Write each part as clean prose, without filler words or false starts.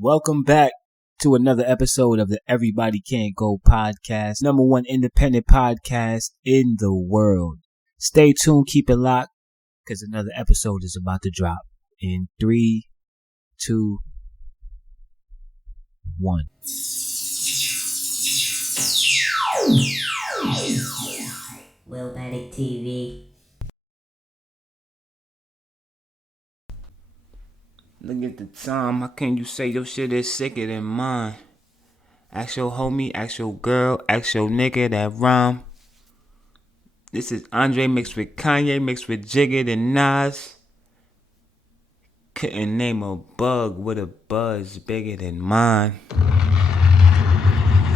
Welcome back to another episode of the Everybody Can't Go podcast, number one independent podcast in the world. Stay tuned, keep it locked, because another episode is about to drop in 3, 2, 1. Rejuvenated TV. Look at the time. How can you say your shit is sicker than mine? Ask your homie, ask your girl, ask your nigga that rhyme. This is Andre mixed with Kanye mixed with Jigga and Nas. Couldn't name a bug with a buzz bigger than mine.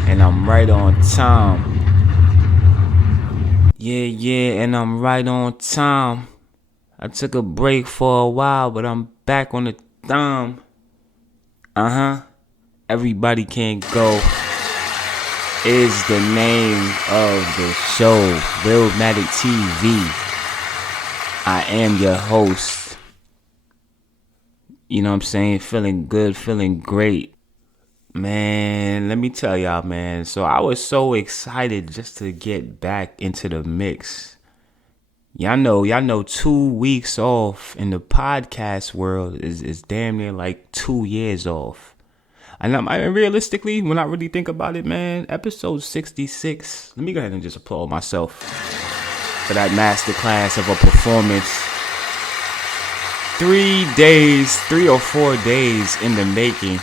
And I'm right on time. Yeah, and I'm right on time. I took a break for a while, but I'm back on the thumb. Everybody Can't Go is the name of the show. Rejuvenated TV. I am your host. You know what I'm saying? Feeling good, feeling great. Man, let me tell y'all, man. So I was so excited just to get back into the mix. Y'all know 2 weeks off in the podcast world is damn near like 2 years off. And realistically, when I really think about it, man, episode 66, let me go ahead and just applaud myself for that masterclass of a performance. 3 or 4 days in the making.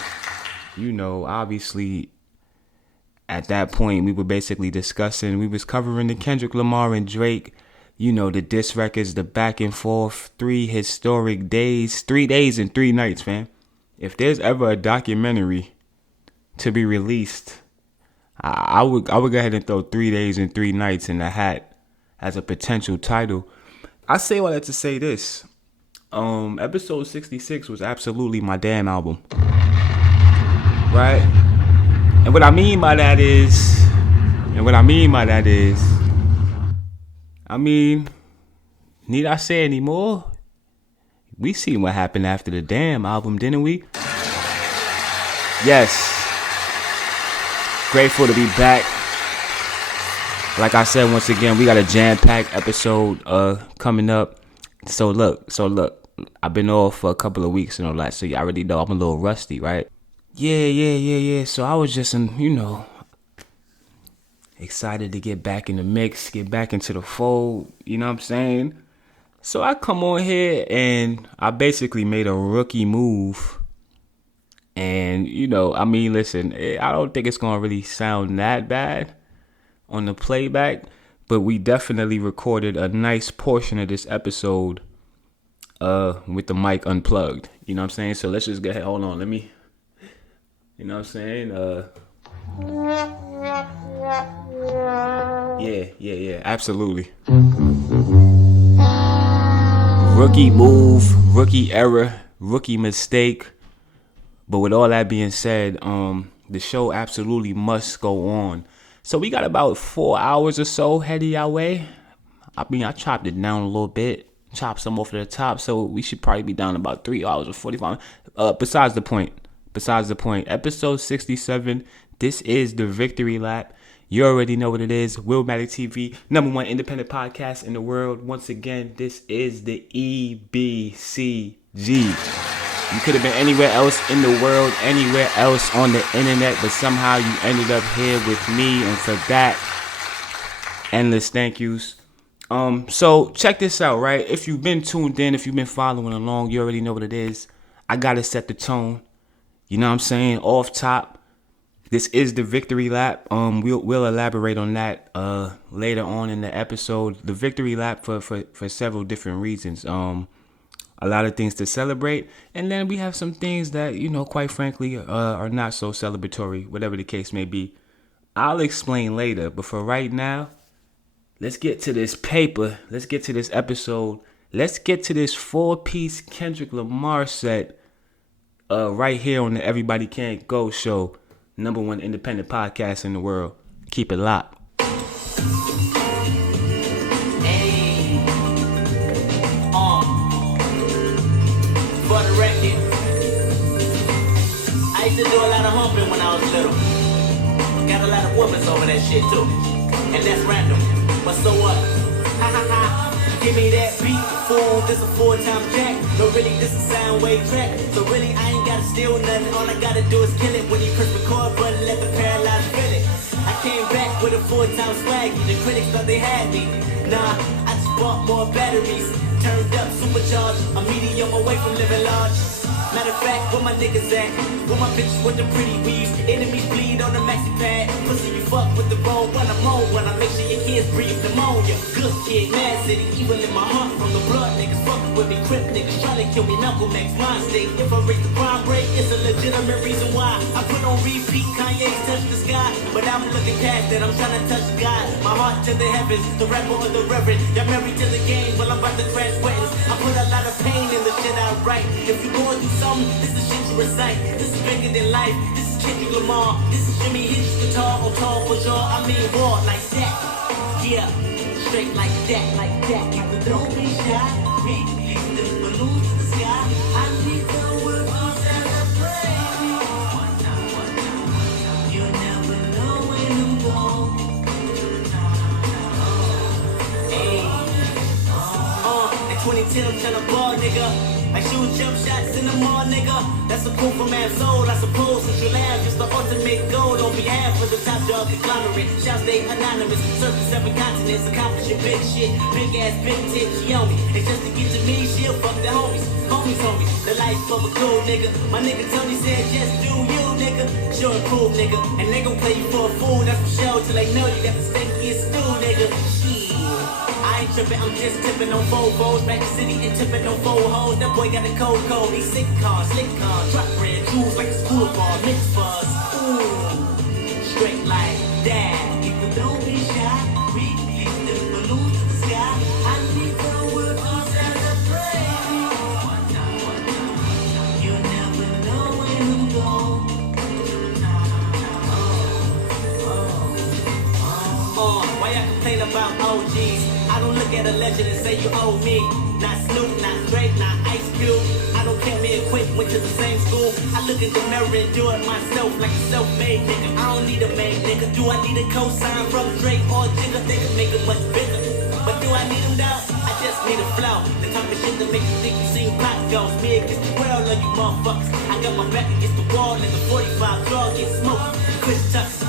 You know, obviously, at that point, we were basically we was covering the Kendrick Lamar and Drake, you know, the diss records, the back and forth, 3 historic days, 3 days and 3 nights, fam. If there's ever a documentary to be released, I would go ahead and throw 3 days and 3 nights in the hat as a potential title. I say all that to say this. Episode 66 was absolutely my damn album. Right? And what I mean by that is, need I say any more? We seen what happened after the damn album, didn't we? Yes. Grateful to be back. Like I said, once again, we got a jam-packed episode coming up. So look, I've been off for a couple of weeks and all that, so you already know I'm a little rusty, right? Yeah. So I was just, excited to get back in the mix, get back into the fold, you know what I'm saying? So I come on here and I basically made a rookie move. And, listen, I don't think it's going to really sound that bad on the playback, but we definitely recorded a nice portion of this episode with the mic unplugged. You know what I'm saying? So let's just go ahead. Hold on. Let me, you know what I'm saying? Yeah, absolutely. Rookie move, rookie error, rookie mistake. But with all that being said, the show absolutely must go on. So we got about 4 hours or so headed our way. I chopped it down a little bit, chopped some off of the top, so we should probably be down about 3 hours or 45. Besides the point, episode 67, this is the victory lap. You already know what it is. Rejuvenated TV, number one independent podcast in the world. Once again, this is the EBCG. You could have been anywhere else in the world, anywhere else on the internet, but somehow you ended up here with me, and for that, endless thank yous. So check this out, right? If you've been tuned in, if you've been following along, you already know what it is. I gotta set the tone. You know what I'm saying? Off top. This is the victory lap. We'll elaborate on that later on in the episode. The victory lap for several different reasons. A lot of things to celebrate, and then we have some things that, quite frankly, are not so celebratory, whatever the case may be. I'll explain later, but for right now, let's get to this paper. Let's get to this episode. Let's get to this 4-piece Kendrick Lamar set right here on the Everybody Can't Go show. Number one independent podcast in the world. Keep it locked. For the record, I used to do a lot of humping when I was little. Got a lot of women's over that shit too. And that's random. But so what? Ha ha ha. Give me that beat, fool. This a full-time jack. But really, this a sound wave track. So really, I ain't gotta steal nothing. All I gotta do is kill it. When you press record button, let the paralyzed feel it. I came back with a full-time swaggy. The critics thought they had me. Nah, I just bought more batteries. Turned up, supercharged. A medium away from living large. Matter of fact, where my niggas at? Where my bitches with the pretty weaves? Enemies bleed on the maxi pad. Pussy, you fuck with the wrong one. I'm on one. I make sure your kids breathe pneumonia. Good kid, Mad City. Evil in my heart from the blood. Niggas fucking with me. Crip niggas trying to kill me. Malcolm X, mind state. If I raise the crime rate, it's a legitimate reason why. I put on repeat. Kanye's touch the sky. But I'm looking past that. I'm trying to touch God. My heart to the heavens. The rapper or the reverend. Y'all married to the game. Well, I'm about to crash weddings. I put a lot of pain in the shit I write. If you going through something, this is shit you recite. This is bigger than life. This is Kendrick Lamar. This is Jimmy Hitch's guitar on tall for sure. I mean war like that. Yeah, straight like that, like that. People don't be shy. Release the balloons to the sky. I need the world to celebrate me. You never know when I'm gone. Hey, in 2010 I'm tryna ball, nigga. I shoot jump shots in the mall, nigga. That's a cool from Mad Soul, I suppose. Since you laugh, it's the ultimate goal on behalf of the top dog conglomerate. Shouts stay anonymous, surfing 7 continents, accomplishing big shit. Big ass, big tip, she on me. It's just to get to me, she'll fuck the homies. Homies, the life of a cool nigga. My nigga Tony said, just do you, nigga. Sure and cool, nigga. And they gon' play you for a fool, that's for sure. Till they know you got the stinkiest stew, nigga. Shit. I ain't trippin', I'm just tippin' on Fofos. Back to city and tippin' on 4 hoes. That boy got a cold, he sick car, slick car. Drop red jewels like a school ball, mix fuzz. Ooh, straight like that. People don't be shy. Release the balloons to the sky. I need the world to celebrate me. You never know when I'm gone. Why y'all complain about OGs? I don't look at a legend and say you owe me. Not Snoop, not Drake, not Ice Cube. I don't care, me and Quick went to the same school. I look in the mirror and do it myself like a self-made nigga. I don't need a main nigga. Do I need a cosign from Drake or Jigga? They can make it much bigger. But do I need them down? I just need a flow. The type of shit that make you think you seen pot goes. Me against the world, love you motherfuckers. I got my back against the wall and the 45 draw get smoked. Chris Tucker.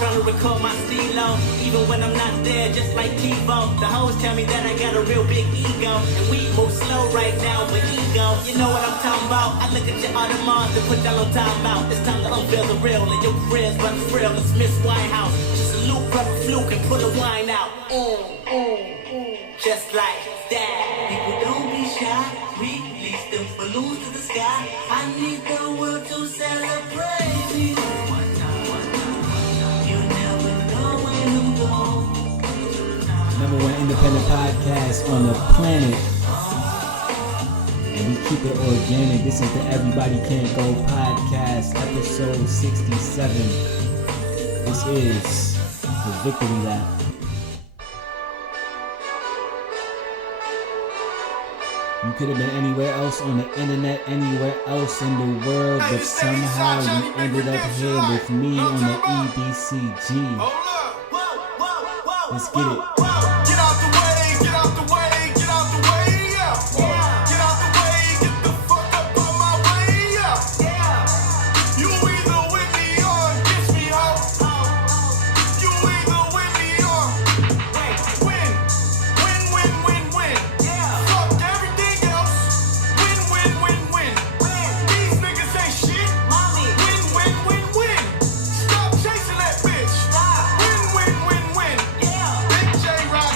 Trying to record my stilo, even when I'm not there, just like TiVo. The hoes tell me that I got a real big ego, and we move slow right now, but ego, you know what I'm talking about. I look at your Audemars and put y'all on timeout. It's time to unveil the real, and your career's but frail. It's Miss Whitehouse. Just salute, brother Fluke, and pull the wine out. Just like that. People don't be shy. Release them balloons to the sky. I need the world to celebrate me. Number one independent podcast on the planet. And we keep it organic. This is the Everybody Can't Go podcast, episode 67. This is the Victory Lap. You could have been anywhere else on the internet, anywhere else in the world, but somehow you ended up here with me on the EBCG. Let's get it. Get out the way, get out the way, get out the way, yeah. Get out the way, get the fuck up on my way, yeah. You either with me or against me, ho. You either with me or win. Fuck everything else. Win. These niggas ain't shit. Win. Stop chasing that bitch. Win. Big J ride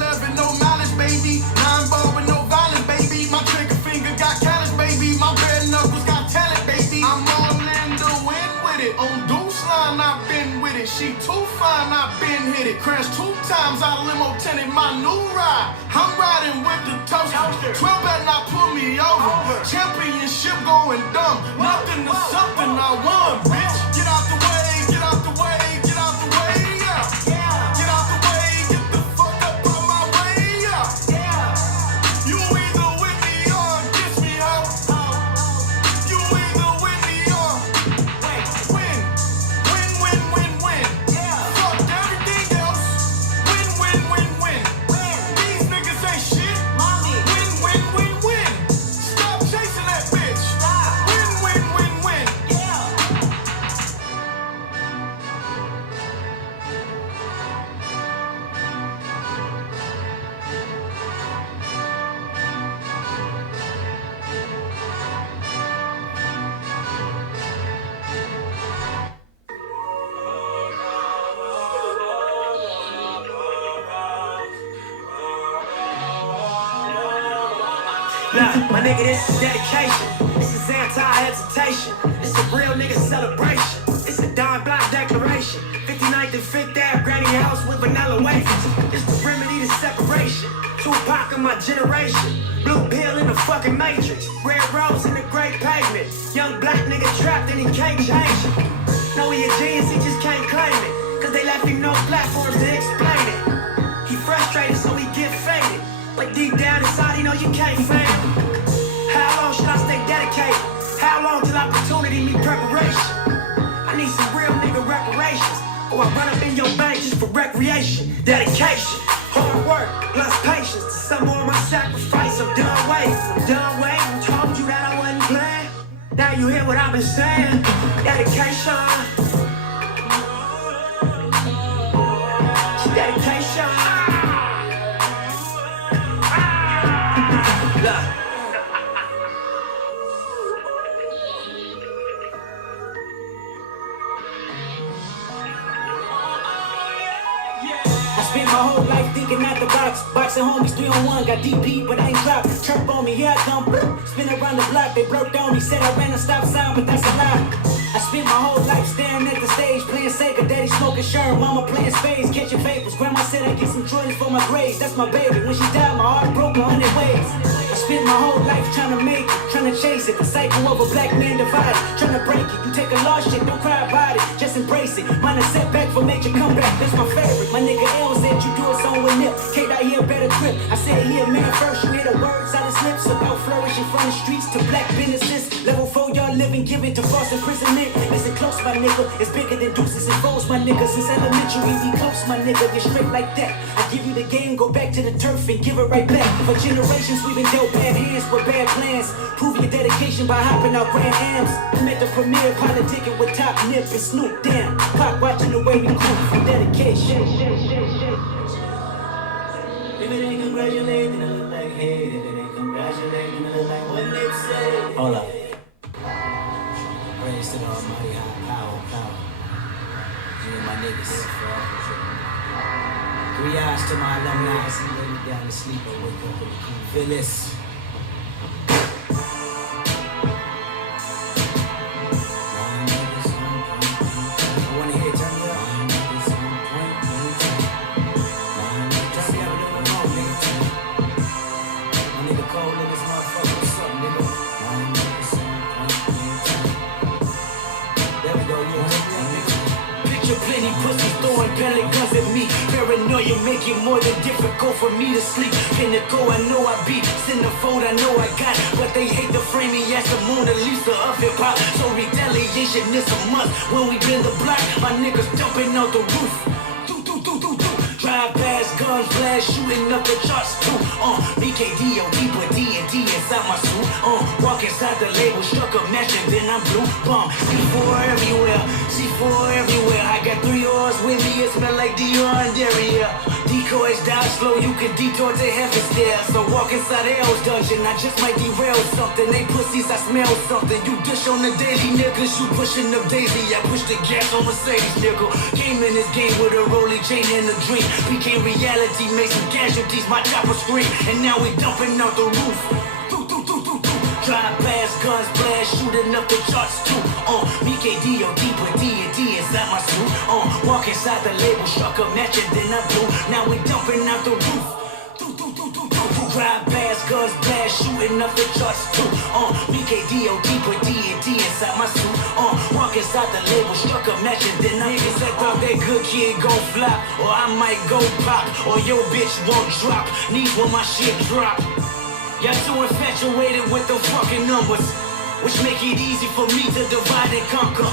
11, no mileage, baby. 9-ball with no violence, baby. My trigger finger got callous, baby. My red knuckles got talent, baby. I'm all in the wind with it. On Deuce line, I've been with it. She too fine, I've been hit it. Crashed 2 times out of limo tenant, my new ride. I'm riding with the toaster. 12 better not pull me over. Championship going dumb. Nothing to something I won, bitch. Get out the way, get out the way, get out the way, yeah. Get out the way, get the fuck up on my way, yeah. You either with me or against me, ho. You either with me or win. Fuck everything else. Win. These niggas ain't shit. Win. Stop chasing that bitch. Win. Nah, my nigga, this is dedication. This is anti-hesitation. This a real nigga celebration. It's a dime block declaration. 59th and 5th Ave, granny house with vanilla wafers. It's the remedy to separation. Tupac of my generation. Blue pill in the fucking matrix. Red rose in the great pavement. Young black nigga trapped and he can't change it. Know he a genius, he just can't claim it. Cause they left him no platforms to explain it. He frustrated, so he get faded. But deep down inside, he know you can't fail. How long should I stay dedicated? How long till opportunity meet preparation? I need some real nigga reparations. Or I run up in your bank just for recreation. Dedication, hard work, plus patience. To some more of my sacrifice, I'm done waiting. Told you that I wasn't playing. Now you hear what I've been saying. Dedication. Dedication. I spent my whole life thinking out the box. Boxing homies 3-on-1, got DP, but I ain't drop. Chirp on me, here I come. Spin around the block, they broke on me. Said I ran a stop sign, but that's a lie. I spent my whole life staring at the stage, playing Sega, daddy smoking Sherm, mama playing spades, catching vapors. Grandma said I get some Jordans for my grades. That's my baby. When she died, my heart broke 100 ways. I spent my whole life trying to make it, trying to chase it. The cycle of a black man divided, trying to break it. You take a lost shit, don't cry about it, just embrace it. Mine a setback for major comeback, that's my favorite. My nigga L said you do it song with nip. Kate, I hear better grip. I said here, man, first you hear the words out of slips about flourishing from the streets to black businesses. Level 4, y'all living, giving to false imprisonment. Listen close, my nigga, it's bigger than deuces and foes, my nigga. Since elementary, we close, my nigga, get straight like that. I give you the game, go back to the turf and give it right back. For generations, we've been dealt bad hands with bad plans. Prove your dedication by hopping out Grand Ams. I'm at the premiere, politicking with Top Nip and Snoop. Damn, Pop watching the way we cool from dedication. If it ain't congratulating, I look like hate. If it ain't congratulating, I look like what Nip said. Hold up. Praise to the Almighty, high power. You and my niggas. 3 eyes to my alumni. I see you lay down to sleep or wake up with a cool. Feel this. I wanna hear it, turn me up. Turn me up a little more, nigga. My nigga Cole in this motherfucker. What's up, nigga? There we go, you heard me, nigga. Picture plenty pussies throwing pellet guns at me. Paranoia make it more than difficult for me to sleep. Pinnacle, I know I beat. Centerfold, I know I got. But they hate to frame me as the Mona Lisa of hip-hop. So retaliation is a must. When we bend the block, my niggas jumping out the roof. Drive past, guns blast, shooting up the charts too. BKD, we put D&D inside my suit. Walk inside the label, struck a match and then I'm blue. C4 everywhere, C4 everywhere. I got 3 R's with me, it smell like Dior and Derriere. Decoys die slow, you can detour to heaven's stairs. So walk inside hell's dungeon, I just might derail something. They pussies, I smell something. You dish on the daily, niggas, you pushing up daisy. I push the gas on Mercedes, nigga. Came in this game with a rolling chain and a dream. Became reality, made some casualties, my chopper scream. And now we dumping out the roof. Drive past, guns blast, shooting up the charts too. BKDOD, put D&D inside my suit. Walk inside the label, struck a match and then I blew. Now we dumping out the roof. Drive past, guns blast, shooting up the charts too. BKDOD, put D&D inside my suit. Walk inside the label, struck a match and then I niggas that thought that good kid gon' flop, or I might go pop, or your bitch won't drop. Need when my shit drop. Y'all too infatuated with the fucking numbers, which make it easy for me to divide and conquer.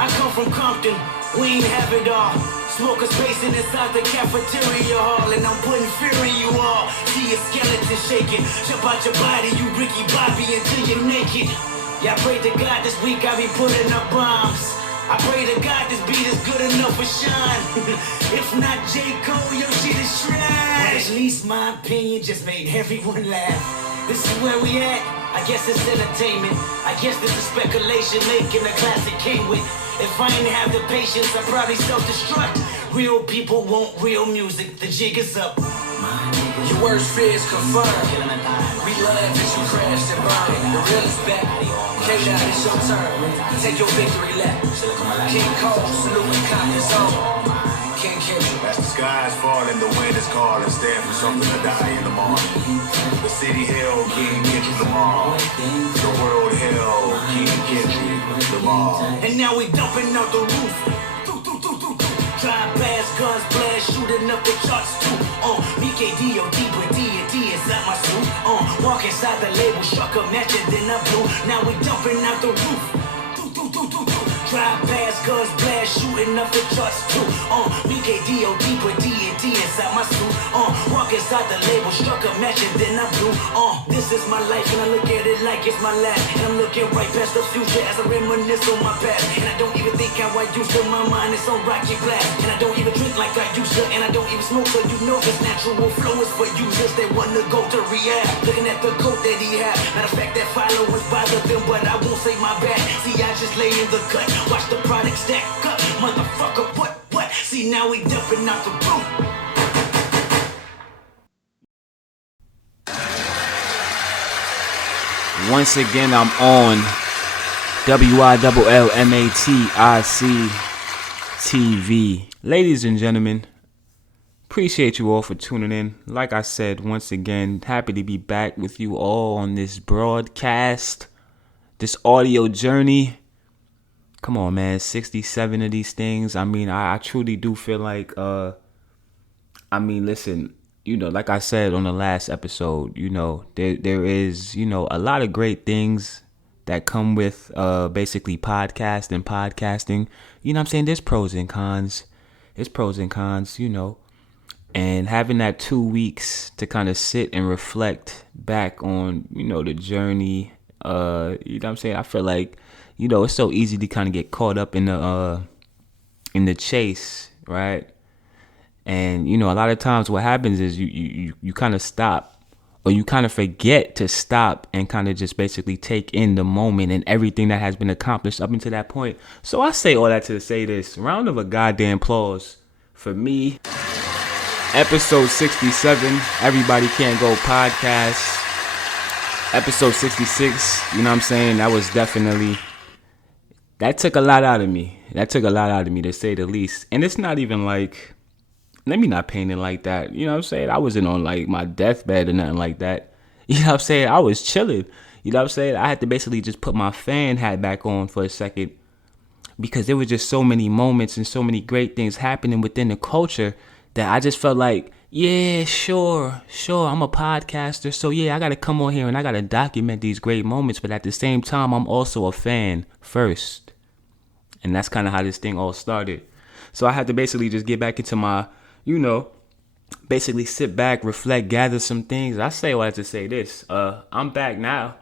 I come from Compton, we ain't have it all. Smokers pacing inside the cafeteria hall, and I'm putting fear in you all. See your skeleton shaking, jump out your body, you Ricky Bobby until you're naked. Y'all pray to God this week I be putting up bombs. I pray to God this beat is good enough for Sean. If not J. Cole, your shit is trash. At least my opinion just made everyone laugh. This is where we at. I guess it's entertainment. I guess this is speculation making a classic came with. If I ain't have the patience, I'd probably self-destruct. Real people want real music. The jig is up. Your worst fears confirmed. We laugh as you crash and burn. The real is back. K-Dot, it's your turn. Take your victory lap. King Cole, salute and cock his own. Can't catch you. As the sky is falling, the wind is calling. Stand for something to die in the morning. The city hell, King Kendrick Lamar. The world hell, King Kendrick Lamar. And now we dumping out the roof. Drive past, guns blast, shooting up the charts too. BKDOD, put D&D inside my suit. Walk inside the label, struck a match and then I blew. Now we dumping out the roof. Drive past, guns blast, shooting up the charts too. BKDOD, put D&D inside my suit. Walk inside the label, struck a match and then I blew. This is my life and I look at it like it's my last. And I'm looking right past the future as I reminisce on my past. And I don't even think how I used to, my mind is on rocky blast. And I don't even drink like I used to, and I don't even smoke, so you know this natural flow is for users that wanna go to rehab. Looking at the coat that he had, matter of fact that followers bother them, but I won't say my bad. See, I just lay in the cut, watch the product stack up. Motherfucker, what? See, now we dumping out the roof. Once again, I'm on WILLMATIC TV. Ladies and gentlemen, appreciate you all for tuning in. Like I said, once again, happy to be back with you all on this broadcast, this audio journey. Come on, man, 67 of these things. I mean, I truly do feel like, listen, you know, like I said on the last episode, you know, there is, you know, a lot of great things that come with basically podcasting. You know what I'm saying? There's pros and cons. You know. And having that 2 weeks to kind of sit and reflect back on, you know, the journey, you know what I'm saying? I feel like, you know, it's so easy to kind of get caught up in the chase, right? And, you know, a lot of times what happens is you kind of stop, or you kind of forget to stop and kind of just basically take in the moment and everything that has been accomplished up until that point. So I say all that to say this. Round of a goddamn applause for me. Episode 67, Everybody Can't Go podcast. Episode 66, you know what I'm saying? That took a lot out of me. To say the least. And it's not even like, let me not paint it like that. You know what I'm saying? I wasn't on like my deathbed or nothing like that. You know what I'm saying? I was chilling. You know what I'm saying? I had to basically just put my fan hat back on for a second, because there were just so many moments and so many great things happening within the culture that I just felt like, yeah, sure, I'm a podcaster, so yeah, I gotta come on here and I gotta document these great moments, but at the same time, I'm also a fan first. And that's kind of how this thing all started. So I had to basically just get back into my, you know, basically sit back, reflect, gather some things. I say all that to say this. I'm back now.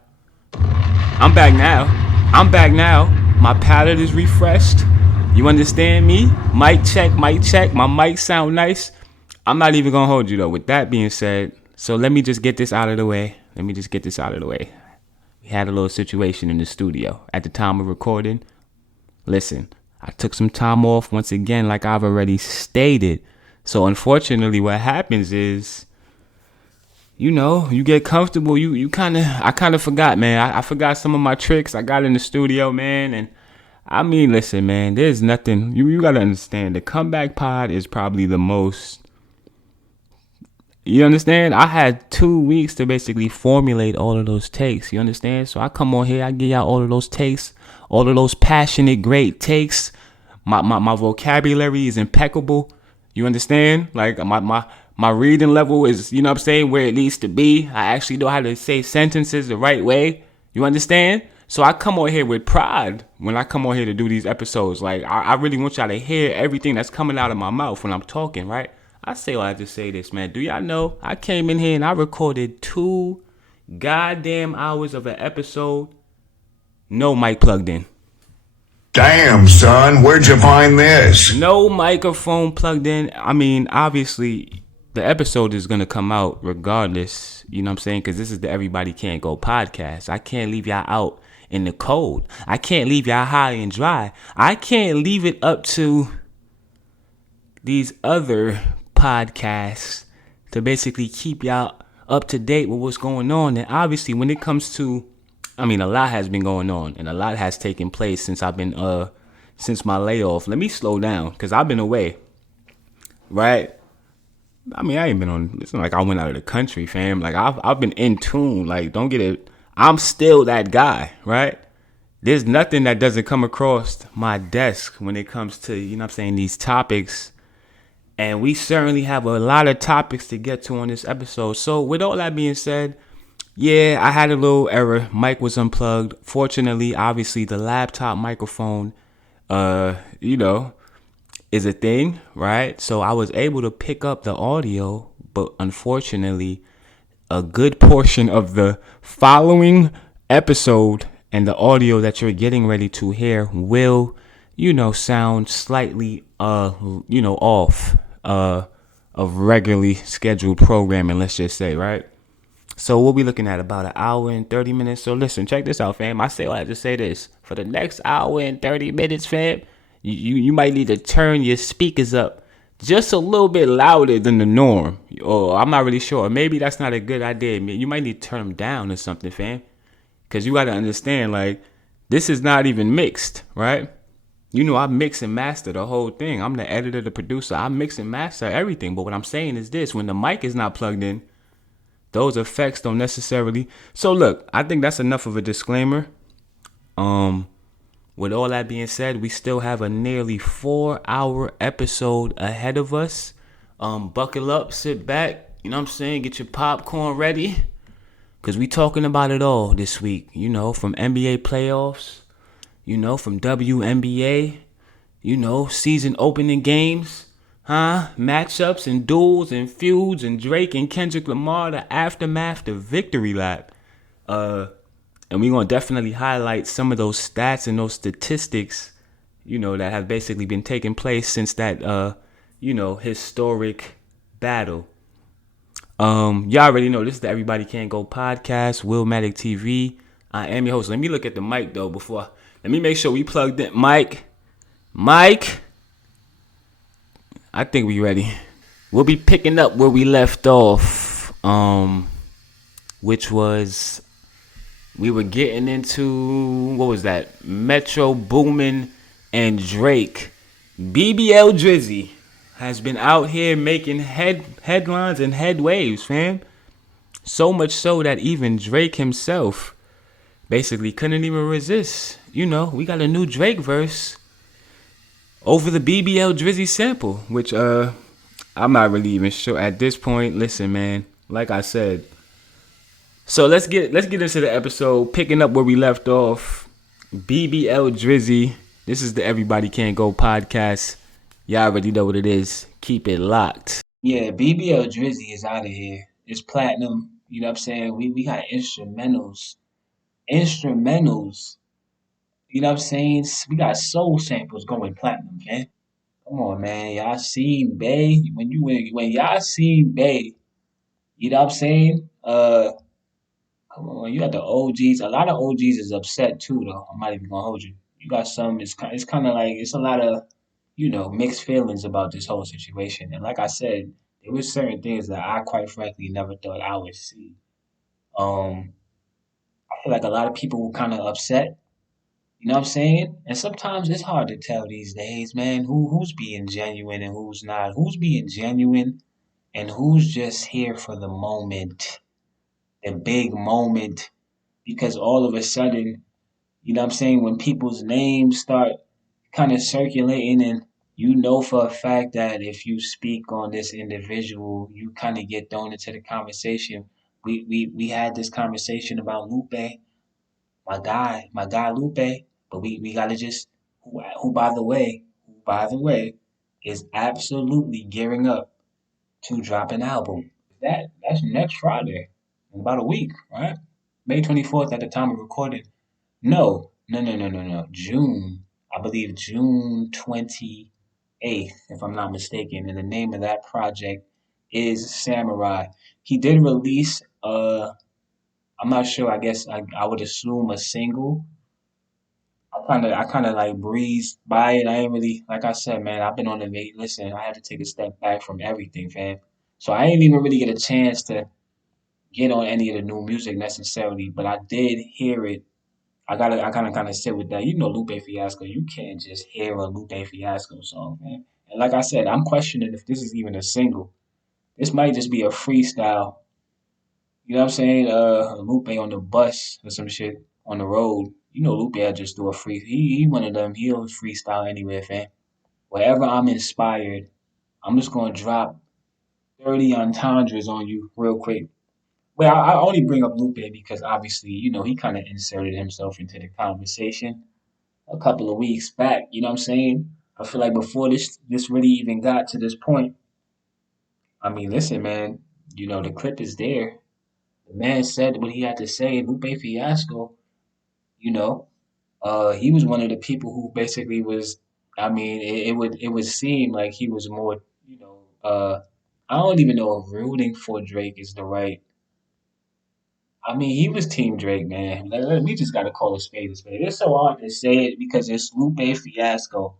My palette is refreshed. You understand me? Mic check. My mic sound nice. I'm not even gonna hold you though. With that being said, so let me just get this out of the way. We had a little situation in the studio at the time of recording. Listen, I took some time off once again, like I've already stated. So unfortunately, what happens is, you get comfortable. I kind of forgot, man. I forgot some of my tricks I got in the studio, man. And I mean, listen, man, there's nothing, you got to understand. The comeback pod is probably the most, you understand? I had 2 weeks to basically formulate all of those takes. You understand? So I come on here, I give y'all all of those takes, all of those passionate, great takes. My vocabulary is impeccable. You understand? Like my reading level is, you know what I'm saying, where it needs to be. I actually know how to say sentences the right way. You understand? So I come on here with pride when I come on here to do these episodes. Like, I really want y'all to hear everything that's coming out of my mouth when I'm talking, right? I say all I have to say this, man. Do y'all know I came in here and I recorded 2 goddamn hours of an episode, no mic plugged in. Damn, son, where'd you find this? No microphone plugged in. I mean, obviously, the episode is going to come out regardless, you know what I'm saying? Because this is the Everybody Can't Go podcast. I can't leave y'all out in the cold. I can't leave y'all high and dry. I can't leave it up to these other podcasts to basically keep y'all up to date with what's going on. And obviously, when it comes to, I mean, a lot has been going on and a lot has taken place since I've been, since my layoff. Let me slow down because I've been away, right? I mean, I ain't been on, it's not like I went out of the country, fam. Like, I've been in tune. Like, don't get it, I'm still that guy, right? There's nothing that doesn't come across my desk when it comes to, you know what I'm saying, these topics. And we certainly have a lot of topics to get to on this episode. So with all that being said, yeah, I had a little error. Mic was unplugged. Fortunately, obviously, the laptop microphone, is a thing, right? So I was able to pick up the audio, but unfortunately, a good portion of the following episode and the audio that you're getting ready to hear will, sound slightly, off of regularly scheduled programming, let's just say, right? So we'll be looking at about an hour and 30 minutes. So listen, check this out, fam. I have to say this. For the next hour and 30 minutes, fam, you might need to turn your speakers up just a little bit louder than the norm. Or I'm not really sure. Maybe that's not a good idea. You might need to turn them down or something, fam. Because you got to understand, like, this is not even mixed, right? I mix and master the whole thing. I'm the editor, the producer. I mix and master everything. But what I'm saying is this. When the mic is not plugged in, those effects don't necessarily. So look, I think that's enough of a disclaimer. With all that being said, we still have a nearly 4-hour episode ahead of us. Buckle up, sit back, you know what I'm saying? Get your popcorn ready. Because we talking about it all this week, from NBA playoffs, from WNBA, season opening games, matchups and duels and feuds and Drake and Kendrick Lamar, the aftermath, the victory lap. And we're going to definitely highlight some of those stats and those statistics, that have basically been taking place since that, historic battle. Y'all already know this is the Everybody Can't Go podcast, Willmatic TV. I am your host. Let me look at the mic, though, let me make sure we plugged in. Mike, I think we ready. We'll be picking up where we left off, which was, we were getting into, what was that? Metro Boomin and Drake. BBL Drizzy has been out here making headlines and head waves, fam. So much so that even Drake himself basically couldn't even resist. We got a new Drake verse over the BBL Drizzy sample, which I'm not really even sure at this point. Listen, man, like I said. So let's get into the episode, picking up where we left off. BBL Drizzy. This is the Everybody Can't Go podcast. Y'all already know what it is. Keep it locked. Yeah, BBL Drizzy is out of here. It's platinum. You know what I'm saying? We got instrumentals. You know what I'm saying? We got soul samples going platinum, man. Come on, man. Y'all seen Bay when y'all seen Bay. You know what I'm saying? Come on, you got the OGs. A lot of OGs is upset too, though. I'm not even gonna hold you. You got some. It's kind of like it's a lot of mixed feelings about this whole situation. And like I said, there was certain things that I quite frankly never thought I would see. Um, I feel like a lot of people were kind of upset. You know what I'm saying? And sometimes it's hard to tell these days, man, who's being genuine and who's not. Who's being genuine and who's just here for the moment, the big moment. Because all of a sudden, you know what I'm saying, when people's names start kind of circulating and you know for a fact that if you speak on this individual, you kind of get thrown into the conversation. We had this conversation about Lupe, my guy Lupe, but we gotta just who by the way, is absolutely gearing up to drop an album. That's next Friday, in about a week, right? May 24th at the time of recording. No. June, I believe June 28th, if I'm not mistaken. And the name of that project is Samurai. He did release I'm not sure, I guess I would assume a single. I kinda like breezed by it. I ain't really like I said, man, I've been on the listen, I had to take a step back from everything, fam. So I ain't even really get a chance to get on any of the new music necessarily, but I did hear it. I kind of sit with that. You know, Lupe Fiasco. You can't just hear a Lupe Fiasco song, man. And like I said, I'm questioning if this is even a single. This might just be a freestyle. You know what I'm saying? Lupe on the bus or some shit on the road. You know, Lupe I just do a free. He one of them. He'll freestyle anywhere, fam. Wherever I'm inspired, I'm just gonna drop 30 entendres on you real quick. Well, I only bring up Lupe because obviously, he kind of inserted himself into the conversation a couple of weeks back. You know what I'm saying? I feel like before this really even got to this point, I mean, listen, man, the clip is there. The man said what he had to say. Lupe Fiasco, you know, he was one of the people who basically was. I mean, it would seem like he was more, I don't even know if rooting for Drake is the right. I mean, he was Team Drake, man. We just gotta call a spade a spade. It's so hard to say it because it's Lupe Fiasco.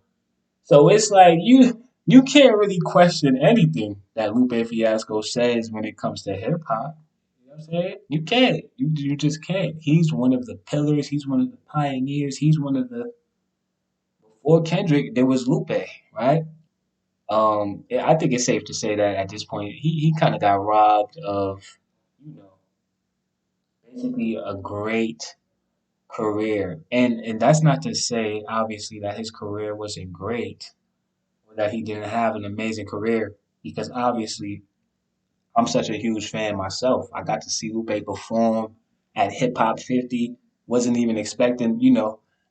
So it's like you can't really question anything that Lupe Fiasco says when it comes to hip hop. You know what I'm saying? You can't. You just can't. He's one of the pillars. He's one of the pioneers. He's one of the before Kendrick there was Lupe, right? Yeah, I think it's safe to say that at this point he kind of got robbed of you know basically a great career, and that's not to say obviously that his career wasn't great that he didn't have an amazing career because obviously I'm such a huge fan myself. I got to see Lupe perform at Hip Hop 50. Wasn't even expecting.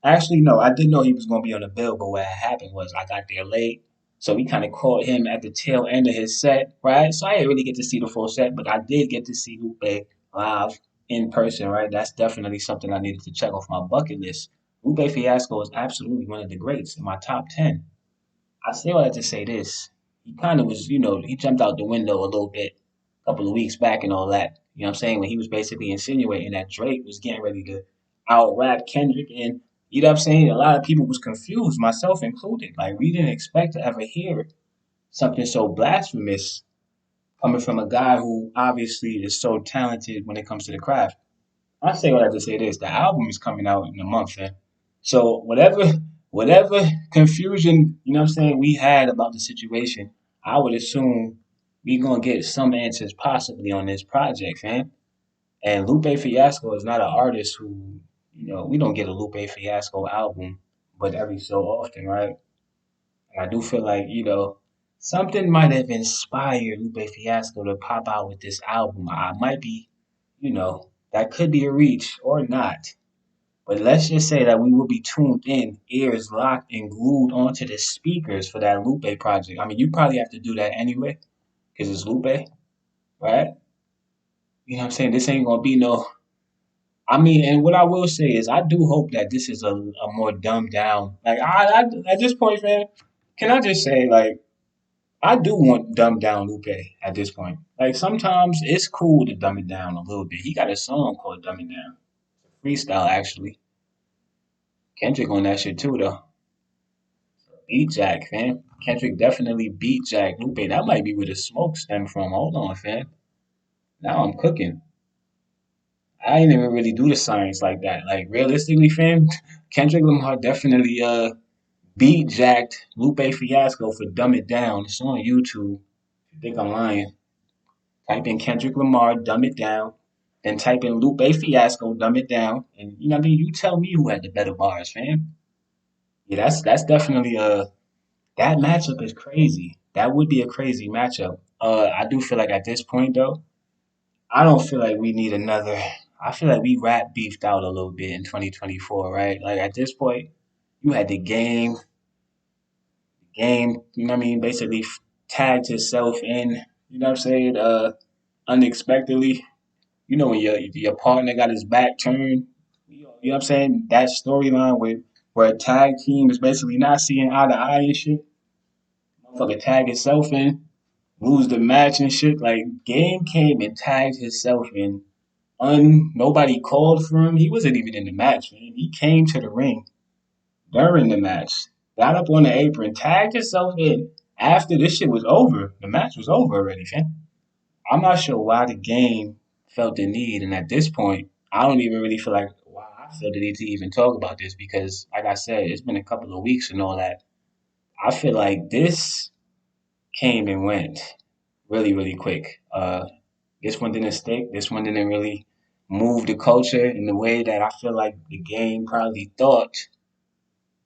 Actually, no, I did know he was going to be on the bill, but what happened was I got there late. So we kind of caught him at the tail end of his set, right? So I didn't really get to see the full set, but I did get to see Lupe live in person, right? That's definitely something I needed to check off my bucket list. Lupe Fiasco is absolutely one of the greats in my top 10. I say all that to say this. He kind of was, he jumped out the window a little bit a couple of weeks back and all that. You know what I'm saying? When he was basically insinuating that Drake was getting ready to out rap Kendrick. And, you know what I'm saying? A lot of people was confused, myself included. Like, we didn't expect to ever hear something so blasphemous coming from a guy who obviously is so talented when it comes to the craft. I say what I just say this: the album is coming out in a month, man. So whatever confusion, you know what I'm saying, we had about the situation, I would assume we gonna get some answers possibly on this project, fam. And Lupe Fiasco is not an artist who, we don't get a Lupe Fiasco album, but every so often, right? And I do feel like, something might have inspired Lupe Fiasco to pop out with this album. I might be, that could be a reach or not. But let's just say that we will be tuned in, ears locked and glued onto the speakers for that Lupe project. I mean, you probably have to do that anyway, because it's Lupe, right? You know what I'm saying? This ain't gonna be no. I mean, and what I will say is, I do hope that this is a more dumbed down. Like, at this point, man, can I just say, like, I do want dumbed down Lupe at this point. Like, sometimes it's cool to dumb it down a little bit. He got a song called Dumb It Down. Freestyle, actually. Kendrick on that shit too, though. Beat Jack, fam. Kendrick definitely beat Jack Lupe. That might be where the smoke stemmed from. Hold on, fam. Now I'm cooking. I didn't even really do the science like that. Like, realistically, fam, Kendrick Lamar definitely beat Jacked Lupe Fiasco for Dumb It Down. It's on YouTube. If you think I'm lying, type in Kendrick Lamar, Dumb It Down, then type in Lupe Fiasco, Dumb It Down, and you know what I mean. You tell me who had the better bars, fam. Yeah, that's definitely that matchup is crazy. That would be a crazy matchup. I do feel like at this point though, I don't feel like we need another. I feel like we rap beefed out a little bit in 2024, right? Like at this point, you had the game, you know what I mean, basically tagged himself in, you know what I'm saying, unexpectedly. You know when your partner got his back turned, you know what I'm saying? That storyline where a tag team is basically not seeing eye to eye and shit. Motherfucker tag himself in, lose the match and shit. Like Game came and tagged himself in. Nobody called for him. He wasn't even in the match, man. He came to the ring during the match, got up on the apron, tagged himself in after this shit was over. The match was over already, fam. I'm not sure why the game felt the need, and at this point, I don't even really feel like why I feel the need to even talk about this because, like I said, it's been a couple of weeks and all that. I feel like this came and went really, really quick. This one didn't stick. This one didn't really move the culture in the way that I feel like the game probably thought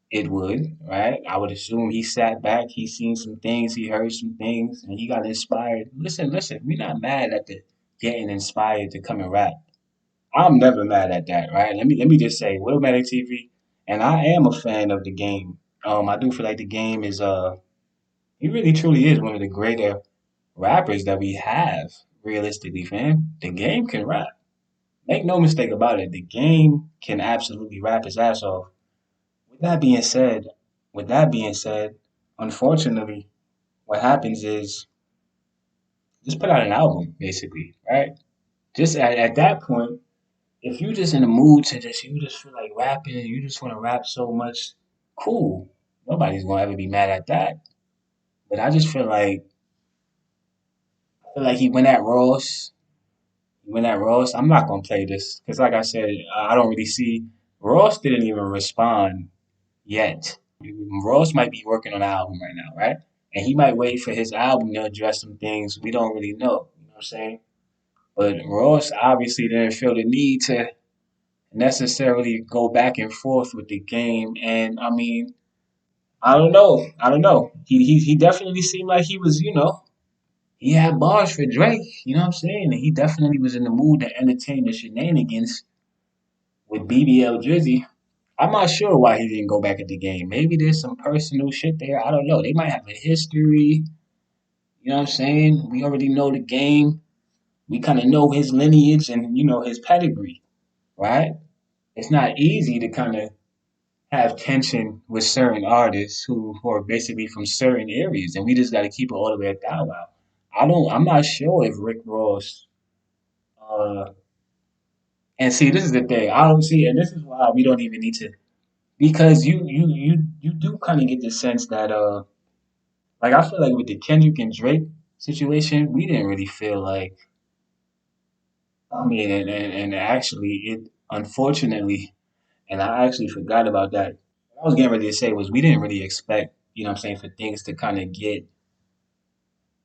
it would, right? I would assume he sat back, he seen some things, he heard some things, and he got inspired. Listen, we're not mad at the getting inspired to come and rap. I'm never mad at that, right? Let me just say, Willmatic TV, and I am a fan of the game. I do feel like the game is he really truly is one of the greater rappers that we have, realistically, fam. The game can rap. Make no mistake about it. The game can absolutely rap his ass off. With that being said, with that being said, unfortunately, what happens is just put out an album, basically, right? Just at that point, if you just in the mood to just you just feel like rapping, you just want to rap so much, cool. Nobody's gonna ever be mad at that. But I feel like he went at Ross. He went at Ross. I'm not gonna play this because, like I said, I don't really see Ross didn't even respond yet. Ross might be working on an album right now, right? And he might wait for his album to address some things we don't really know. You know what I'm saying? But Ross obviously didn't feel the need to necessarily go back and forth with the game. And I mean, I don't know. I don't know. He definitely seemed like he was, he had bars for Drake. You know what I'm saying? And he definitely was in the mood to entertain the shenanigans with BBL Drizzy. I'm not sure why he didn't go back at the game. Maybe there's some personal shit there. I don't know. They might have a history. You know what I'm saying? We already know the game. We kind of know his lineage and, his pedigree, right? It's not easy to kind of have tension with certain artists who are basically from certain areas, and we just got to keep it all the way at that wow. I'm not sure if Rick Ross, uh, and see, this is the thing. I don't see, and this is why we don't even need to, because you do kind of get the sense that, like I feel like with the Kendrick and Drake situation, we didn't really feel like, I mean, and actually, it unfortunately, and I actually forgot about that. What I was getting ready to say was we didn't really expect, you know what I'm saying, for things to kind of get,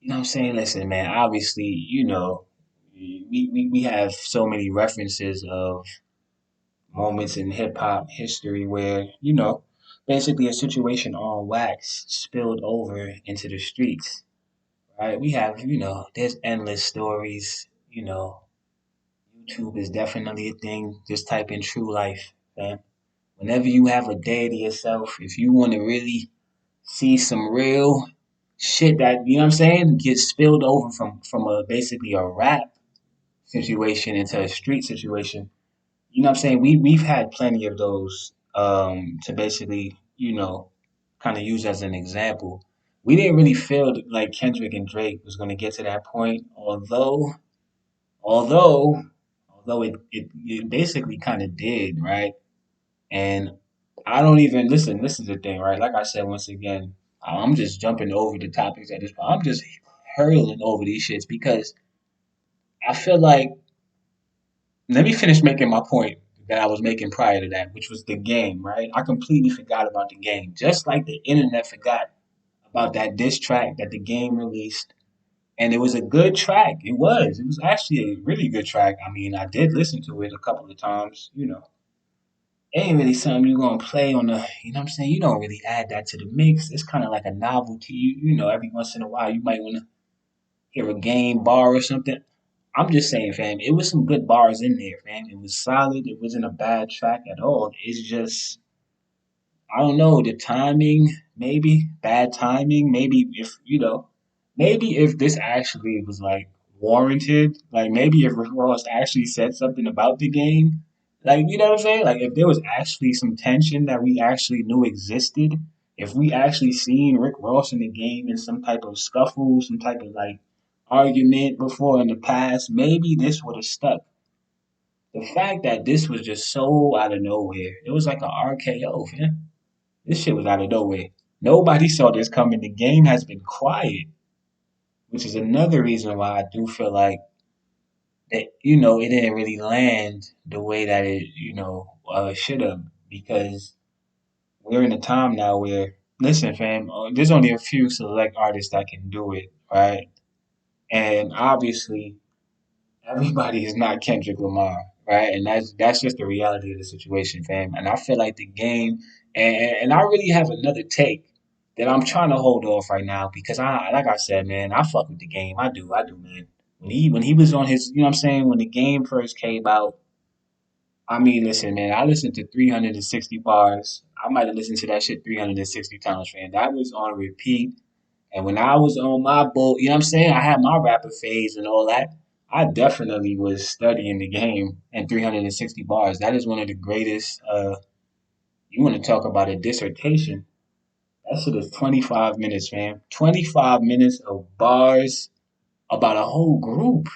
you know what I'm saying? Listen, man, obviously, we have so many references of moments in hip hop history where, basically a situation on wax spilled over into the streets, right? We have, there's endless stories, YouTube is definitely a thing. Just type in true life, man. Whenever you have a day to yourself, if you want to really see some real shit that you know what I'm saying gets spilled over from a basically a rap situation into a street situation. You know what I'm saying? We've had plenty of those to basically, kind of use as an example. We didn't really feel like Kendrick and Drake was going to get to that point, although, although it basically kind of did, right? And I don't even listen. This is the thing, right? Like I said, once again, I'm just jumping over the topics at this point. I'm just hurling over these shits because I feel like let me finish making my point that I was making prior to that, which was the game, right? I completely forgot about the game, just like the internet forgot about that diss track that the game released. And it was a good track. It was. It was actually a really good track. I mean, I did listen to it a couple of times. It ain't really something you're gonna play on the. You know what I'm saying? You don't really add that to the mix. It's kind of like a novelty. Every once in a while you might want to hear a game bar or something. I'm just saying, fam, it was some good bars in there, fam. It was solid. It wasn't a bad track at all. It's just I don't know, the timing, maybe bad timing, maybe if this actually was like warranted, like maybe if Rick Ross actually said something about the game, like you know what I'm saying? Like if there was actually some tension that we actually knew existed, if we actually seen Rick Ross in the game in some type of scuffle, some type of like argument before in the past, maybe this would have stuck. The fact that this was just so out of nowhere, it was like a RKO, man. This shit was out of nowhere. Nobody saw this coming. The game has been quiet, which is another reason why I do feel like that, it didn't really land the way that it, should have. Because we're in a time now where, listen, fam, there's only a few select artists that can do it, right? And obviously, everybody is not Kendrick Lamar, right? And that's just the reality of the situation, fam. And I feel like the game, and I really have another take that I'm trying to hold off right now because like I said, man, I fuck with the game. I do, man. When he was on his, you know what I'm saying, when the game first came out, I mean, listen, man, I listened to 360 bars. I might have listened to that shit 360 times, man. That was on repeat. And when I was on my boat, you know what I'm saying? I had my rapper phase and all that. I definitely was studying the game and 360 bars. That is one of the greatest. You want to talk about a dissertation? That shit is 25 minutes, man. 25 minutes of bars about a whole group,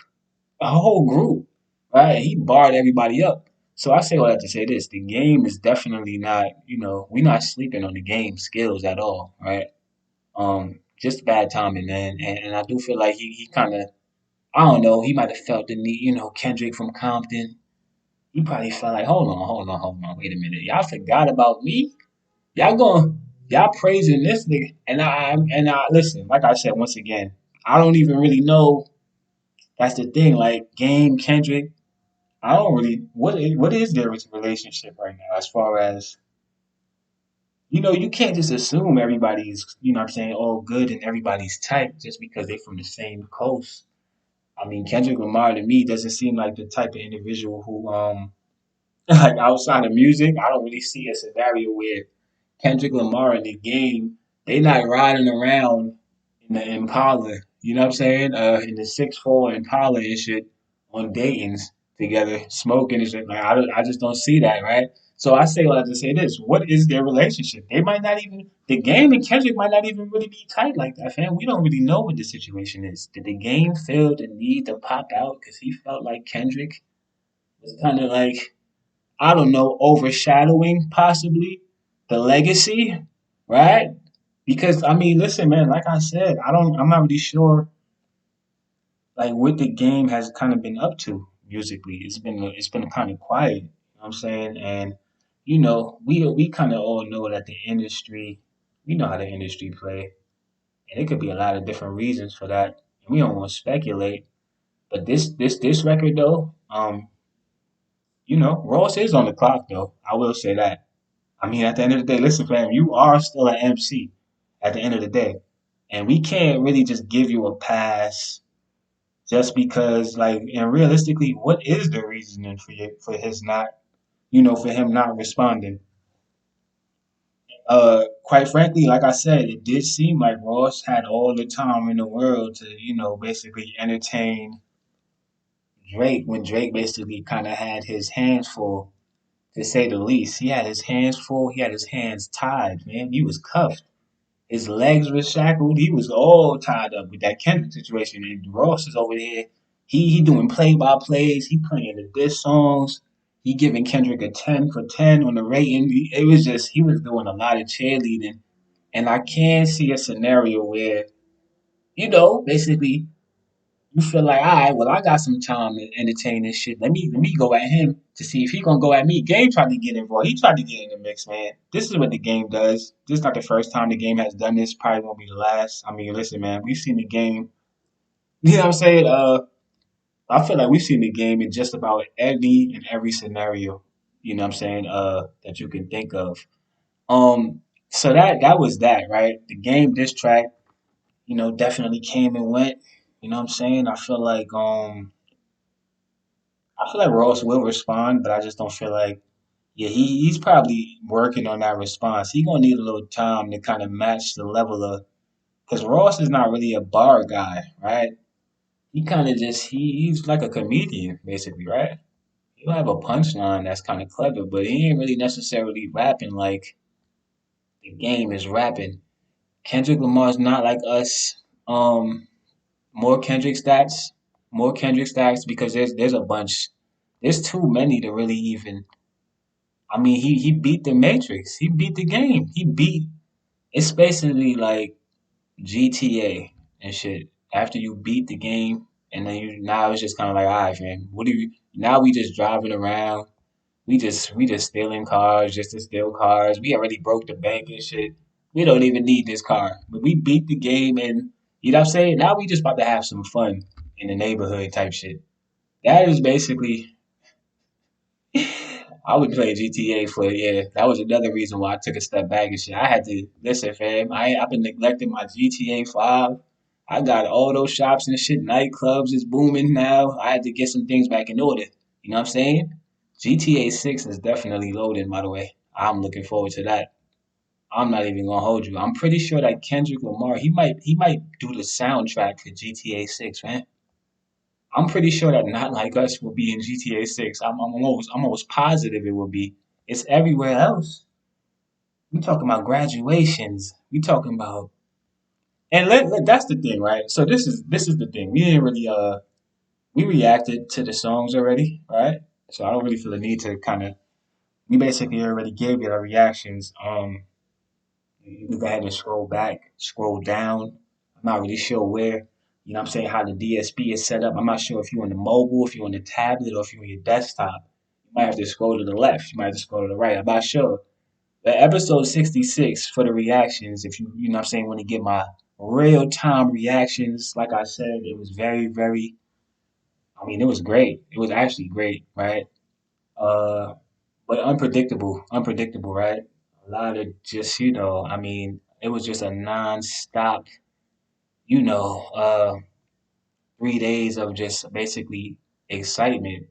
right? He barred everybody up. So I say all that to say this: the game is definitely not. We're not sleeping on the game skills at all, right? Just bad timing, man. And I do feel like he kind of, I don't know, he might have felt the need, Kendrick from Compton. He probably felt like, hold on, wait a minute. Y'all forgot about me? Y'all praising this nigga. And I listen, like I said, once again, I don't even really know. That's the thing. Like, Game, Kendrick, I don't really, what is their relationship right now as far as, you can't just assume everybody's, what I'm saying, all good and everybody's tight just because they're from the same coast. I mean, Kendrick Lamar to me doesn't seem like the type of individual who, like outside of music, I don't really see a scenario where Kendrick Lamar in the game, they not riding around in the Impala, you know what I'm saying? In the 6'4" Impala and shit on Dayton's together, smoking and shit. Like, I just don't see that, right? So I say, well, I just say this: what is their relationship? They might not even the game and Kendrick might not even really be tight like that, fam. We don't really know what the situation is. Did the game feel the need to pop out because he felt like Kendrick was kind of like I don't know, overshadowing possibly the legacy, right? Because I mean, listen, man, like I said, I'm not really sure like what the game has kind of been up to musically. It's been kind of quiet, you know what I'm saying? And we kind of all know that the industry, we know how the industry play, and it could be a lot of different reasons for that. And we don't want to speculate, but this record though, Ross is on the clock though. I will say that. I mean, at the end of the day, listen, fam, you are still an MC at the end of the day. And we can't really just give you a pass just because, like, and realistically, what is the reasoning for his not, for him not responding? Quite frankly, like I said, it did seem like Ross had all the time in the world to, basically entertain Drake when Drake basically kind of had his hands full, to say the least. He had his hands full. He had his hands tied, man. He was cuffed. His legs were shackled. He was all tied up with that Kendrick situation. And Ross is over there. He doing play by plays. He playing the diss songs. He giving Kendrick a 10 for 10 on the rating. It was just he was doing a lot of cheerleading. And I can see a scenario where, basically you feel like, all right, well, I got some time to entertain this shit. Let me go at him to see if he gonna go at me. Game tried to get involved. He tried to get in the mix, man. This is what the game does. This is not the first time the game has done this. Probably won't be the last. I mean, listen, man, we've seen the game. You know what I'm saying? I feel like we've seen the game in just about every scenario. You know what I'm saying? That you can think of. So that was that, right? The game diss track, definitely came and went. You know what I'm saying? I feel like Ross will respond, but I just don't feel like yeah, he's probably working on that response. He gonna need a little time to kind of match the level of because Ross is not really a bar guy, right? He kind of just he's like a comedian basically, right? He'll have a punchline that's kind of clever, but he ain't really necessarily rapping like the game is rapping. Kendrick Lamar's not like us. Um, more Kendrick stats, more Kendrick stats because there's a bunch. There's too many to really even. I mean, he beat the Matrix. He beat the game. He beat. It's basically like GTA and shit. After you beat the game, and then now it's just kind of like, all right, man. What do you? Now we just driving around. We just stealing cars just to steal cars. We already broke the bank and shit. We don't even need this car, but we beat the game, and you know what I'm saying. Now we just about to have some fun in the neighborhood type shit. That is basically I would play GTA for yeah. That was another reason why I took a step back and shit. I had to listen, fam. I've been neglecting my GTA 5. I got all those shops and shit. Nightclubs is booming now. I had to get some things back in order. You know what I'm saying? GTA 6 is definitely loading. By the way, I'm looking forward to that. I'm not even gonna hold you. I'm pretty sure that Kendrick Lamar he might do the soundtrack for GTA 6, man. I'm pretty sure that Not Like Us will be in GTA 6. I'm almost positive it will be. It's everywhere else. We talking about graduations. We talking about and that's the thing, right? So this is the thing. We didn't really we reacted to the songs already, right? So I don't really feel the need to kind of we basically already gave you our reactions. You can go ahead and scroll back, scroll down. I'm not really sure where, you know what I'm saying, how the DSP is set up. I'm not sure if you're on the mobile, if you're on the tablet, or if you're on your desktop. You might have to scroll to the left. You might have to scroll to the right. I'm not sure. But episode 66 for the reactions, if you know what I'm saying, want to get my real time reactions, like I said, it was very, very, I mean, it was great. It was actually great, right? Uh, but unpredictable, right? A lot of just, I mean, it was just a non-stop, you know, 3 days of just basically excitement,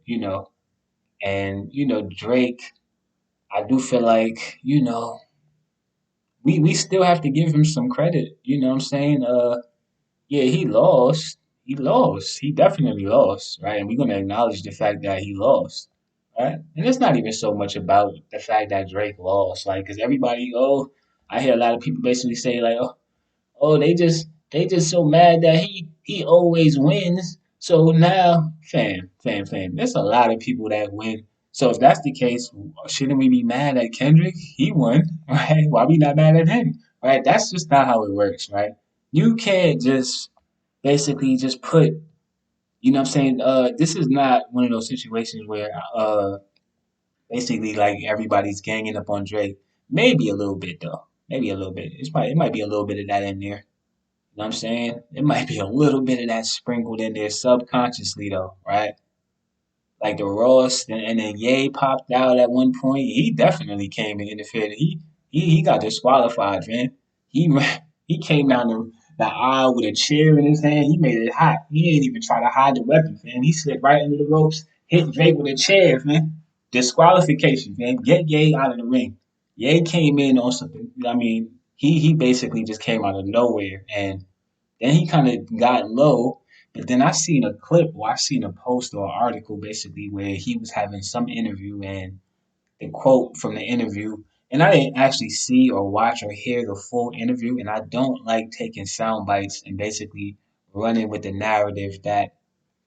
and Drake. I do feel like we still have to give him some credit. You know what I'm saying? Yeah, he lost. He lost. He definitely lost, right? And we're gonna acknowledge the fact that he lost, right? And it's not even so much about the fact that Drake lost, like, because everybody, I hear a lot of people basically say like, oh, they just so mad that he always wins. So now, fam, there's a lot of people that win. So if that's the case, shouldn't we be mad at Kendrick? He won, right? Why we not mad at him, right? That's just not how it works, right? You can't just basically just put, you know what I'm saying? This is not one of those situations where basically like everybody's ganging up on Drake. Maybe a little bit though. Maybe a little bit. It might be a little bit of that in there. You know what I'm saying? It might be a little bit of that sprinkled in there subconsciously though, right? Like the Ross and then Ye popped out at one point. He definitely came and interfered. He got disqualified, man. He he came down the aisle with a chair in his hand. He made it hot. He ain't even try to hide the weapon, man. He slid right under the ropes, hit Drake with a chair, man. Disqualification, man. Get Ye out of the ring. Ye came in on something. I mean, he basically just came out of nowhere and then he kind of got low, but then I seen a clip or I seen a post or article basically where he was having some interview and the quote from the interview And I didn't actually see or watch or hear the full interview, and I don't like taking sound bites and basically running with the narrative that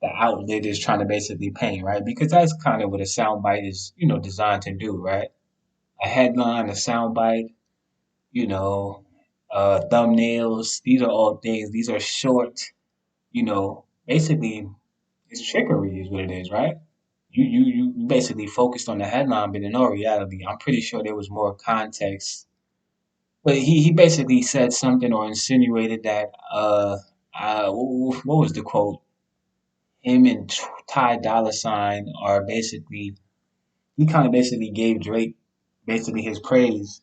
the outlet is trying to basically paint, right? Because that's kind of what a sound bite is, designed to do, right? A headline, a sound bite, you know, thumbnails. These are all things. These are short, basically it's trickery is what it is, right? You basically focused on the headline, but in all reality, I'm pretty sure there was more context. But he basically said something or insinuated that what was the quote? Him and Ty Dolla Sign are basically he kind of basically gave Drake basically his praise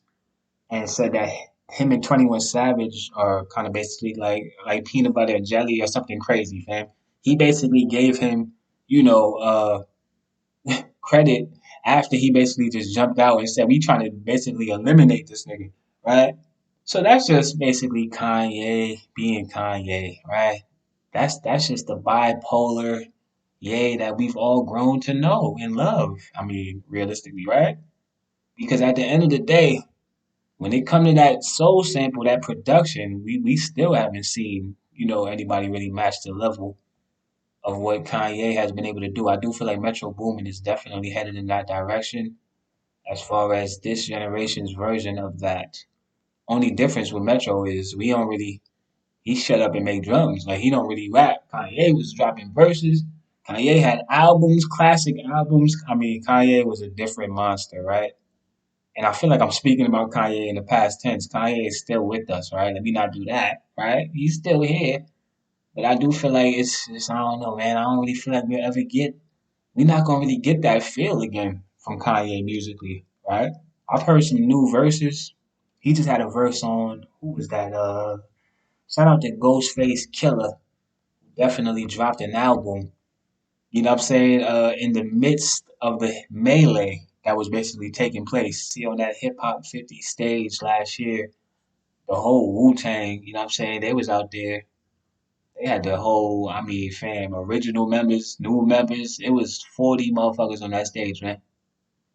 and said that him and 21 Savage are kind of basically like peanut butter and jelly or something crazy, fam. He basically gave him, you know, credit after he basically just jumped out and said we trying to basically eliminate this nigga, right? So that's just basically Kanye being Kanye, right? That's just the bipolar yay that we've all grown to know and love. I mean, realistically, right? Because at the end of the day, when it comes to that soul sample, that production, we still haven't seen, anybody really match the level of what Kanye has been able to do. I do feel like Metro Boomin is definitely headed in that direction as far as this generation's version of that. Only difference with Metro is we don't really he shut up and make drums. Like he don't really rap. Kanye was dropping verses. Kanye had albums, classic albums. I mean, Kanye was a different monster, right? And I feel like I'm speaking about Kanye in the past tense. Kanye is still with us, right? Let me not do that, right? He's still here. But I do feel like it's I don't know, man. I don't really feel like we're not gonna really get that feel again from Kanye musically, right? I've heard some new verses. He just had a verse on who was that? Shout out to Ghostface Killer. Definitely dropped an album. You know what I'm saying? In the midst of the melee that was basically taking place. See on that Hip Hop 50 stage last year, the whole Wu Tang, you know what I'm saying? They was out there. They had the whole, I mean, fam, original members, new members. It was 40 motherfuckers on that stage, man.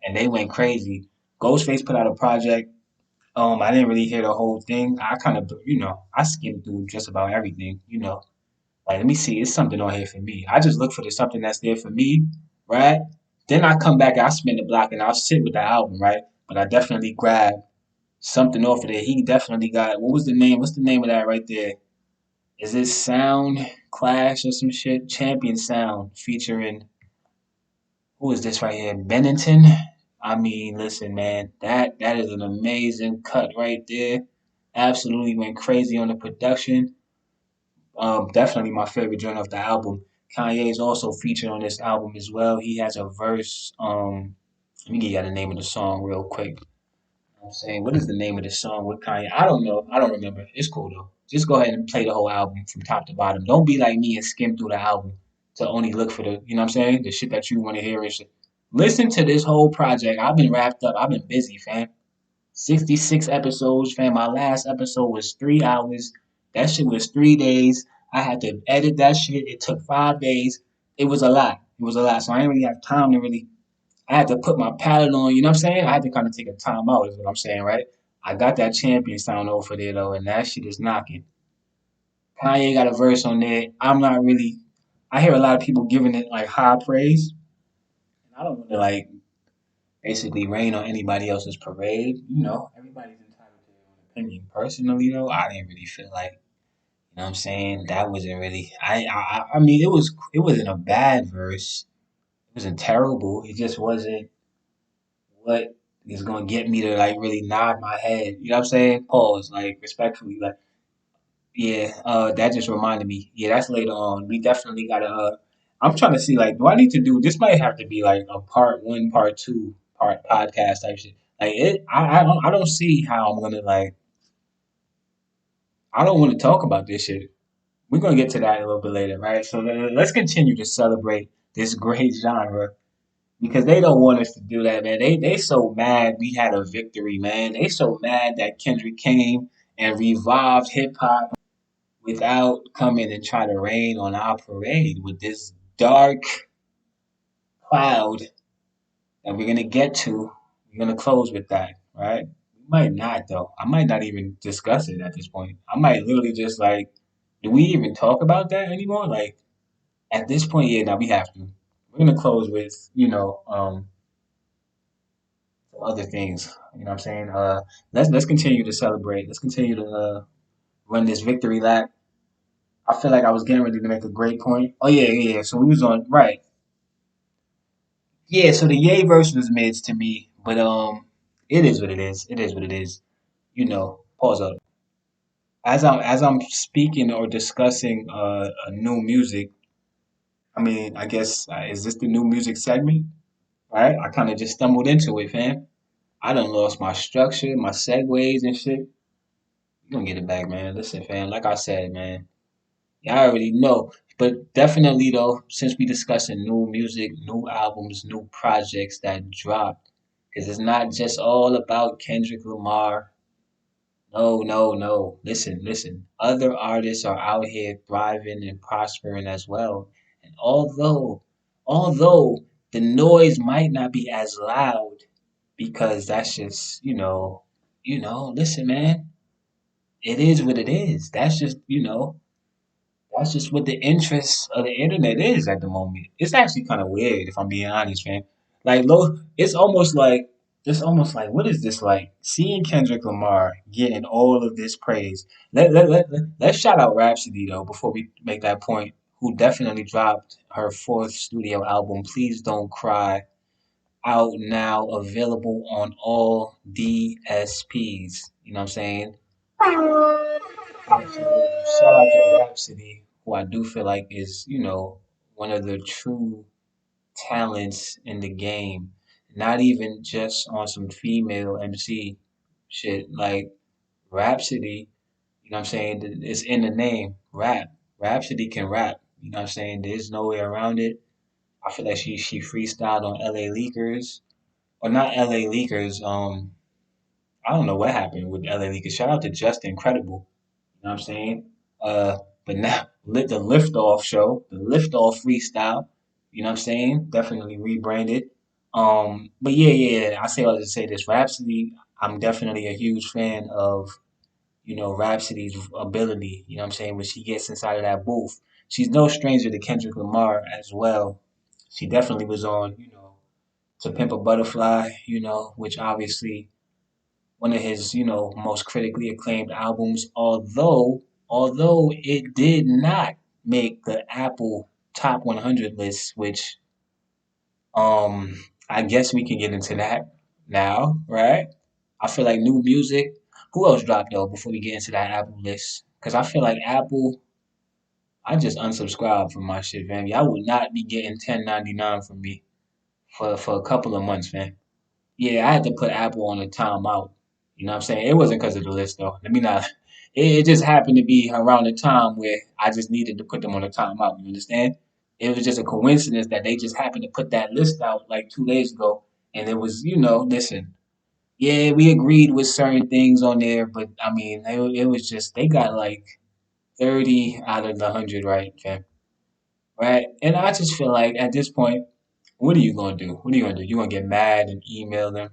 And they went crazy. Ghostface put out a project. I didn't really hear the whole thing. I kind of, I skimmed through just about everything. Like, let me see, it's something on here for me. I just look for the something that's there for me, right? Then I come back, I spin the block, and I'll sit with the album, right? But I definitely grab something off of there. He definitely got what was the name? What's the name of that right there? Is it Sound Clash or some shit? Champion Sound featuring who is this right here? Bennington. I mean, listen, man, that is an amazing cut right there. Absolutely went crazy on the production. Definitely my favorite joint of the album. Kanye is also featured on this album as well. He has a verse. Let me give you the name of the song real quick. I'm saying, what is the name of the song with Kanye? I don't know. I don't remember. It's cool though. Just go ahead and play the whole album from top to bottom. Don't be like me and skim through the album to only look for the, you know what I'm saying? The shit that you want to hear and shit. Listen to this whole project. I've been wrapped up. I've been busy, fam. 66 episodes, fam. My last episode was 3 hours. That shit was 3 days. I had to edit that shit. It took 5 days. It was a lot. It was a lot. So I didn't really have time to really. I had to put my palette on. You know what I'm saying? I had to kind of take a time out. Is what I'm saying, right? I got that champion sound over there though, and that shit is knocking. Kanye got a verse on there. I'm not really. I hear a lot of people giving it like high praise. I don't want to like basically rain on anybody else's parade. Everybody's entitled to their own opinion. Personally, though, I didn't really feel like, what I'm saying, that wasn't really. I mean, it wasn't a bad verse. It wasn't terrible. It just wasn't what is gonna get me to like really nod my head. You know what I'm saying? Pause, like respectfully, like yeah. That just reminded me. Yeah, that's later on. We definitely gotta. I'm trying to see like, do I need to do this? Might have to be like a part one, part two, part podcast type shit. Like it, I don't see how I'm gonna like. I don't want to talk about this shit. We're gonna get to that a little bit later, right? So let's continue to celebrate this great genre because they don't want us to do that, man. They so mad we had a victory, man. They so mad that Kendrick came and revived hip hop without coming and try to rain on our parade with this dark cloud that we're gonna get to. We're gonna close with that, right? We might not though. I might not even discuss it at this point. I might literally just like, do we even talk about that anymore? Like at this point, yeah, now we have to. We're gonna close with, some other things. You know what I'm saying? Let's continue to celebrate. Let's continue to run this victory lap. I feel like I was getting ready to make a great point. Oh yeah, yeah, yeah. So we was on right. Yeah, so the Yay verse was mids to me, but it is what it is. It is what it is. Pause up. As I'm speaking or discussing a new music, I mean, I guess is this the new music segment? Right? I kind of just stumbled into it, fam. I done lost my structure, my segues and shit. You gonna get it back, man. Listen, fam. Like I said, man. Yeah, I already know. But definitely though, since we discussing new music, new albums, new projects that dropped, because it's not just all about Kendrick Lamar. No, no, no. Listen, listen. Other artists are out here thriving and prospering as well. And although the noise might not be as loud because that's just, listen, man, it is what it is. That's just what the interest of the internet is at the moment. It's actually kind of weird, if I'm being honest, man. Like, it's almost like, what is this like? Seeing Kendrick Lamar getting all of this praise. Let's shout out Rhapsody though before we make that point. Who definitely dropped her fourth studio album, Please Don't Cry, out now, available on all DSPs. You know what I'm saying? Absolutely. Shout out to Rhapsody, who I do feel like is, one of the true talents in the game. Not even just on some female MC shit. Like Rhapsody, you know what I'm saying? It's in the name, rap. Rhapsody can rap. You know what I'm saying? There's no way around it. I feel like she freestyled on LA Leakers. Or not LA Leakers, I don't know what happened with LA Leakers. Shout out to Just Incredible. You know what I'm saying? Uh, but now the Liftoff show, the Liftoff freestyle. You know what I'm saying? Definitely rebranded. But yeah, yeah, yeah. I say all to say this. Rhapsody, I'm definitely a huge fan of, Rhapsody's ability. You know what I'm saying? When she gets inside of that booth, she's no stranger to Kendrick Lamar as well. She definitely was on, To Pimp a Butterfly, which obviously one of his, most critically acclaimed albums, although it did not make the Apple Top 100 list, which um I guess we can get into that now, right? I feel like new music. Who else dropped though before we get into that Apple list? Because I feel like Apple, I just unsubscribed from my shit, fam. Y'all would not be getting 10.99 from me for a couple of months, man. Yeah, I had to put Apple on a timeout. You know what I'm saying? It wasn't because of the list though. Let me not. It just happened to be around the time where I just needed to put them on a timeout. You understand? It was just a coincidence that they just happened to put that list out like 2 days ago, and it was, listen. Yeah, we agreed with certain things on there, but I mean, it was just they got like 30 out of the 100 right, fam. Right? And I just feel like at this point, what are you gonna do? What are you gonna do? You gonna get mad and email them?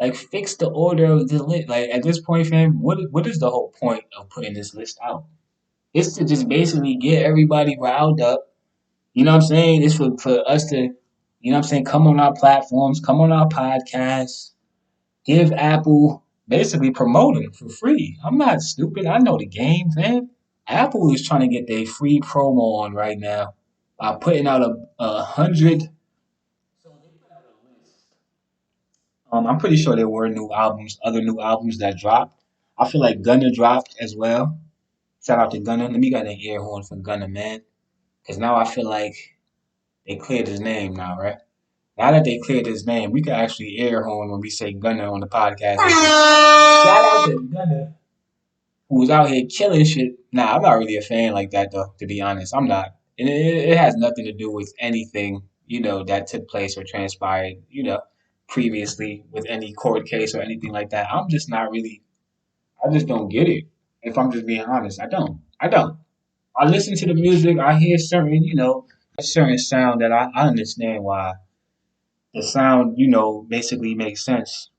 Like fix the order of the list. Like at this point, fam, what is the whole point of putting this list out? It's to just basically get everybody riled up. You know what I'm saying? It's for us to, come on our platforms, come on our podcasts, give Apple basically promote them for free. I'm not stupid. I know the game, fam. Apple is trying to get their free promo on right now by putting out a hundred. I'm pretty sure there were new albums, other new albums that dropped. I feel like Gunna dropped as well. Shout out to Gunna. Let me get an air horn for Gunna, man. Because now I feel like they cleared his name now, right? Now that they cleared his name, we can actually air horn when we say Gunna on the podcast. Shout out to Gunna, who was out here killing shit. Nah, I'm not really a fan like that, though, to be honest. I'm not. And it has nothing to do with anything, that took place or transpired, previously with any court case or anything like that. I'm just not really, I just don't get it. If I'm just being honest, I don't. I don't. I listen to the music, I hear certain, certain sound that I understand why the sound, basically makes sense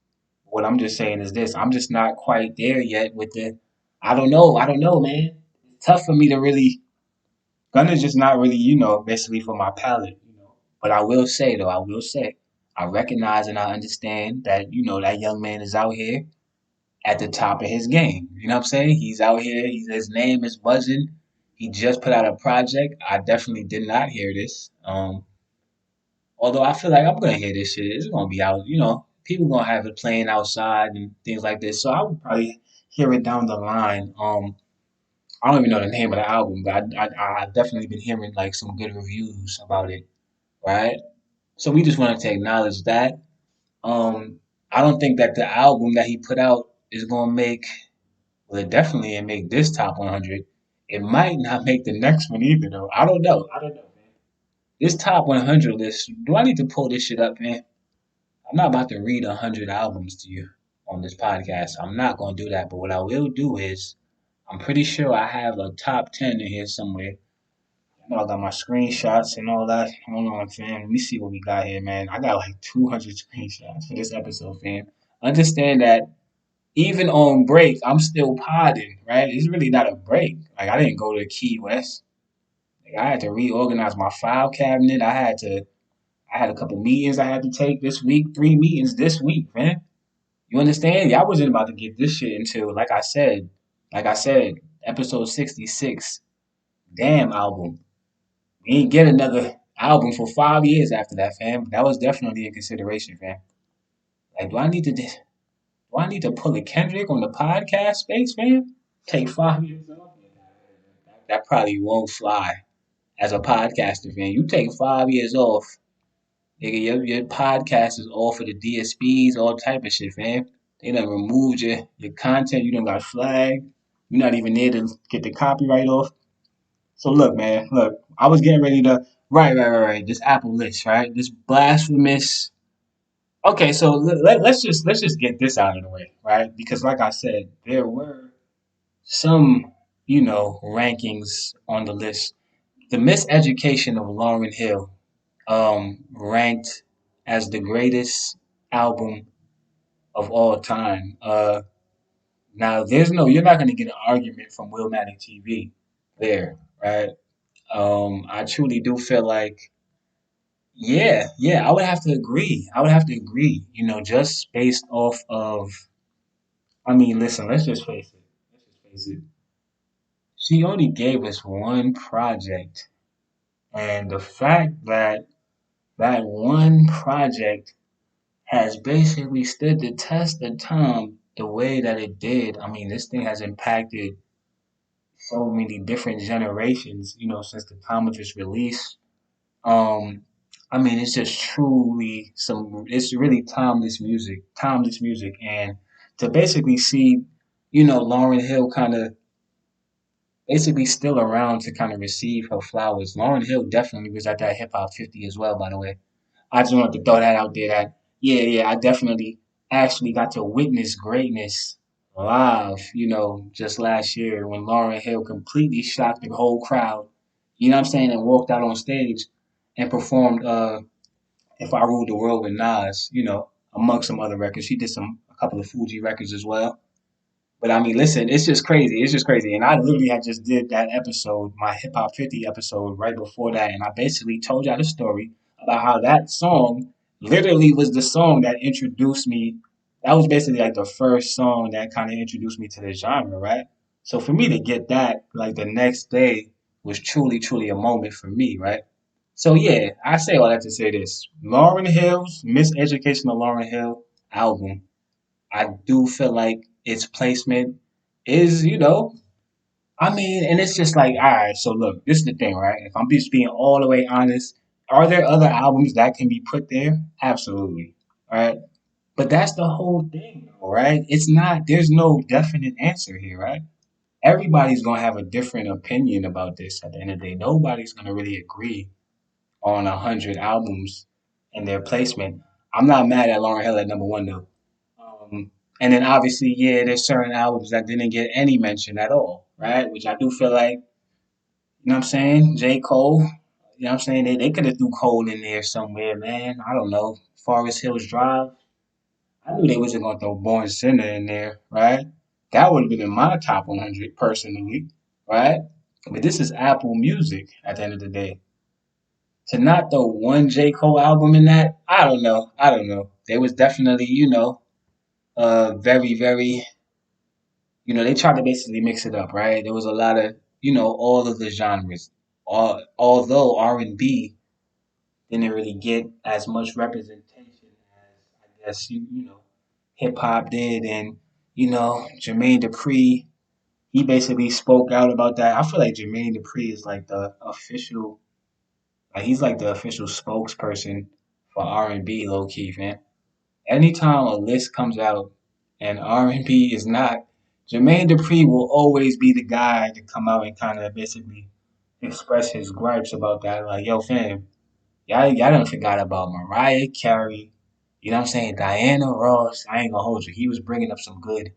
What I'm just saying is this: I'm just not quite there yet with the. I don't know, man. It's tough for me to really. Gunna's just not really, basically for my palate, But I will say though, I recognize and I understand that that young man is out here at the top of his game. You know what I'm saying? He's out here. His name is buzzing. He just put out a project. I definitely did not hear this. Although I feel like I'm gonna hear this shit. It's gonna be out. People gonna have it playing outside and things like this. So I would probably hear it down the line. I don't even know the name of the album, but I definitely been hearing like some good reviews about it, right? So we just wanted to acknowledge that. Um, I don't think that the album that he put out is gonna make. Well, it definitely didn't make this top 100. It might not make the next one either, though. I don't know. Man. This top 100 list. Do I need to pull this shit up, man? I'm not about to read 100 albums to you on this podcast. I'm not gonna do that. But what I will do is, I'm pretty sure I have a top 10 in here somewhere. I got my screenshots and all that. Hold on, fam. Let me see what we got here, man. I got like 200 screenshots for this episode, fam. Understand that even on break, I'm still podding, right? It's really not a break. Like I didn't go to Key West. Like, I had to reorganize my file cabinet. I had a couple meetings I had to take this week, 3 meetings this week, man. You understand? Yeah, I wasn't about to get this shit until, like I said, episode 66, damn album. We ain't get another album for 5 years after that, fam. That was definitely a consideration, fam. Like, do I need to pull a Kendrick on the podcast space, fam? Take 5 years off? That probably won't fly as a podcaster, man. You take 5 years off, nigga, your podcast is all for the DSPs, all type of shit, fam. They done removed your content, you done got flagged. You're not even there to get the copyright off. So look, man, look, I was getting ready to right. This Apple list, right? This blasphemous. Okay, so let's just get this out of the way, right? Because like I said, there were some, rankings on the list. The Miseducation of Lauryn Hill, ranked as the greatest album of all time. Now you're not gonna get an argument from Willmatic TV there, right? I truly do feel like, yeah, I would have to agree. Just based off of, I mean, listen, let's just face it. Let's just face it. She only gave us one project, and the fact that that one project has basically stood the test of time the way that it did. I mean, this thing has impacted so many different generations, since the time of its release. Um, I mean, it's just truly it's really timeless music. And to basically see, Lauryn Hill kind of basically still around to kind of receive her flowers. Lauryn Hill definitely was at that hip hop 50 as well, by the way. I just wanted to throw that out there that, yeah, I definitely actually got to witness greatness live, just last year when Lauryn Hill completely shocked the whole crowd, you know what I'm saying, and walked out on stage and performed If I Ruled the World with Nas, amongst some other records. She did a couple of Fuji records as well. But I mean, listen, it's just crazy. It's just crazy. And I literally had just did that episode, my Hip Hop 50 episode right before that. And I basically told y'all the story about how that song literally was the song that introduced me. That was basically like the first song that kind of introduced me to the genre, right? So for me to get that like the next day was truly, truly a moment for me, right? So yeah, I say all that to say this. Lauryn Hill's Miseducation of Lauryn Hill album, I do feel like its placement is, I mean, and it's just like, all right, so look, this is the thing, right? If I'm just being all the way honest, are there other albums that can be put there? Absolutely, right? But that's the whole thing, right? It's not, there's no definite answer here, right? Everybody's going to have a different opinion about this at the end of the day. Nobody's going to really agree on 100 albums and their placement. I'm not mad at Lauryn Hill at number one, though. And then obviously, yeah, there's certain albums that didn't get any mention at all, right? Which I do feel like, you know what I'm saying? J. Cole, you know what I'm saying? They could have threw Cole in there somewhere, man. I don't know. Forest Hills Drive. I knew they wasn't gonna throw Born Sinner in there, right? That would have been in my top 100 personally, right? But this is Apple Music at the end of the day. To not throw one J. Cole album in that, I don't know. I don't know. There was definitely, very, very, they tried to basically mix it up, right? There was a lot of, all of the genres. Although R&B didn't really get as much representation as I guess hip hop did, and Jermaine Dupri, he basically spoke out about that. I feel like Jermaine Dupri is like the official, like he's like the official spokesperson for R&B, low key, man. Anytime a list comes out and R&B is not, Jermaine Dupri will always be the guy to come out and kind of basically express his gripes about that. Like, yo, fam, y'all done forgot about Mariah Carey. You know what I'm saying? Diana Ross. I ain't gonna hold you. He was bringing up some good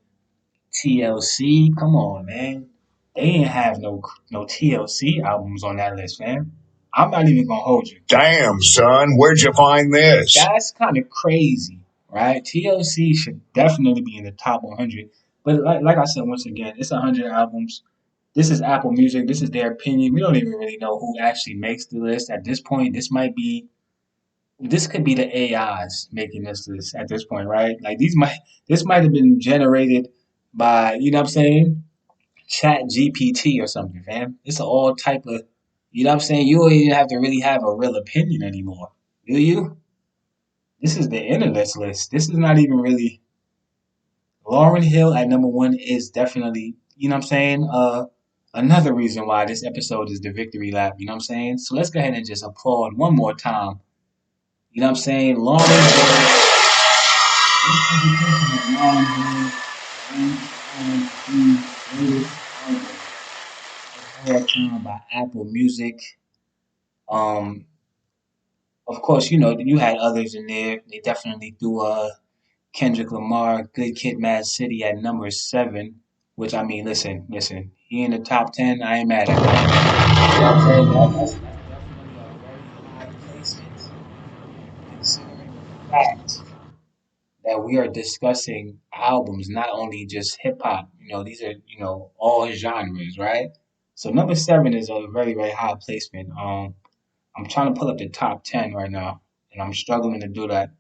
TLC. Come on, man. They ain't have no TLC albums on that list, fam. I'm not even gonna hold you. Damn, son, where'd you find this? That's kind of crazy, right? TLC should definitely be in the top 100. But like I said, once again, it's 100 albums. This is Apple Music. This is their opinion. We don't even really know who actually makes the list at this point. This could be the AIs making this list at this point, right? Like this might have been generated by, you know what I'm saying, Chat GPT or something, fam. It's all type of, you know what I'm saying? You don't even have to really have a real opinion anymore, do you? This is the internet's list. This is not even really Lauren Hill at number one is definitely, you know what I'm saying? Another reason why this episode is the victory lap, you know what I'm saying? So let's go ahead and just applaud one more time. You know what I'm saying? Lauren Hill. Lauren Hill ranked as the greatest album of all time by Apple Music. Um, of course, you had others in there. They definitely threw Kendrick Lamar, Good Kid, Mad City at number 7. Which I mean, listen. He in the top 10. I ain't mad at that. You know what I'm saying? That's definitely a very high placement, considering the fact that we are discussing albums, not only just hip hop. These are all genres, right? So number 7 is a very very high placement. I'm trying to pull up the top 10 right now, and I'm struggling to do that.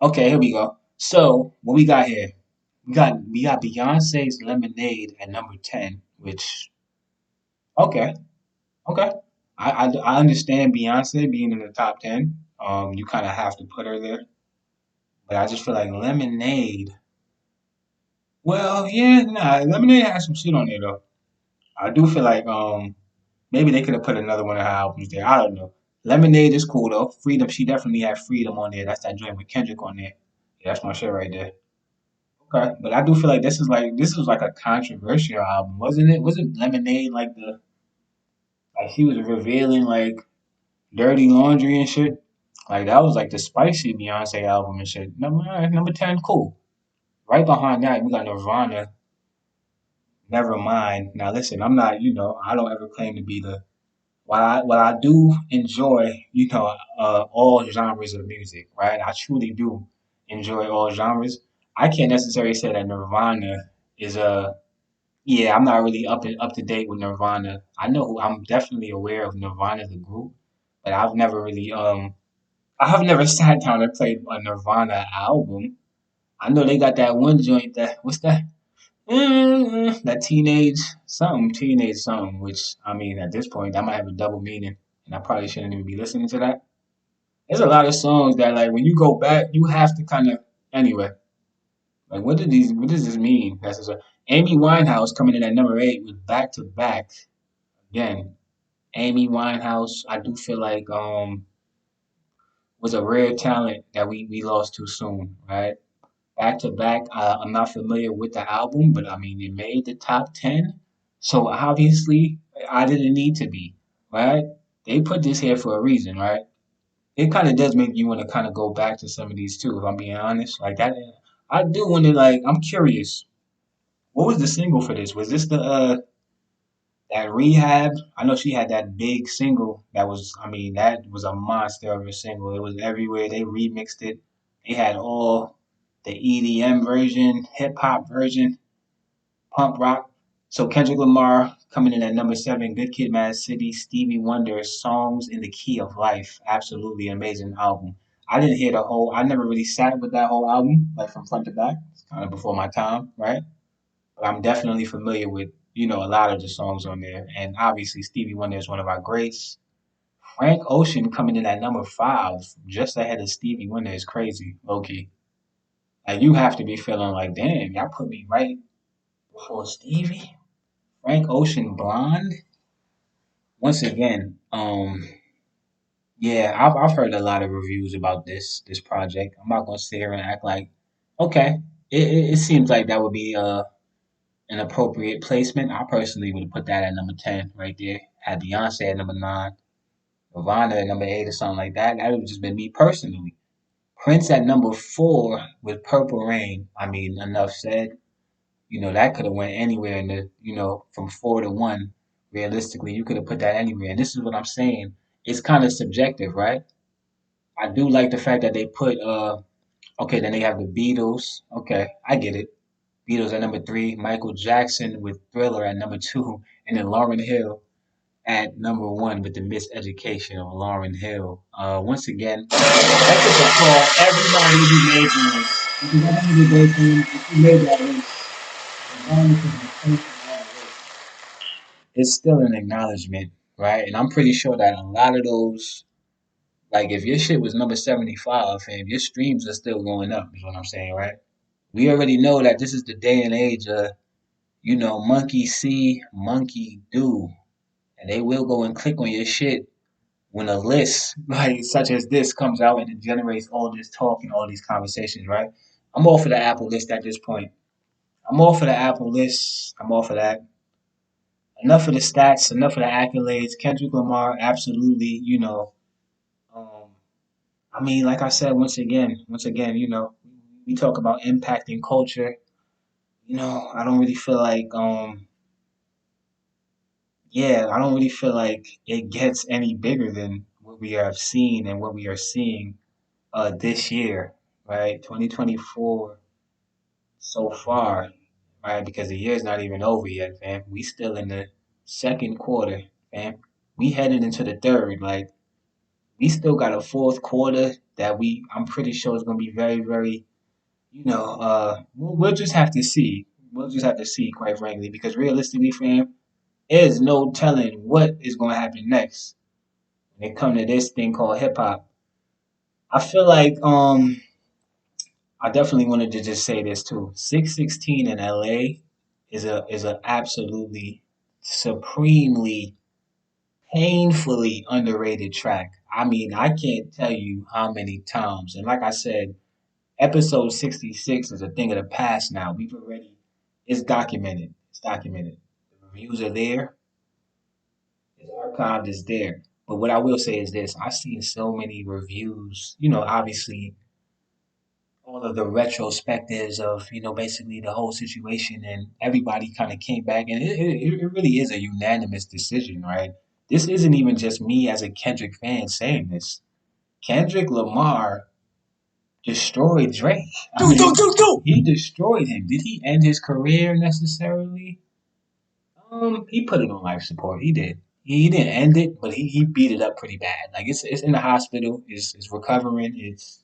Okay, here we go. So what we got here? We got Beyonce's Lemonade at number 10, which okay, okay. I understand Beyonce being in the top 10. You kind of have to put her there, but I just feel like Lemonade. Well, yeah, nah, Lemonade has some shit on there though. I do feel like maybe they could have put another one of her albums there. I don't know. Lemonade is cool though. Freedom, she definitely had Freedom on there. That's that joint with Kendrick on there. Yeah, that's my shit right there. Okay, but I do feel like this was like a controversial album, wasn't it? Wasn't Lemonade like like he was revealing like dirty laundry and shit? Like that was like the spicy Beyonce album and shit. Number 10, cool. Right behind that we got Nirvana, Never Mind. Now listen, I'm not, I don't ever claim to be the while I do enjoy, all genres of music, right? I truly do enjoy all genres. I can't necessarily say that Nirvana is a yeah, I'm not really up to date with Nirvana. I'm definitely aware of Nirvana the group, but I have never sat down and played a Nirvana album. I know they got that one joint that what's that? That teenage something, which I mean at this point that might have a double meaning, and I probably shouldn't even be listening to that. There's a lot of songs that like when you go back, you have to kind of anyway. Like what does this mean? Amy Winehouse coming in at number 8 with back to back again. Amy Winehouse, I do feel like was a rare talent that we lost too soon, right? Back to back. I'm not familiar with the album, but I mean it made the top 10, so obviously I didn't need to be, right? They put this here for a reason, right? It kind of does make you want to kind of go back to some of these too, if I'm being honest. Like that, I do want to like. I'm curious. What was the single for this? Was this the that Rehab? I know she had that big single that was. I mean, that was a monster of a single. It was everywhere. They remixed it. They had all. the EDM version, hip hop version, punk rock. So Kendrick Lamar coming in at number 7, Good Kid, Mad City, Stevie Wonder, Songs in the Key of Life. Absolutely amazing album. I didn't hear the whole. I never really sat with that whole album, like from front to back. It's kind of before my time, right? But I'm definitely familiar with a lot of the songs on there, and obviously Stevie Wonder is one of our greats. Frank Ocean coming in at number 5, just ahead of Stevie Wonder is crazy, low key. Like you have to be feeling like, damn, y'all put me right before Stevie. Frank Ocean Blonde. Once again, yeah, I've heard a lot of reviews about this project. I'm not gonna sit here and act like, okay, it seems like that would be an appropriate placement. I personally would have put that at number 10 right there. Had Beyonce at number 9, Nirvana at number 8 or something like that. That would have just been me personally. Prince at number 4 with Purple Rain. I mean, enough said. That could have went anywhere in from 4 to 1. Realistically, you could have put that anywhere. And this is what I'm saying. It's kind of subjective, right? I do like the fact that they put okay, then they have the Beatles. Okay, I get it. Beatles at number 3, Michael Jackson with Thriller at number 2, and then Lauryn Hill at number 1 with the Miseducation of Lauryn Hill. Once again, that's just a call everybody who made this. Because at the end of the day, fam, if you made that list, regardless of the person on the list, it's still an acknowledgement, right? And I'm pretty sure that a lot of those, like if your shit was number 75, fam, your streams are still going up, is what I'm saying, right? We already know that this is the day and age of, monkey see, monkey do. And they will go and click on your shit when a list like such as this comes out and it generates all this talk and all these conversations, right? I'm all for the Apple list at this point. I'm all for the Apple list. I'm all for that. Enough of the stats, enough of the accolades. Kendrick Lamar, absolutely, um, I mean, like I said, once again, we talk about impacting culture. I don't really feel like, yeah, I don't really feel like it gets any bigger than what we have seen and what we are seeing this year, right? 2024 so far, right? Because the year's not even over yet, fam. We still in the second quarter, fam. We headed into the third. Like we still got a fourth quarter that I'm pretty sure is gonna be very, very, we'll just have to see. We'll just have to see, quite frankly, because realistically, fam, there's no telling what is gonna happen next when it comes to this thing called hip hop. I feel like I definitely wanted to just say this too. 616 in LA is a absolutely supremely painfully underrated track. I mean, I can't tell you how many times. And like I said, episode 66 is a thing of the past now. It's documented. It's documented. The reviews are there. It's archived. It's there. But what I will say is this: I've seen so many reviews. Obviously all of the retrospectives of basically the whole situation, and everybody kind of came back, and it really is a unanimous decision, right? This isn't even just me as a Kendrick fan saying this. Kendrick Lamar destroyed Drake. He destroyed him. Did he end his career necessarily? He put it on life support. He did. He didn't end it, but he beat it up pretty bad. Like it's in the hospital. It's recovering. It's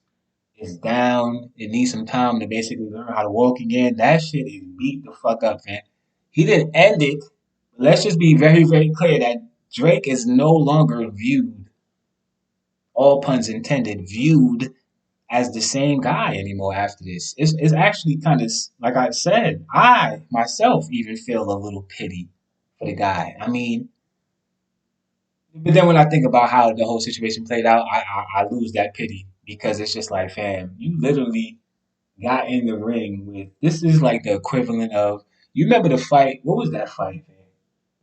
down. It needs some time to basically learn how to walk again. That shit is beat the fuck up, man. He didn't end it. Let's just be very, very clear that Drake is no longer viewed, all puns intended, viewed as the same guy anymore after this. It's actually kind of, like I said, I myself even feel a little pity for the guy. I mean, but then when I think about how the whole situation played out, I lose that pity because it's just like, fam, you literally got in the ring with this is like the equivalent of you remember the fight? What was that fight, man?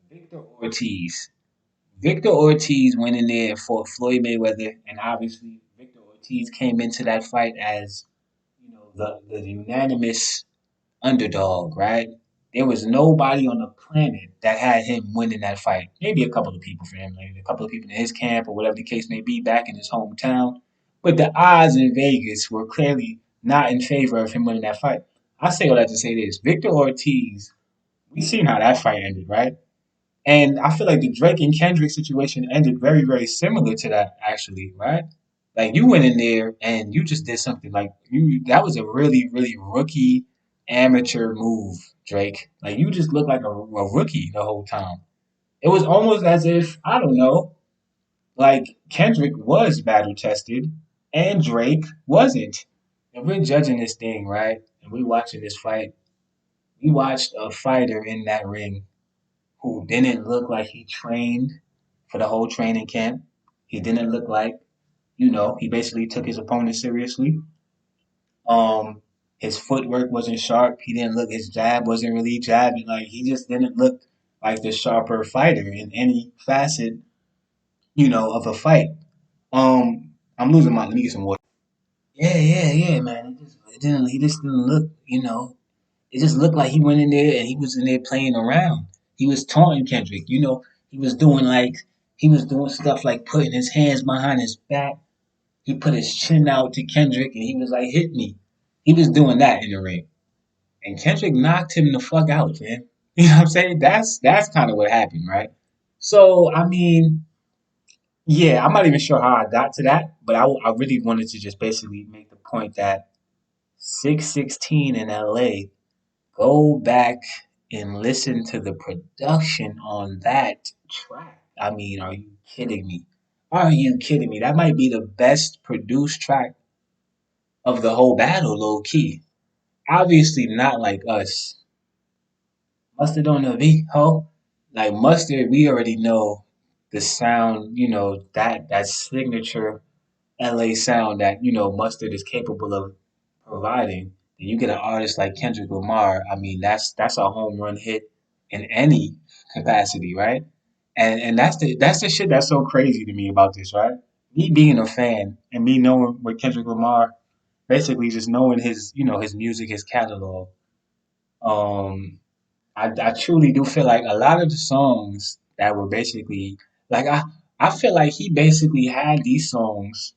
Victor Ortiz. Victor Ortiz went in there and fought Floyd Mayweather, and obviously Victor Ortiz came into that fight as the unanimous underdog, right? There was nobody on the planet that had him winning that fight. Maybe a couple of people for him, like a couple of people in his camp or whatever the case may be back in his hometown. But the odds in Vegas were clearly not in favor of him winning that fight. I say all that to say this: Victor Ortiz. We seen how that fight ended, right? And I feel like the Drake and Kendrick situation ended very, very similar to that, actually, right? Like you went in there and you just did something like you that was a really, really rookie amateur move, Drake. Like you just looked like a rookie the whole time. It was almost as if, I don't know, like Kendrick was battle tested and Drake wasn't. And we're judging this thing, right? And we watching this fight. We watched a fighter in that ring who didn't look like he trained for the whole training camp. He didn't look like, he basically took his opponent seriously. Um, his footwork wasn't sharp. He didn't look, his jab wasn't really jabbing. Like, he just didn't look like the sharper fighter in any facet, of a fight. I'm losing my, let me get some water. Yeah, man. He just didn't look, it just looked like he went in there and he was in there playing around. He was taunting Kendrick. He was doing stuff like putting his hands behind his back. He put his chin out to Kendrick and he was like, hit me. He was doing that in the ring. And Kendrick knocked him the fuck out, man. You know what I'm saying? That's kind of what happened, right? So, I mean, yeah, I'm not even sure how I got to that, but I really wanted to just basically make the point that 616 in LA. Go back and listen to the production on that track. I mean, are you kidding me? Are you kidding me? That might be the best produced track of the whole battle, low key. Obviously, not like us. Mustard on the beat, ho. Like Mustard, we already know the sound, that signature LA sound that, Mustard is capable of providing. And you get an artist like Kendrick Lamar, I mean, that's a home run hit in any capacity, right? And that's the shit that's so crazy to me about this, right? Me being a fan and me knowing what Kendrick Lamar, basically just knowing his music, his catalog. Um, I truly do feel like a lot of the songs that were basically like I feel like he basically had these songs.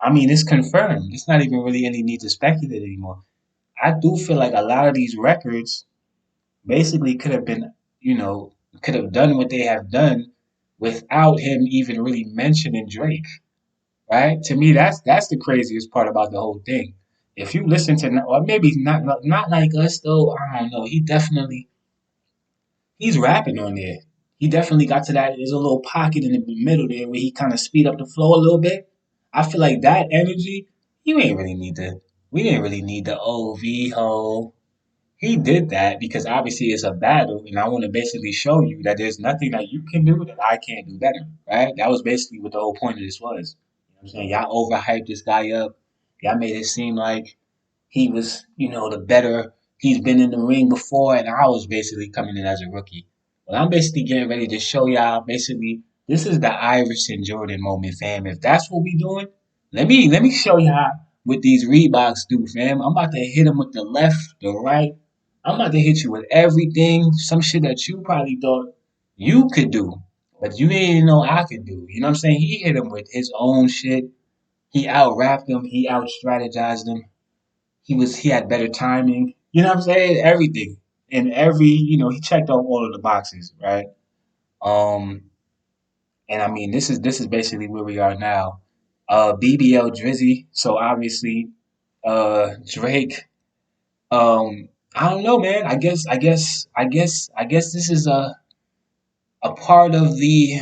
I mean, it's confirmed. It's not even really any need to speculate anymore. I do feel like a lot of these records basically could have been, could have done what they have done without him even really mentioning Drake, right? To me, that's the craziest part about the whole thing. If you listen to, or maybe not like us though, I don't know. He's rapping on there. He definitely got to that. There's a little pocket in the middle there where he kind of speed up the flow a little bit. I feel like that energy, you ain't really need to. We didn't really need the OV ho. He did that because obviously it's a battle, and I want to basically show you that there's nothing that you can do that I can't do better, right? That was basically what the whole point of this was. You know what I'm saying? Y'all overhyped this guy up. Y'all made it seem like he was, the better. He's been in the ring before, and I was basically coming in as a rookie. Well, I'm basically getting ready to show y'all. Basically, this is the Iverson Jordan moment, fam. If that's what we doing, let me show y'all what these Reeboks do, fam. I'm about to hit him with the left, the right. I'm about to hit you with everything, some shit that you probably thought you could do, but you didn't know I could do. You know what I'm saying? He hit him with his own shit. He out rapped him. He out strategized him. He had better timing. You know what I'm saying? Everything. And he checked off all of the boxes, right? Um and I mean this is basically where we are now. BBL Drizzy, so obviously Drake. I don't know, man. I guess this is a part of the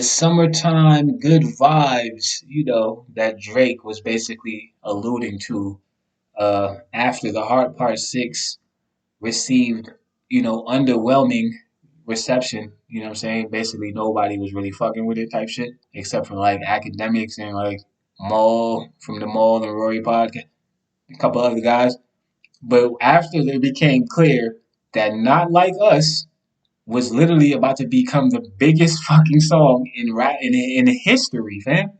summertime good vibes, that Drake was basically alluding to after the Heart Part 6 received, underwhelming reception. You know what I'm saying? Basically, nobody was really fucking with it type shit, except for like academics and like Maul from the Maul and Rory podcast, a couple other guys. But after it became clear that Not Like Us was literally about to become the biggest fucking song in rap in history, fam.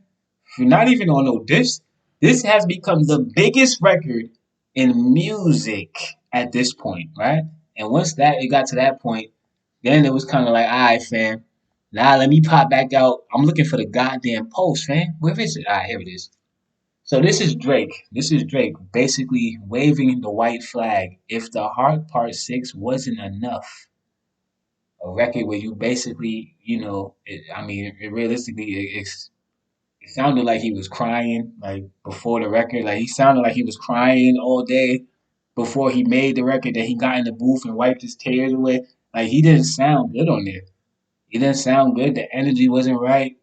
Not even on no diss. This has become the biggest record in music at this point, right? And once that it got to that point, then it was kind of like, all right, fam. Now let me pop back out. I'm looking for the goddamn post, fam. Where is it? All right, here it is. So this is Drake. This is Drake basically waving the white flag. If the Heart Part 6 wasn't enough, a record where you basically, realistically, it sounded like he was crying, like before the record. Like he sounded like he was crying all day before he made the record. That he got in the booth and wiped his tears away. Like he didn't sound good on there. He didn't sound good. The energy wasn't right.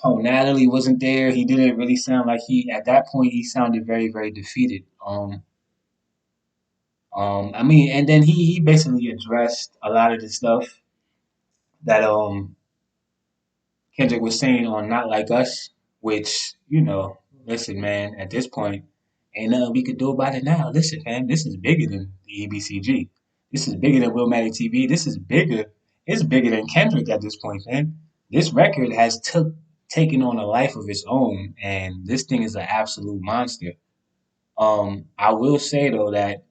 Tonality wasn't there. He didn't really sound like he. At that point, he sounded very, very defeated. And then he basically addressed a lot of the stuff that Kendrick was saying on Not Like Us, which, listen, man, at this point, ain't nothing we could do about it now. Listen, man, this is bigger than the EBCG. This is bigger than Willmatic TV. This is bigger. It's bigger than Kendrick at this point, man. This record has taken on a life of its own, and this thing is an absolute monster. I will say though that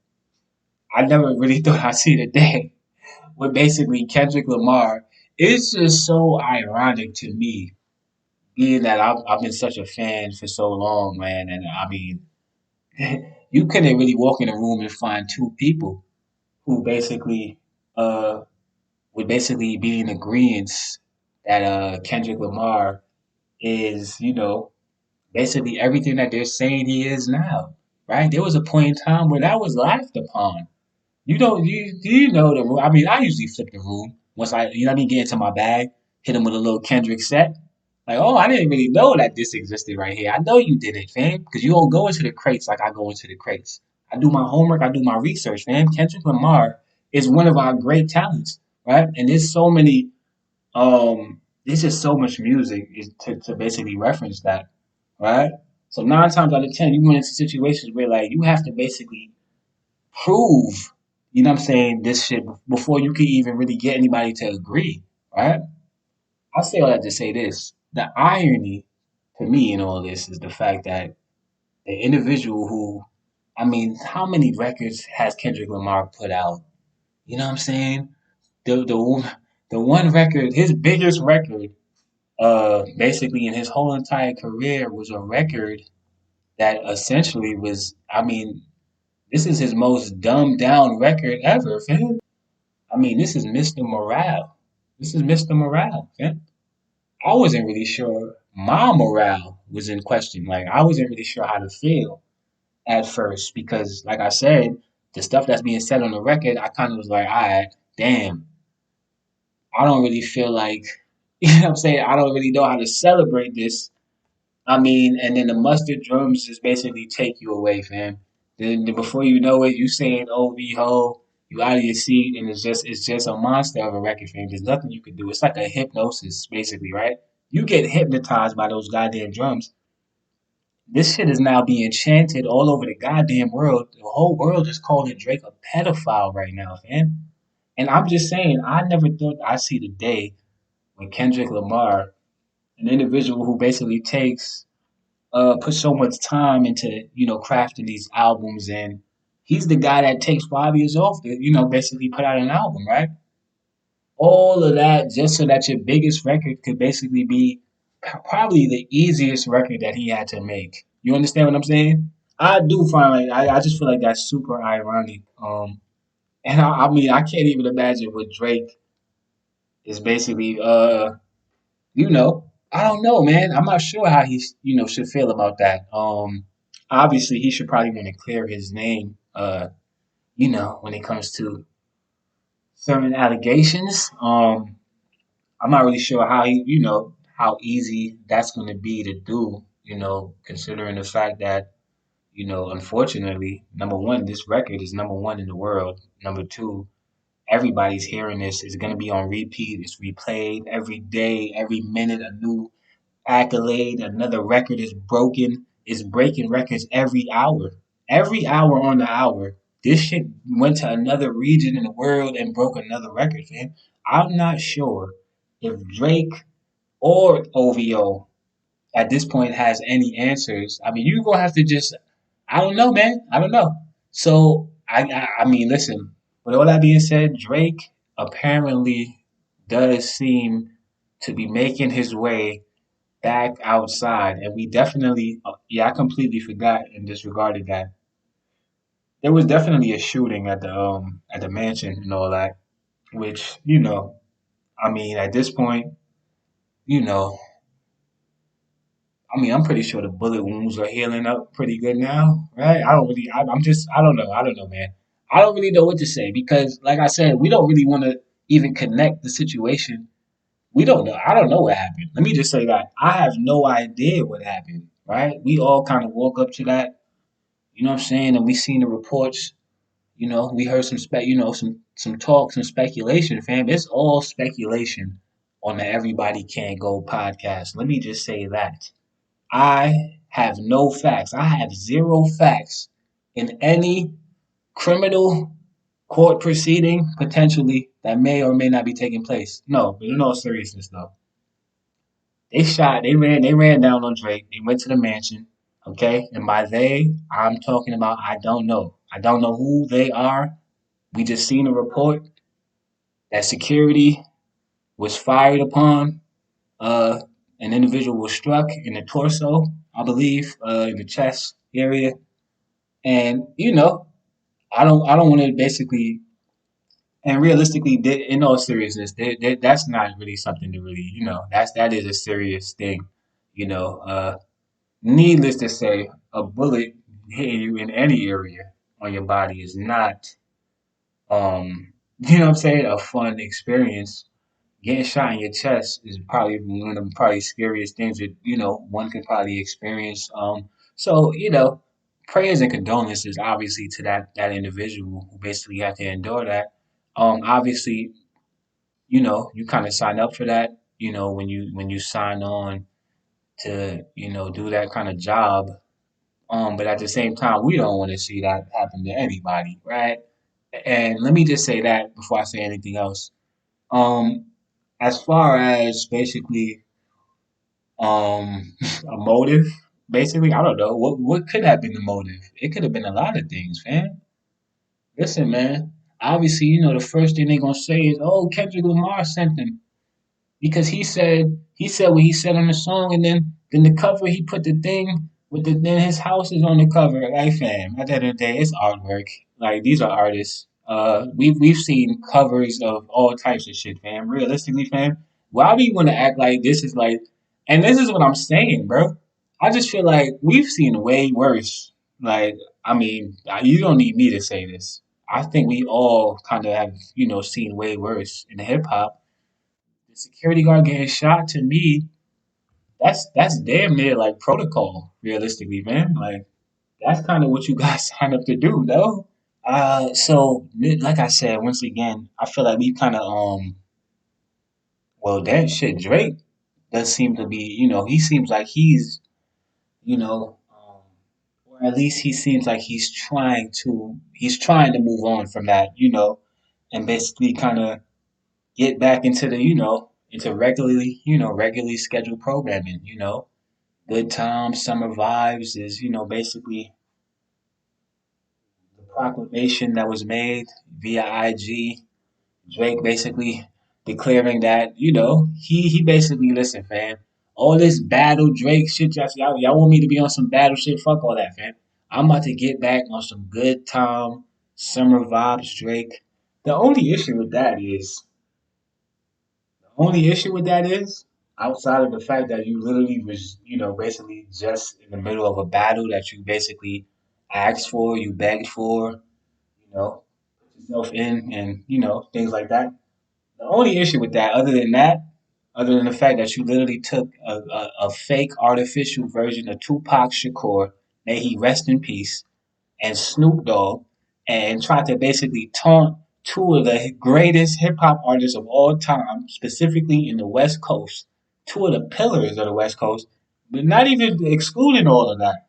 I never really thought I'd see the day when basically Kendrick Lamar. It's just so ironic to me being that I've been such a fan for so long, man, and I mean, you couldn't really walk in a room and find two people who basically uh would basically be in agreement that Kendrick Lamar is, basically everything that they're saying he is now, right? There was a point in time where that was laughed upon. Do you know the room? I mean, I usually flip the room once get into my bag, hit him with a little Kendrick set. Like, oh, I didn't really know that this existed right here. I know you didn't, fam, because you don't go into the crates like I go into the crates. I do my homework, I do my research, fam. Kendrick Lamar is one of our great talents, right? And there's just so much music to basically reference that, right? So 9 times out of 10, you run into situations where like you have to basically prove, what I'm saying, this shit before you can even really get anybody to agree, right? I say all that to say this. The irony to me in all this is the fact that the individual who, I mean, how many records has Kendrick Lamar put out? You know what I'm saying? The one record, his biggest record, basically in his whole entire career was a record that essentially was, I mean, this is his most dumbed down record ever, fam. I mean, this is Mr. Morale. This is Mr. Morale, fam. I wasn't really sure my morale was in question. Like, I wasn't really sure how to feel at first because, like I said, the stuff that's being said on the record, I kind of was like, all right, damn, I don't really feel like, I'm saying? I don't really know how to celebrate this. I mean, and then the mustard drums just basically take you away, fam. Then before you know it, you saying "OV ho," you out of your seat, and it's just a monster of a record, fam. There's nothing you can do. It's like a hypnosis, basically, right? You get hypnotized by those goddamn drums. This shit is now being chanted all over the goddamn world. The whole world is calling Drake a pedophile right now, fam. And I'm just saying, I never thought I'd see the day when Kendrick Lamar, an individual who basically put so much time into crafting these albums, and he's the guy that takes 5 years off to basically put out an album, right? All of that just so that your biggest record could basically be probably the easiest record that he had to make. You understand what I'm saying? I do find like I just feel like that's super ironic. And I mean I can't even imagine what Drake is basically I don't know, man. I'm not sure how he, should feel about that. Obviously, he should probably want to clear his name, when it comes to certain allegations. I'm not really sure how how easy that's going to be to do, considering the fact that, unfortunately, number one, this record is number one in the world. Number two, everybody's hearing this. It's going to be on repeat. It's replayed every day, every minute, a new accolade, another record is broken, is breaking records every hour. Every hour on the hour. This shit went to another region in the world and broke another record, man. I'm not sure if Drake or OVO at this point has any answers. I mean, you're gonna have to just I don't know, man. I don't know. So I mean, listen. With all that being said, Drake apparently does seem to be making his way back outside, and we definitely yeah, I completely forgot and disregarded that. There was definitely a shooting at the mansion and all that, which, I mean, at this point, you know, I mean, I'm pretty sure the bullet wounds are healing up pretty good now, right? I don't know. I don't know, man. I don't really know what to say because, like I said, we don't really want to even connect the situation. We don't know. I don't know what happened. Let me just say that. I have no idea what happened, right? We all kind of woke up to that, you know what I'm saying? And we seen the reports, we heard some talk, some speculation, fam. It's all speculation on the Everybody Can't Go podcast. Let me just say that. I have no facts. I have zero facts in any criminal court proceeding potentially that may or may not be taking place. No, but in all seriousness though. They ran down on Drake. They went to the mansion. Okay. And by they, I'm talking about I don't know. I don't know who they are. We just seen a report that security was fired upon. Uh, an individual was struck in the torso, I believe, in the chest area. And I don't want to basically and realistically, in all seriousness, that's not really something to really, that is a serious thing. You know, uh, Needless to say, a bullet hitting you in any area on your body is not, you know what I'm saying, a fun experience. Getting shot in your chest is probably one of the probably scariest things that one could probably experience. So prayers and condolences obviously to that individual who basically had to endure that. Obviously, you kind of sign up for that. When you sign on to do that kind of job. But at the same time, we don't want to see that happen to anybody, right? And let me just say that before I say anything else. Um, as far as basically a motive, basically, I don't know what could have been the motive. It could have been a lot of things, man. Listen, man. Obviously, the first thing they're gonna say is, "Oh, Kendrick Lamar sent them." Because he said what he said on the song, and then the cover he put the thing with the then his house is on the cover. Like, fam, at the end of the day, it's artwork. Like, these are artists. We've seen covers of all types of shit, fam. Realistically, fam, why do you want to act like this is like? And this is what I'm saying, bro. I just feel like we've seen way worse. Like, I mean, you don't need me to say this. I think we all kind of have, seen way worse in hip hop. The security guard getting shot, to me, that's damn near like protocol, realistically, man. Like, that's kind of what you guys signed up to do, though. Like I said, once again, I feel like we kind of well, that shit, Drake does seem to be, he seems like he's, or at least he seems like he's trying to move on from that, and basically kind of get back into into regularly scheduled programming. Good times, summer vibes is basically the proclamation that was made via IG. Drake basically declaring that he basically, listen, fam, all this battle Drake shit, y'all want me to be on some battle shit? Fuck all that, fam. I'm about to get back on some good time summer vibes, Drake. The only issue with that is Only issue with that is, outside of the fact that you literally was, basically just in the middle of a battle that you basically asked for, you begged for, put yourself in, and things like that. The only issue with that, other than the fact that you literally took a fake artificial version of Tupac Shakur, may he rest in peace, and Snoop Dogg and tried to basically taunt two of the greatest hip hop artists of all time, specifically in the West Coast, two of the pillars of the West Coast, but not even excluding all of that.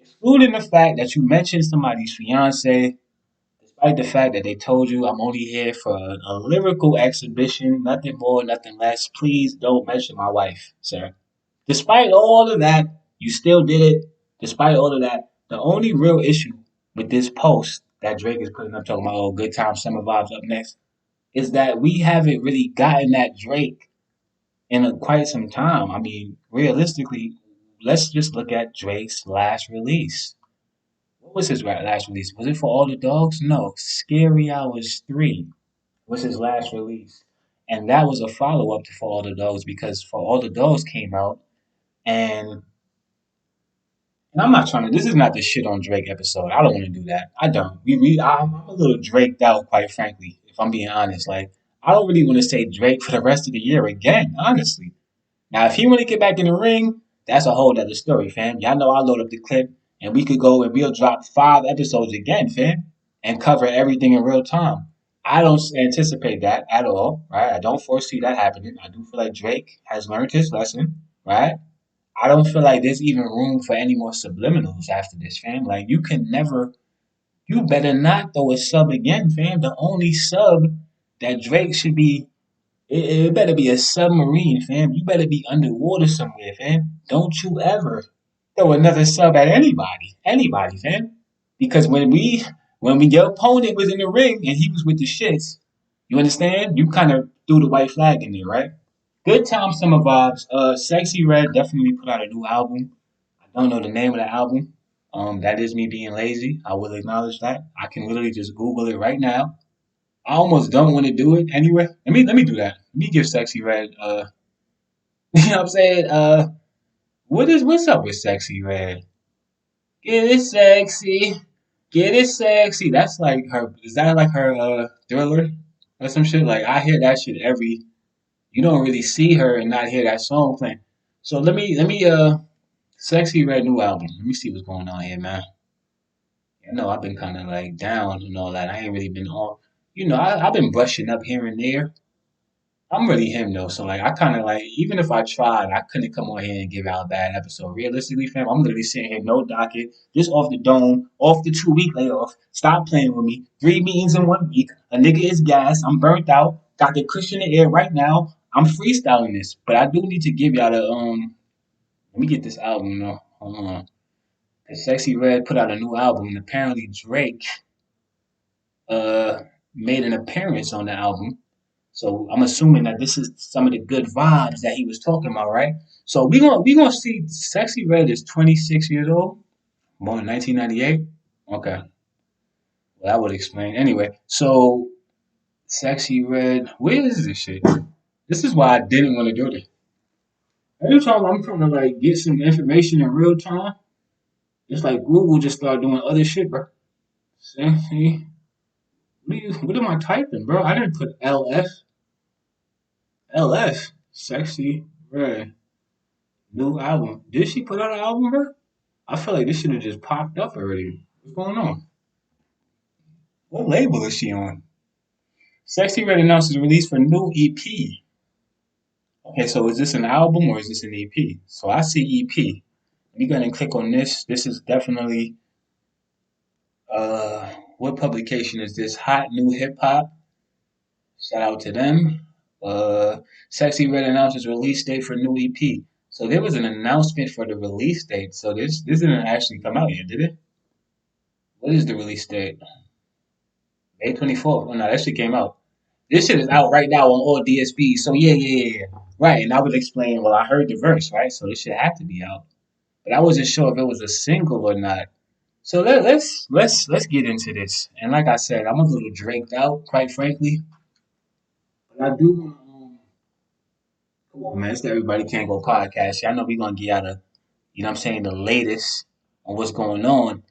Excluding the fact that you mentioned somebody's fiance, despite the fact that they told you I'm only here for a lyrical exhibition, nothing more, nothing less. Please don't mention my wife, sir. Despite all of that, you still did it. Despite all of that, the only real issue with this post that Drake is putting up talking about, oh, good time, summer vibes up next, is that we haven't really gotten that Drake in quite some time. I mean, realistically, let's just look at Drake's last release. What was his last release? Was it For All the Dogs? No, Scary Hours 3 was his last release. And that was a follow up to For All the Dogs because For All the Dogs came out and I'm not trying to. This is not the shit on Drake episode. I don't want to do that. I don't. I'm a little Draked out, quite frankly. If I'm being honest, like I don't really want to say Drake for the rest of the year again. Honestly, now if he want to get back in the ring, that's a whole other story, fam. Y'all know I load up the clip and we could go and we'll drop 5 episodes again, fam, and cover everything in real time. I don't anticipate that at all, right? I don't foresee that happening. I do feel like Drake has learned his lesson, right? I don't feel like there's even room for any more subliminals after this, fam. Like you can never, you better not throw a sub again, fam. The only sub that Drake should be, it better be a submarine, fam. You better be underwater somewhere, fam. Don't you ever throw another sub at anybody, fam. Because when your opponent was in the ring and he was with the shits, you understand? You kind of threw the white flag in there, right? Good time, summer vibes. Sexy Red definitely put out a new album. I don't know the name of the album. That is me being lazy. I will acknowledge that. I can literally just Google it right now. I almost don't want to do it anyway. Let me do that. Let me give Sexy Red you know what I'm saying? What's up with Sexy Red? Get it sexy. Get it sexy. That's like her is that like her thriller or some shit? Like I hear that shit every you don't really see her and not hear that song playing. So let me Sexy Red new album. Let me see what's going on here, man. You know, I've been kind of like down and all that. I ain't really been on. I've been brushing up here and there. I'm really him though, so like I kind of like even if I tried, I couldn't come on here and give out a bad episode. Realistically, fam, I'm literally sitting here, no docket, just off the dome, off the 2 week layoff. Stop playing with me. 3 meetings in 1 week. A nigga is gas. I'm burnt out. Got the cushion in the air right now. I'm freestyling this, but I do need to give y'all the Let me get this album though. Hold on. Sexy Red put out a new album, and apparently Drake uh made an appearance on the album. So I'm assuming that this is some of the good vibes that he was talking about, right? So we gonna see Sexy Red is 26 years old, born in 1998. Okay, well that would explain. Anyway, so Sexy Red, where is this shit? This is why I didn't want to do this. Every time I'm trying to like get some information in real time, it's like Google just started doing other shit, bro. Sexy, what am I typing, bro? I didn't put LF, Sexy Red. New album. Did she put out an album, bro? I feel like this should have just popped up already. What's going on? What label is she on? Sexy Red announces release for new EP. Okay, so is this an album or is this an EP? So I see EP. Let me go ahead and click on this. This is definitely what publication is this? Hot New Hip Hop. Shout out to them. Sexy Red announces release date for new EP. So there was an announcement for the release date. So this didn't actually come out yet, did it? What is the release date? May 24th. Oh no, that shit came out. This shit is out right now on all DSPs. So yeah. Right, and I would explain, well, I heard the verse, right? So this shit had to be out. But I wasn't sure if it was a single or not. So let's get into this. And like I said, I'm a little draked out, quite frankly. But I do want to come on, man. It's the Everybody Can't Go podcast. Y'all know we gonna get out of, you know what I'm saying, the latest on what's going on.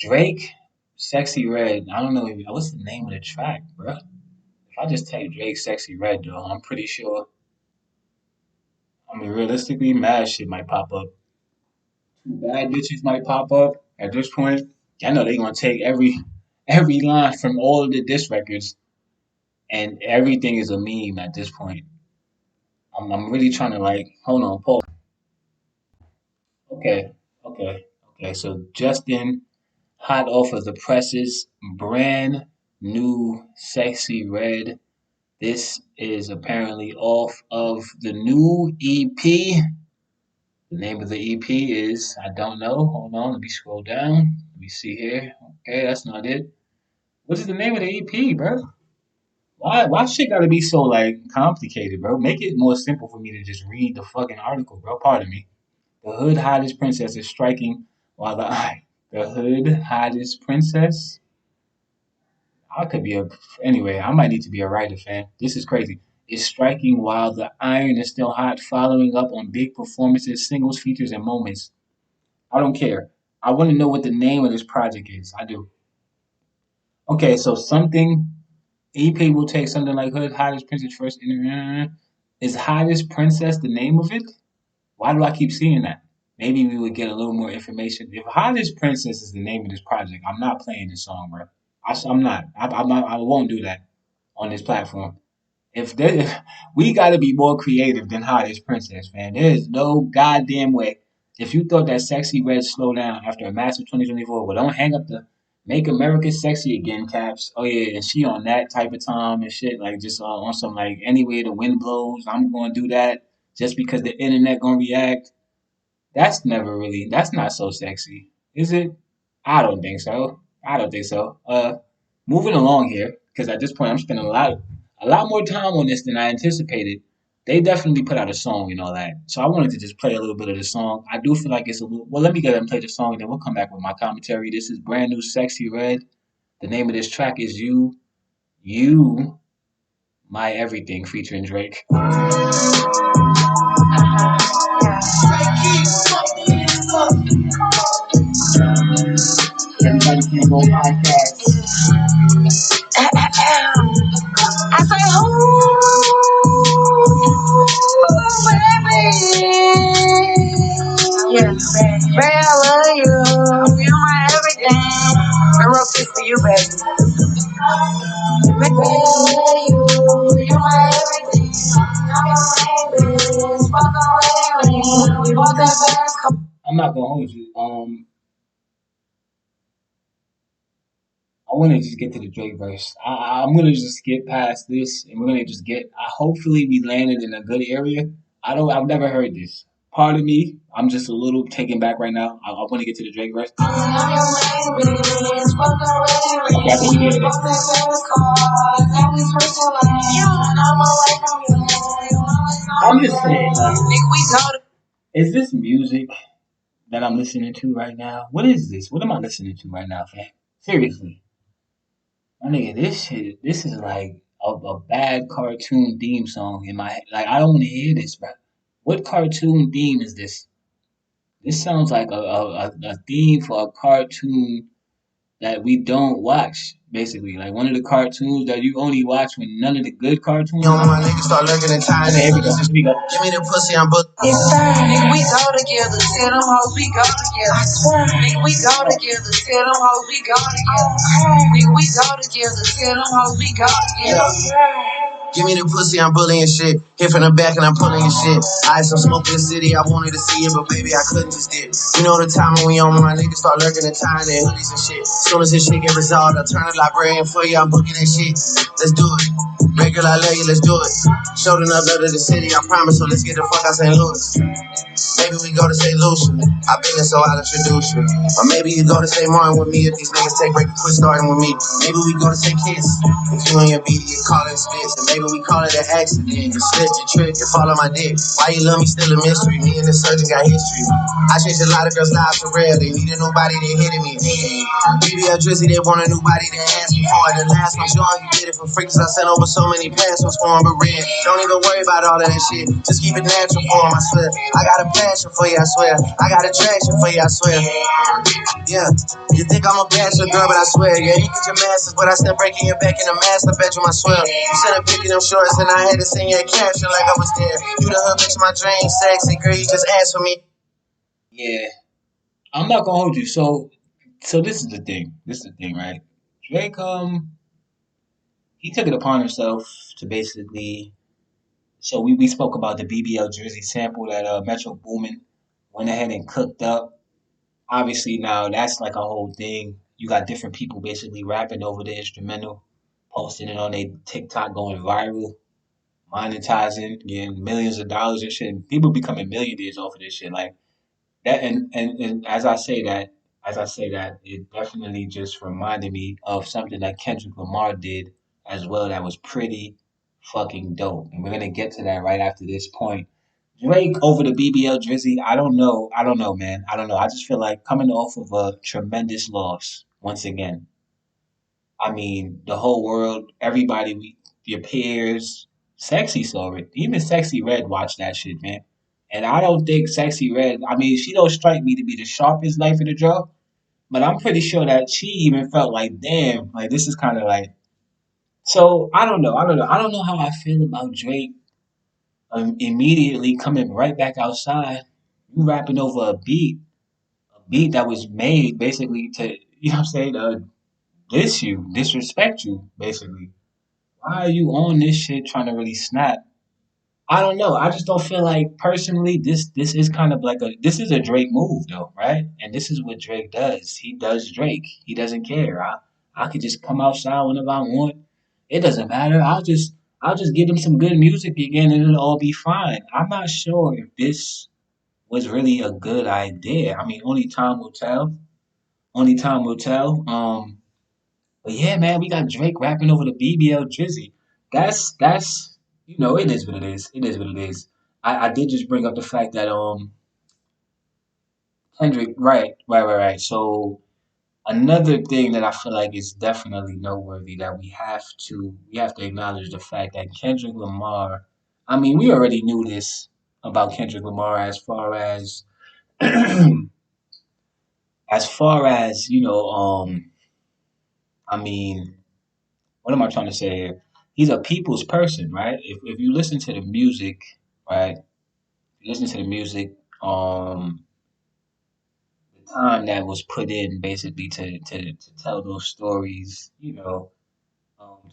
Drake, Sexy Red. I don't know what's the name of the track, bro. If I just type Drake, Sexy Red, though, I'm pretty sure. I mean, realistically, mad shit might pop up. Bad bitches might pop up at this point. I know they gonna take every line from all of the diss records, and everything is a meme at this point. I'm really trying to like hold on, Paul. Okay, okay. So Justin, hot off of the presses, brand new, Sexy Red. This is apparently off of the new EP. The name of the EP is, I don't know. Hold on, let me scroll down. Let me see here. Okay, that's not it. What is the name of the EP, bro? Why shit gotta be so like complicated, bro? Make it more simple for me to just read the fucking article, bro. Pardon me. The hood hottest princess is striking while the hood hottest princess. I could be a anyway. I might need to be a writer, fam. This is crazy. Is striking while the iron is still hot, following up on big performances, singles, features, and moments. I don't care. I want to know what the name of this project is. I do. Okay, so something EP will take something like Hood Hottest Princess first. Is Hottest Princess the name of it? Why do I keep seeing that? Maybe we would get a little more information. If Hottest Princess is the name of this project, I'm not playing this song, bro. I'm not. I'm not. I won't do that on this platform. If we got to be more creative than Hottest Princess, man. There is no goddamn way. If you thought that Sexy Red slowed down after a massive 2024, well, don't hang up the Make America Sexy Again caps. Oh yeah, and she on that type of time and shit, like just on some like anyway the wind blows, I'm gonna do that just because the internet gonna react. That's never really. That's not so sexy, is it? I don't think so. I don't think so. Moving along here, because at this point I'm spending a lot more time on this than I anticipated. They definitely put out a song and all that, so I wanted to just play a little bit of the song. I do feel like it's a little. Well, let me go ahead and play the song, and then we'll come back with my commentary. This is brand new, Sexy Red. The name of this track is You, My Everything, featuring Drake. Everybody can go podcast. I say, ooh, baby. Yeah, baby, I love you. You're my everything. I wrote this for you, baby. Baby, I love you. You're my everything. I'm not gonna hold you. I want to just get to the Drake verse. I'm gonna just skip past this, and we're gonna just get. Hopefully, we landed in a good area. I've never heard this. Part of me, I'm just a little taken back right now. I want to get to the Drake verse. Okay, I think we get it. I'm just saying, like, is this music that I'm listening to right now? What is this? What am I listening to right now, fam? Seriously. My nigga, this is like a bad cartoon theme song in my head. Like, I don't want to hear this, bro. What cartoon theme is this? This sounds like a theme for a cartoon that we don't watch, basically. Like one of the cartoons that you only watch when none of the good cartoons. Yo, my niggas start lurking and tying Okay, here we go. Here we go. Give me the pussy, I'm booked. Nigga, we go together, tell them hoes we go together. I swear. Nigga, we go together, tell them hoes we go together. Nigga, we go together, tell them hoes we go together. Give me the pussy, I'm bullying shit. Hit from the back and I'm pulling your shit. I some smoke in the city, I wanted to see it, but baby, I couldn't just did. You know the time when we on my niggas start lurking and tying their hoodies and shit. Soon as this shit get resolved, I'll turn the librarian for you, I'm booking that shit. Let's do it. Regular, I love you, let's do it. Showed enough love to the city, I promise, so let's get the fuck out St. Louis. Maybe we go to St. Lucia. I've been there, so I'll introduce you. Or maybe you go to St. Martin with me if these niggas take break and quit starting with me. Maybe we go to St. Kitts. If you and your BD, you call it spits. And maybe we call it an accident. You slipped, you tripped, you fall on my dick. Why you love me still a mystery? Me and the surgeon got history. I changed a lot of girls' lives for real. They needed nobody, they hated me. BBL Drizzy, they want a new body, they asked me for it. The last one, Sean, you did it for free, cause I sent over so many passports for him, but red. Don't even worry about all of that shit. Just keep it natural for him, I swear. I got a passion for you, I swear. I got attraction for you, I swear. Yeah, you think I'm a bachelor girl, but I swear, yeah, you get your masters, but I still breaking your back in the master bedroom, I swear. You said I'm picking them shorts, and I had to send you a caption like I was there. You the hood makes my dreams sexy, girl, you just asked for me. Yeah, I'm not gonna hold you. So this is the thing. This is the thing, right? Drake, he took it upon himself to basically. So we spoke about the BBL Jersey sample that Metro Boomin went ahead and cooked up. Obviously, now that's like a whole thing. You got different people basically rapping over the instrumental, posting it on their TikTok, going viral, monetizing, getting millions of dollars and shit. And people becoming millionaires off of this shit. Like that, and as I say that, it definitely just reminded me of something that Kendrick Lamar did as well. That was pretty fucking dope, and we're gonna get to that right after this point. Drake over the BBL Drizzy. I don't know. I don't know, man. I don't know. I just feel like coming off of a tremendous loss once again. I mean, the whole world, everybody, your peers, Sexy saw it. Even Sexy Red watched that shit, man. And I don't think Sexy Red. I mean, she don't strike me to be the sharpest knife in the drawer, but I'm pretty sure that she even felt like, damn, like this is kind of like. So I don't know. I don't know. I don't know how I feel about Drake immediately coming right back outside. You rapping over a beat that was made basically to, you know what I'm saying, diss you, disrespect you, basically. Why are you on this shit trying to really snap? I don't know. I just don't feel like personally this is kind of like this is a Drake move though, right? And this is what Drake does. He does Drake. He doesn't care. I could just come outside whenever I want. It doesn't matter. I'll just give them some good music again and it'll all be fine. I'm not sure if this was really a good idea. I mean, only time will tell. Only time will tell. But yeah, man, we got Drake rapping over the BBL Drizzy. That's it is what it is. It is what it is. I did just bring up the fact that Kendrick, right. So another thing that I feel like is definitely noteworthy that we have to acknowledge the fact that Kendrick Lamar. I mean, we already knew this about Kendrick Lamar as far as as far as I mean, what am I trying to say here? He's a people's person, right? If you listen to the music, right? You listen to the music, the time that was put in basically to tell those stories, to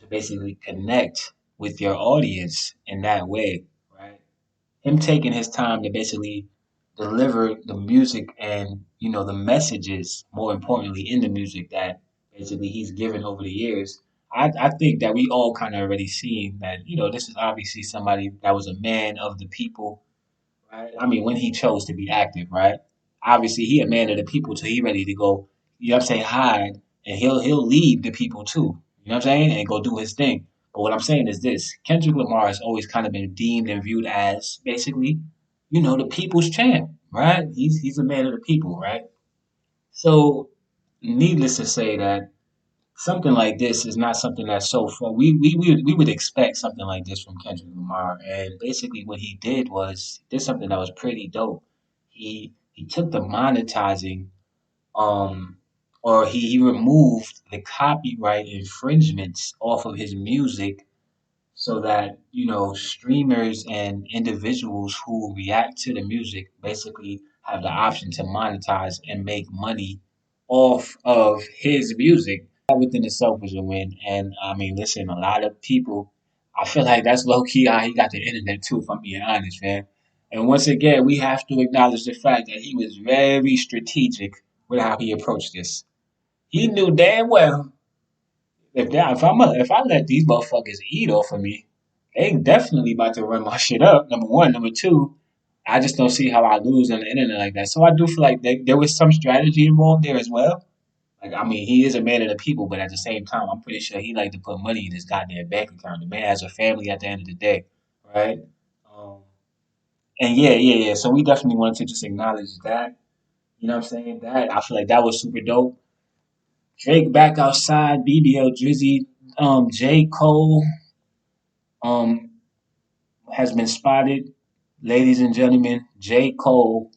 basically connect with your audience in that way, right? Him taking his time to basically deliver the music and the messages, more importantly, in the music that basically he's given over the years. I think that we all kind of already seen that this is obviously somebody that was a man of the people, right? I mean, when he chose to be active, right? Obviously, he a man of the people, so he ready to go. You know what I'm saying? Hide, and he'll leave the people too. You know what I'm saying? And go do his thing. But what I'm saying is this: Kendrick Lamar has always kind of been deemed and viewed as basically, the people's champ, right? He's a man of the people, right? So, needless to say that something like this is not something that's so far. We would expect something like this from Kendrick Lamar, and basically what he did was he did something that was pretty dope. He took the monetizing, um, or he removed the copyright infringements off of his music so that streamers and individuals who react to the music basically have the option to monetize and make money off of his music. That within itself was a win. And I mean, listen, a lot of people, I feel like that's low key how he got the internet too, if I'm being honest, man. And once again, we have to acknowledge the fact that he was very strategic with how he approached this. He knew damn well if I let these motherfuckers eat off of me, they definitely about to run my shit up. Number one, number two, I just don't see how I lose on the internet like that. So I do feel like there was some strategy involved there as well. Like I mean, he is a man of the people, but at the same time, I'm pretty sure he like to put money in his goddamn bank account. The man has a family at the end of the day, right? Um, and yeah. So we definitely wanted to just acknowledge that. You know what I'm saying? That I feel like that was super dope. Drake back outside, BBL Drizzy, J. Cole, um, has been spotted. Ladies and gentlemen, J. Cole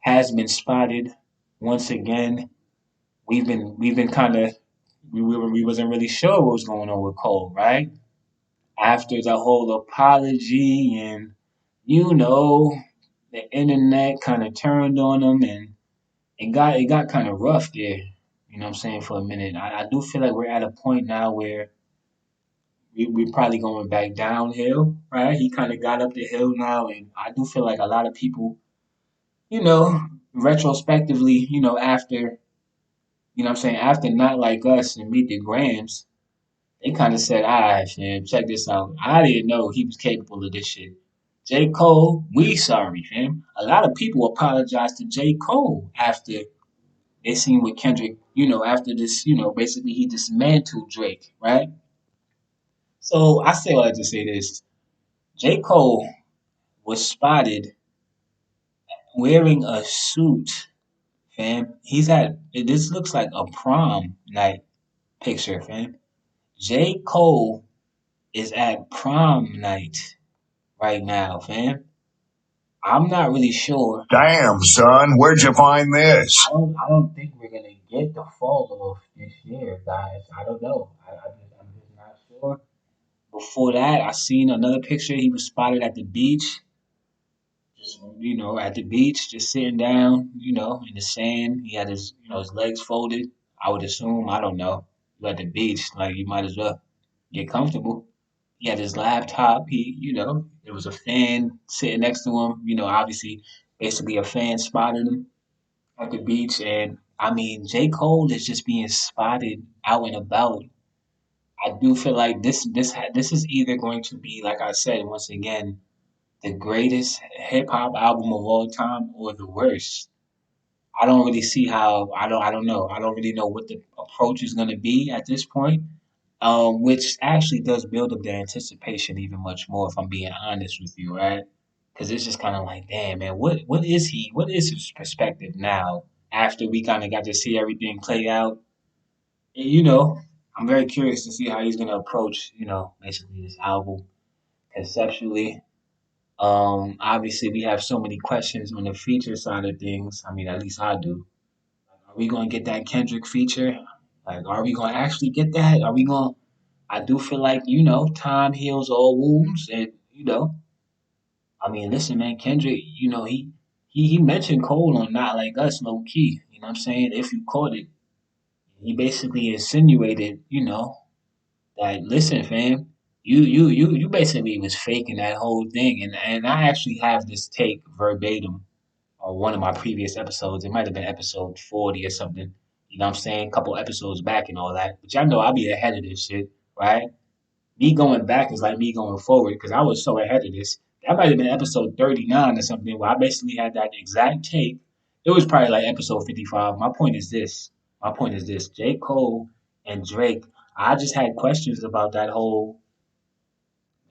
has been spotted once again. We've been kind of we wasn't really sure what was going on with Cole, right? After the whole apology and the internet kind of turned on him and it got kind of rough there. You know what I'm saying for a minute. I do feel like we're at a point now where we're probably going back downhill, right? He kind of got up the hill now, and I do feel like a lot of people, you know, retrospectively, after, what I'm saying, after Not Like Us and Meet the Grams, they kind of said, all right, fam, check this out. I didn't know he was capable of this shit. J. Cole, we sorry, fam. A lot of people apologized to J. Cole after they seen with Kendrick, after this, basically he dismantled Drake, right? So I say all that to say this. J. Cole was spotted wearing a suit, fam. This looks like a prom night picture, fam. J. Cole is at prom night right now, fam. I'm not really sure. Damn, son, where'd you find this? I don't think we're gonna get the fall off this year, guys. I don't know. I'm just not sure. Before that, I seen another picture. He was spotted at the beach, just at the beach, just sitting down, in the sand. He had his legs folded. I would assume. I don't know. You at the beach, like you might as well get comfortable. He had his laptop. There was a fan sitting next to him. Obviously, basically a fan spotted him at the beach, and I mean, J. Cole is just being spotted out and about. I do feel like this is either going to be, like I said once again, the greatest hip hop album of all time or the worst. I don't really see how. I don't know. I don't really know what the approach is going to be at this point. Which actually does build up the anticipation even much more, if I'm being honest with you, right? Because it's just kind of like, damn, man, what is he? What is his perspective now after we kind of got to see everything play out? And, I'm very curious to see how he's gonna approach, basically this album conceptually. Obviously we have so many questions on the feature side of things. I mean, at least I do. Are we gonna get that Kendrick feature? Like, are we gonna actually get that? Are we gonna? I do feel like time heals all wounds, and I mean, listen, man, Kendrick, he mentioned Cole on Not Like Us, low key. You know what I'm saying? If you caught it, he basically insinuated, that listen, fam, you basically was faking that whole thing, and I actually have this take verbatim on one of my previous episodes. It might have been episode 40 or something. You know what I'm saying? A couple episodes back and all that. But y'all know I'll be ahead of this shit, right? Me going back is like me going forward because I was so ahead of this. That might have been episode 39 or something where I basically had that exact take. It was probably like episode 55. My point is this. My point is this. J. Cole and Drake, I just had questions about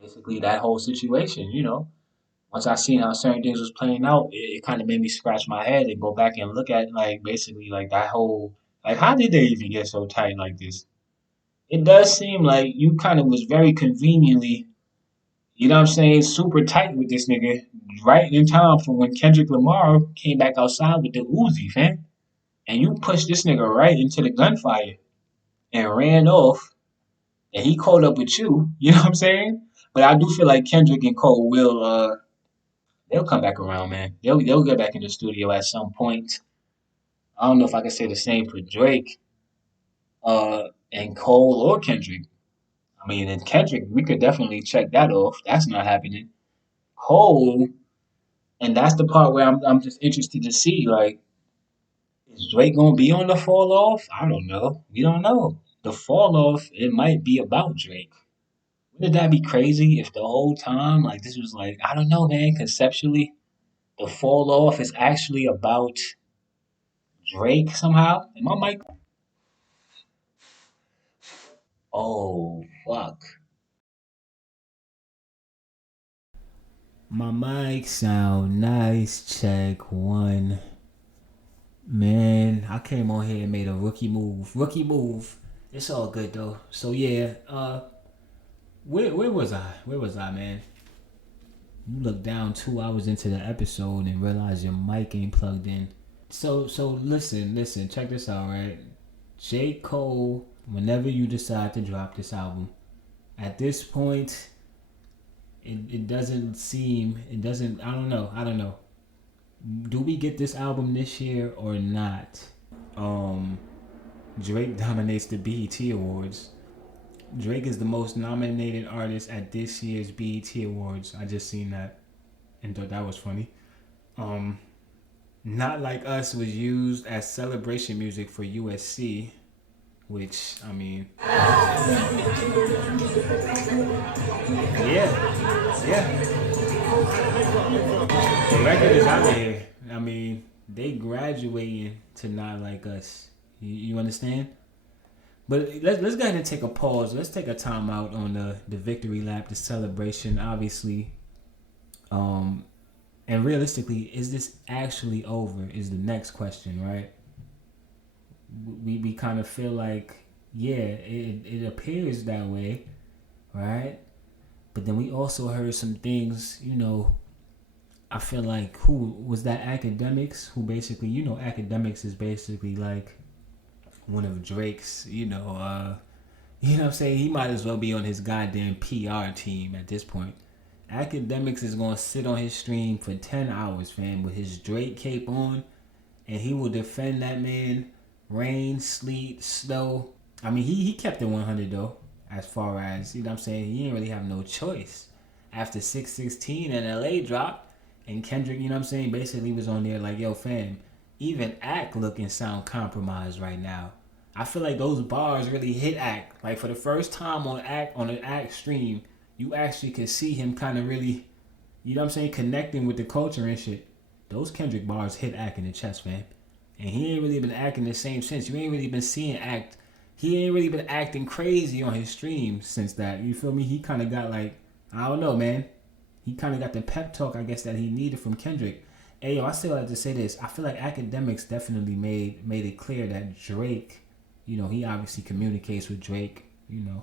basically that whole situation, Once I seen how certain things was playing out, it kind of made me scratch my head and go back and look at like basically like that whole, like how did they even get so tight like this? It does seem like you kind of was very conveniently, super tight with this nigga right in time for when Kendrick Lamar came back outside with the Uzi, fam. And you pushed this nigga right into the gunfire and ran off, and he caught up with you. You know what I'm saying? But I do feel like Kendrick and Cole will, they'll come back around, man. They'll get back in the studio at some point. I don't know if I can say the same for Drake, and Cole or Kendrick. I mean, and Kendrick, we could definitely check that off. That's not happening. Cole, and that's the part where I'm just interested to see, like, is Drake gonna be on the fall off? I don't know. We don't know. The fall off, it might be about Drake. Wouldn't that be crazy if the whole time, like, this was like, I don't know, man, conceptually, the fall off is actually about Drake somehow? Am I Mike? Oh, fuck. My mic sound nice. Check one. Man, I came on here and made a rookie move. Rookie move. It's all good though. So yeah, where was I? Where was I, man? You look down 2 hours into the episode and realize your mic ain't plugged in. So listen, check this out, right? J. Cole, whenever you decide to drop this album, at this point, it doesn't, I don't know. Do we get this album this year or not? Drake dominates the BET Awards. Drake is the most nominated artist at this year's BET Awards. I just seen that and thought that was funny. Not Like Us was used as celebration music for USC, which, I mean, yeah. The record is out there. I mean, they graduating to Not Like Us. You understand? But let's go ahead and take a pause. Let's take a time out on the victory lap, the celebration. Obviously, And realistically, is this actually over? Is the next question, right? We kind of feel like, yeah, it appears that way, right? But then we also heard some things, I feel like, who was that, Academics, who basically, Academics is basically like one of Drake's, you know what I'm saying? He might as well be on his goddamn PR team at this point. Academics is going to sit on his stream for 10 hours, fam, with his Drake cape on, and he will defend that man, rain, sleet, snow. I mean, he kept it 100, though, as far as, you know what I'm saying? He didn't really have no choice. After 616 and LA dropped, and Kendrick, you know what I'm saying, basically was on there like, yo, fam, even Act look and sound compromised right now. I feel like those bars really hit Act. Like, for the first time on an Act stream, you actually could see him kind of really, you know what I'm saying, connecting with the culture and shit. Those Kendrick bars hit Act in the chest, man. And he ain't really been acting the same since. You ain't really been seeing Act. He ain't really been acting crazy on his stream since that. You feel me? He kind of got like, I don't know, man. He kind of got the pep talk, I guess, that he needed from Kendrick. Hey, yo, I still like to say this. I feel like Academics definitely made it clear that Drake, he obviously communicates with Drake, and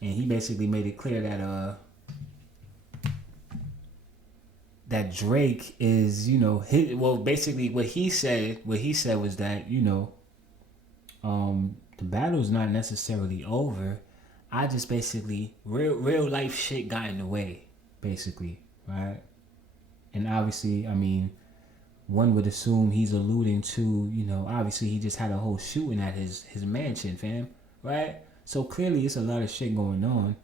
he basically made it clear that Drake is, basically what he said was that, the battle's not necessarily over. I just basically, real life shit got in the way, basically, right? And obviously, I mean, one would assume he's alluding to, obviously he just had a whole shooting at his mansion, fam, right? So clearly it's a lot of shit going on,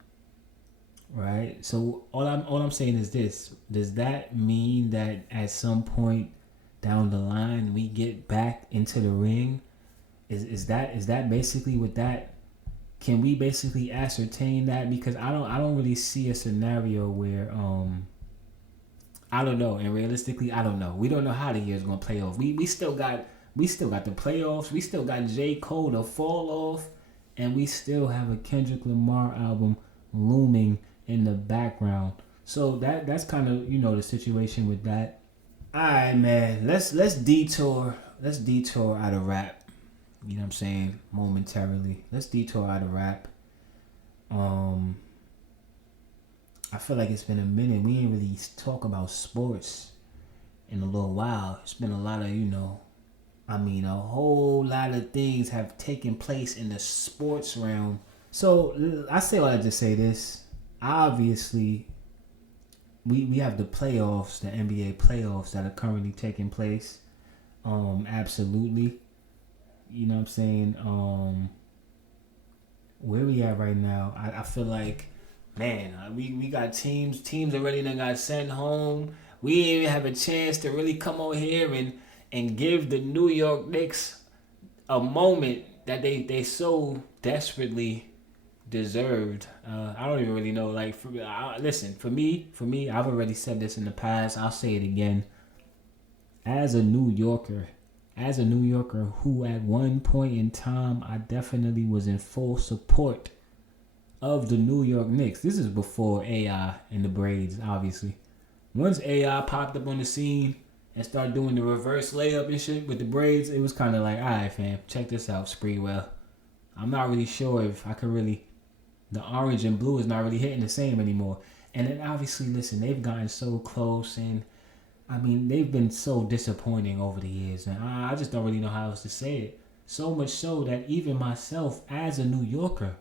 right? So all I'm saying is this: does that mean that at some point down the line we get back into the ring? Is that basically what that? Can we basically ascertain that? Because I don't really see a scenario where I don't know, and realistically I don't know. We don't know how the year's gonna play off. We still got the playoffs. We still got J. Cole to fall off, and we still have a Kendrick Lamar album looming in the background. So that's kind of the situation with that. All right, man. Let's detour out of rap. You know what I'm saying? Momentarily. Let's detour out of rap. I feel like it's been a minute. We ain't really talk about sports in a little while. It's been a lot of, a whole lot of things have taken place in the sports realm. So I say all that to say this. Obviously, we have the playoffs, the NBA playoffs that are currently taking place. Absolutely. You know what I'm saying? Where we at right now? I feel like, man, we got teams already that got sent home. We didn't even have a chance to really come over here and give the New York Knicks a moment that they so desperately deserved. I don't even really know. Like, listen, for me, I've already said this in the past. I'll say it again. As a New Yorker who at one point in time I definitely was in full support of the New York Knicks. This is before AI and the braids, obviously. Once AI popped up on the scene and started doing the reverse layup and shit with the braids, it was kind of like, all right, fam, check this out, Spreewell. I'm not really sure if I could really... The orange and blue is not really hitting the same anymore. And then obviously, listen, they've gotten so close, and I mean, they've been so disappointing over the years, and I just don't really know how else to say it. So much so that even myself, as a New Yorker,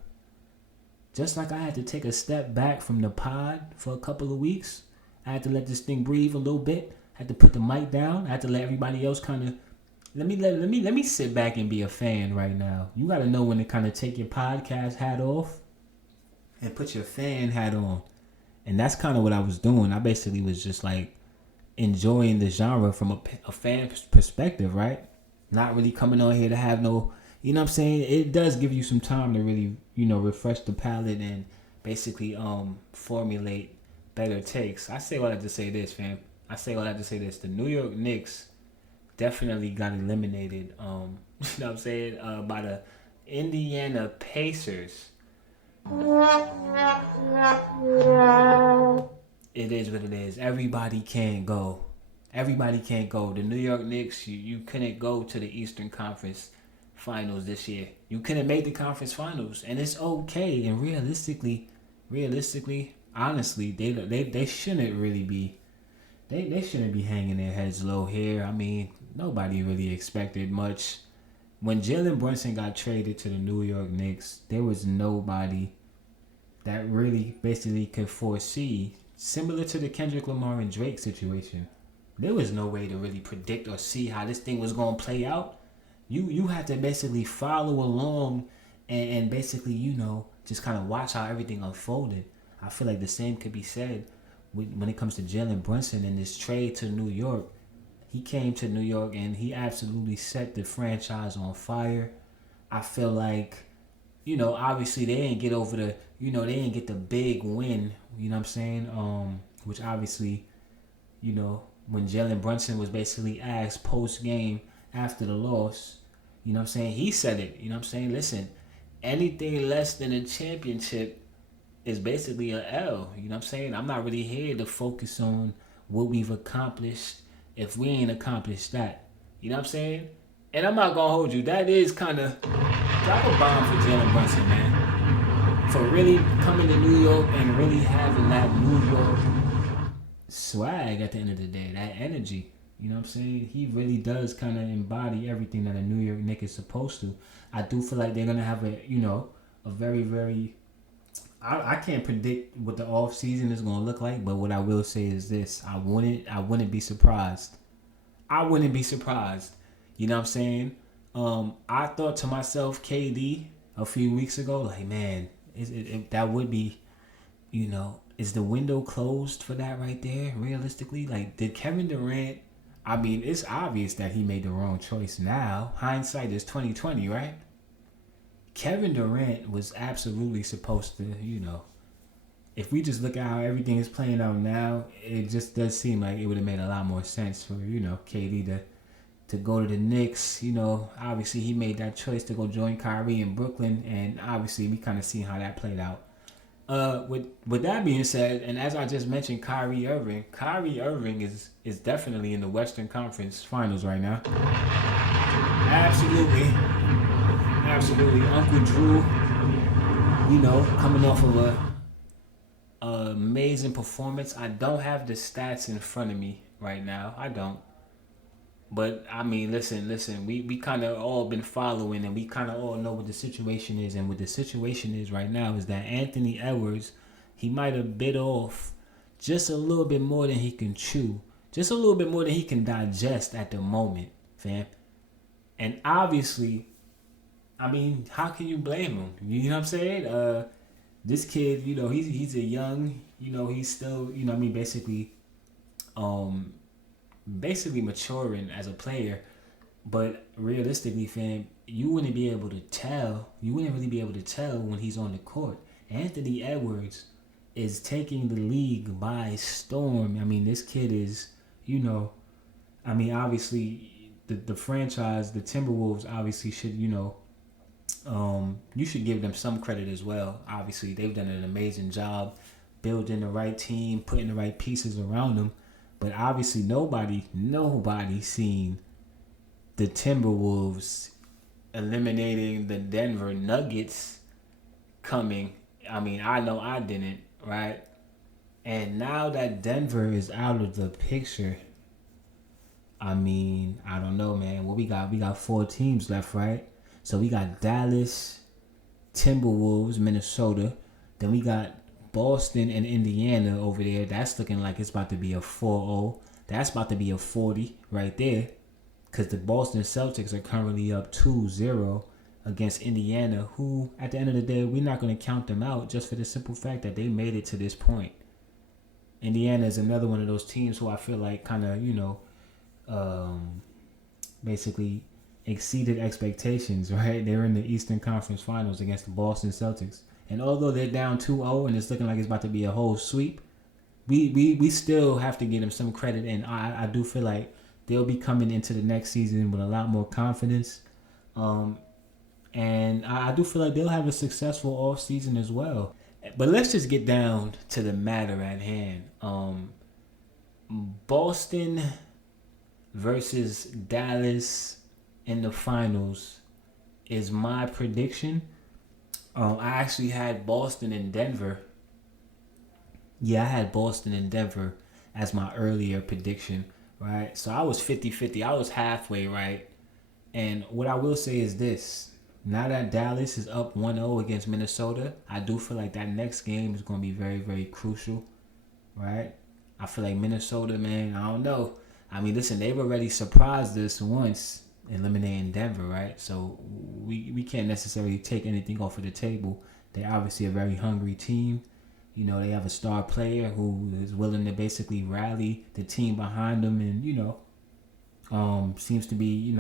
just like I had to take a step back from the pod for a couple of weeks, I had to let this thing breathe a little bit. I had to put the mic down. I had to let everybody else kind of let me sit back and be a fan right now. You got to know when to kind of take your podcast hat off and put your fan hat on, and that's kind of what I was doing. I basically was just like enjoying the genre from a fan perspective, right? Not really coming on here to have no, you know what I'm saying? It does give you some time to really, refresh the palate and basically formulate better takes. I say all that to say this, fam. The New York Knicks definitely got eliminated, you know what I'm saying, by the Indiana Pacers. it is what it is. Everybody can't go. Everybody can't go. The New York Knicks, you couldn't go to the Eastern Conference Finals this year. You couldn't make the conference finals, and it's okay. And realistically, honestly, they shouldn't really be. They shouldn't be hanging their heads low here. I mean, nobody really expected much. When Jalen Brunson got traded to the New York Knicks, there was nobody that really basically could foresee, similar to the Kendrick Lamar and Drake situation. There was no way to really predict or see how this thing was going to play out. You had to basically follow along and basically, just kind of watch how everything unfolded. I feel like the same could be said when it comes to Jalen Brunson and this trade to New York. He came to New York and he absolutely set the franchise on fire. I feel like, obviously they didn't get over they didn't get the big win, you know what I'm saying? Which obviously, when Jalen Brunson was basically asked post-game after the loss, you know what I'm saying, he said it, you know what I'm saying? Listen, anything less than a championship is basically an L, you know what I'm saying? I'm not really here to focus on what we've accomplished if we ain't accomplished that, you know what I'm saying? And I'm not gonna hold you, that is kind of, drop a bomb for Jalen Brunson, man. For really coming to New York and really having that New York swag at the end of the day, that energy, you know what I'm saying? He really does kind of embody everything that a New York Knick is supposed to. I do feel like they're gonna have a very, very, I can't predict what the off season is gonna look like, but what I will say is this: I wouldn't be surprised. I wouldn't be surprised. You know what I'm saying? I thought to myself, KD, a few weeks ago, like, man, that would be, is the window closed for that right there? Realistically, like, did Kevin Durant? I mean, it's obvious that he made the wrong choice now. Hindsight is 20/20, right? Kevin Durant was absolutely supposed to, if we just look at how everything is playing out now, it just does seem like it would have made a lot more sense for, KD to go to the Knicks. Obviously he made that choice to go join Kyrie in Brooklyn, and obviously we kind of seen how that played out. With that being said, and as I just mentioned, Kyrie Irving is definitely in the Western Conference Finals right now. Absolutely. Uncle Drew, coming off of a amazing performance. I don't have the stats in front of me right now. I don't. But I mean, listen. We kind of all been following, and we kind of all know what the situation is. And what the situation is right now is that Anthony Edwards, he might have bit off just a little bit more than he can chew, just a little bit more than he can digest at the moment, fam. And obviously, I mean, how can you blame him? You know what I'm saying? This kid, he's a young, he's still, basically maturing as a player. But realistically, fam, you wouldn't really be able to tell when he's on the court. Anthony Edwards is taking the league by storm. I mean, this kid is, obviously the franchise, the Timberwolves obviously should, you should give them some credit as well. Obviously, they've done an amazing job building the right team, putting the right pieces around them. But obviously, nobody seen the Timberwolves eliminating the Denver Nuggets coming. I mean, I know I didn't, right? And now that Denver is out of the picture, I mean, I don't know, man. What we got? We got 4 teams left, right? So we got Dallas, Timberwolves, Minnesota. Then we got Boston and Indiana over there. That's looking like it's about to be a 4-0. That's about to be a 40 right there. Because the Boston Celtics are currently up 2-0 against Indiana, who, at the end of the day, we're not going to count them out just for the simple fact that they made it to this point. Indiana is another one of those teams who I feel like kind of, basically exceeded expectations, right? They were in the Eastern Conference Finals against the Boston Celtics. And although they're down 2-0 and it's looking like it's about to be a whole sweep, we still have to give them some credit. And I do feel like they'll be coming into the next season with a lot more confidence. And I do feel like they'll have a successful off season as well. But let's just get down to the matter at hand. Boston versus Dallas in the finals is my prediction. I actually had Boston and Denver. Yeah, I had Boston and Denver as my earlier prediction, right? So I was 50-50. I was halfway right. And what I will say is this. Now that Dallas is up 1-0 against Minnesota, I do feel like that next game is going to be very, very crucial, right? I feel like Minnesota, man, I don't know. I mean, listen, they've already surprised us once eliminating Denver, right? So we can't necessarily take anything off of the table. They're obviously a very hungry team. You know, they have a star player who is willing to basically rally the team behind them and, seems to be,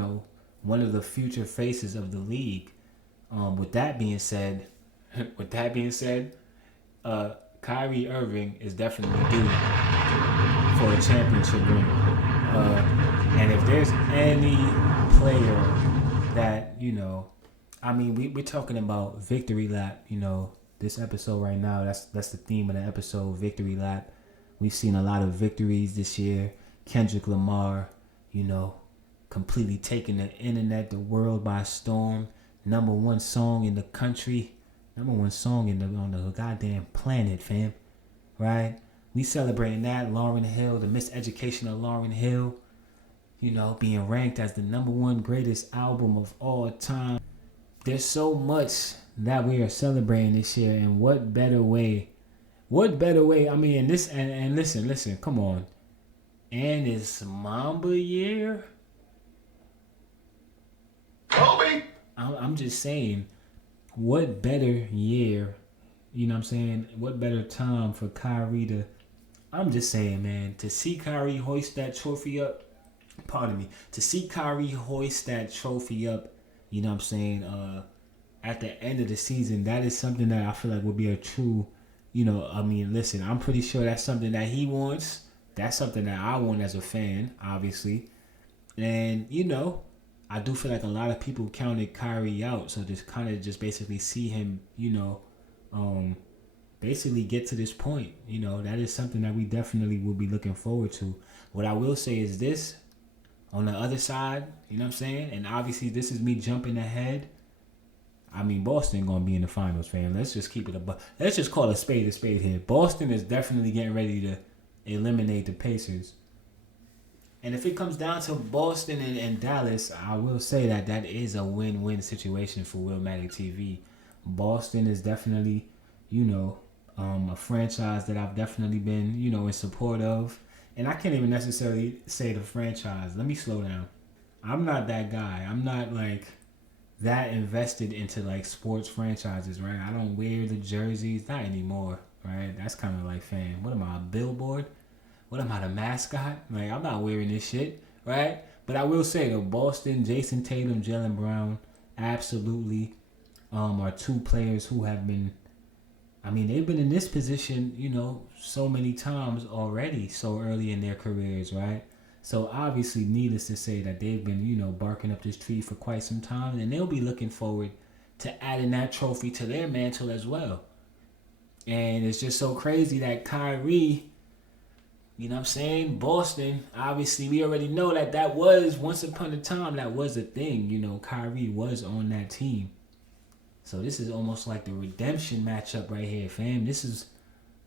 one of the future faces of the league. With that being said, Kyrie Irving is definitely due for a championship ring. And if there's any player that, we're talking about victory lap, this episode right now, that's the theme of the episode, victory lap. We've seen a lot of victories this year. Kendrick Lamar, completely taking the internet, the world by storm. Number one song in the country. Number one song on the goddamn planet, fam. Right? We celebrating that. Lauryn Hill, the miseducation of Lauryn Hill. Being ranked as the number one greatest album of all time. There's so much that we are celebrating this year. And what better way? I mean, and this, and listen, come on. And it's Mamba year. Kobe. I'm just saying, what better year, what better time for Kyrie to, I'm just saying, man, to see Kyrie hoist that trophy up, to see Kyrie hoist that trophy up, at the end of the season, that is something that I feel like would be a true, listen, I'm pretty sure that's something that he wants. That's something that I want as a fan, obviously. And, I do feel like a lot of people counted Kyrie out. So just kind of just basically see him, basically get to this point. That is something that we definitely will be looking forward to. What I will say is this, on the other side, and obviously this is me jumping ahead. I mean, Boston going to be in the finals, fam. Let's just keep it let's just call a spade here. Boston is definitely getting ready to eliminate the Pacers. And if it comes down to Boston and Dallas, I will say that is a win-win situation for Willmatic TV. Boston is definitely, a franchise that I've definitely been, in support of. And I can't even necessarily say the franchise. Let me slow down. I'm not that guy. I'm not like that invested into like sports franchises, right? I don't wear the jerseys, not anymore, right? That's kind of like, fam, what am I, a billboard? What am I, the mascot? Like, I'm not wearing this shit, right? But I will say, though, Boston, Jason Tatum, Jaylen Brown, absolutely are two players who have been, they've been in this position, so many times already, so early in their careers, right? So, obviously, needless to say that they've been, barking up this tree for quite some time, and they'll be looking forward to adding that trophy to their mantle as well. And it's just so crazy that Kyrie, Boston, obviously, we already know that was, once upon a time, that was a thing. Kyrie was on that team. So this is almost like the redemption matchup right here, fam. This is,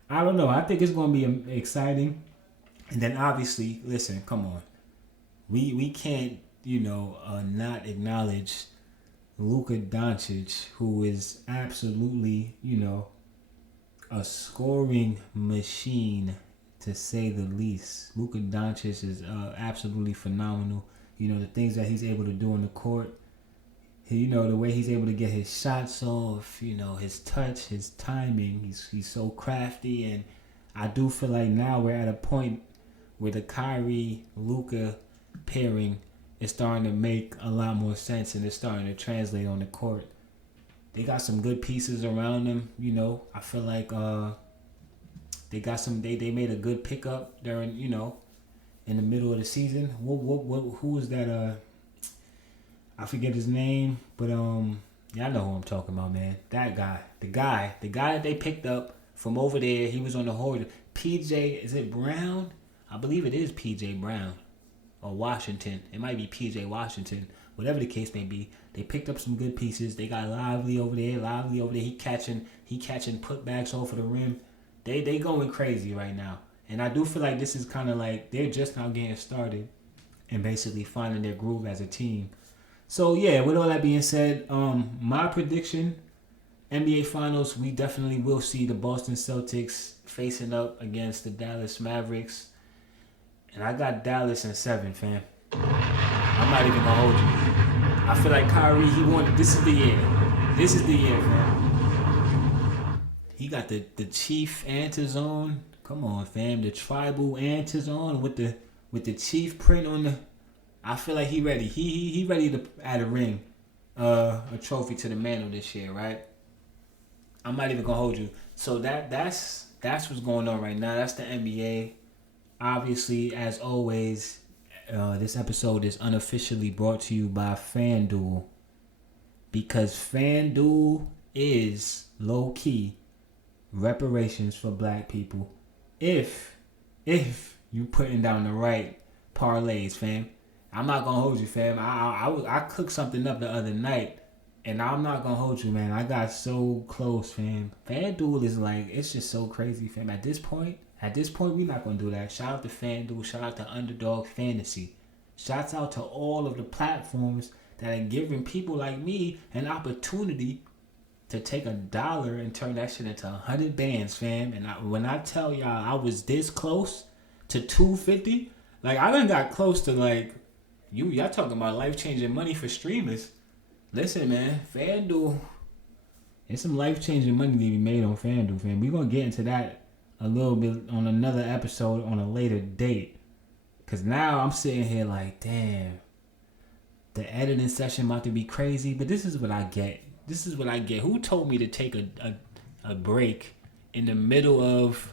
I don't know. I think it's going to be exciting. And then, obviously, listen, come on. We can't, not acknowledge Luka Doncic, who is absolutely, a scoring machine, to say the least. Luka Doncic is absolutely phenomenal. The things that he's able to do on the court. The way he's able to get his shots off. His touch, his timing. He's so crafty. And I do feel like now we're at a point where the Kyrie-Luka pairing is starting to make a lot more sense. And it's starting to translate on the court. They got some good pieces around them. I feel like they got some. They made a good pickup during, in the middle of the season. Who was that? I forget his name, but Y'all know who I'm talking about, man. That guy. The guy that they picked up from over there. He was on the Hornets. PJ, is it Brown? I believe it is PJ Brown. Or Washington. It might be PJ Washington. Whatever the case may be. They picked up some good pieces. They got Lively over there. He catching putbacks off of the rim. They going crazy right now. And I do feel like this is kind of like they're just now getting started and basically finding their groove as a team. So yeah, with all that being said, my prediction, NBA Finals, we definitely will see the Boston Celtics facing up against the Dallas Mavericks. And I got Dallas in 7, fam. I'm not even gonna hold you. I feel like Kyrie, this is the year. This is the year, fam. He got the Chief Antis on. Come on, fam. The tribal Antis on with the Chief print on the. I feel like he ready. He ready to add a ring, a trophy to the mantle this year, right? I'm not even gonna hold you. So that's what's going on right now. That's the NBA. Obviously, as always, this episode is unofficially brought to you by FanDuel, because FanDuel is low key reparations for black people if you putting down the right parlays, fam. I'm not gonna hold you, fam. I cooked something up the other night, and I'm not gonna hold you, man. I got so close, fam. FanDuel is like, it's just so crazy, fam. At this point, we're not gonna do that. Shout out to FanDuel. Shout out to Underdog Fantasy. Shouts out to all of the platforms that are giving people like me an opportunity to take $1 and turn that shit into 100 bands, fam. And when I tell y'all I was this close to 250, like I done got close to like, y'all talking about life-changing money for streamers. Listen, man, FanDuel, there's some life-changing money to be made on FanDuel, fam. We're going to get into that a little bit on another episode on a later date. Because now I'm sitting here like, damn, the editing session about to be crazy, but this is what I get. Who told me to take a break in the middle of,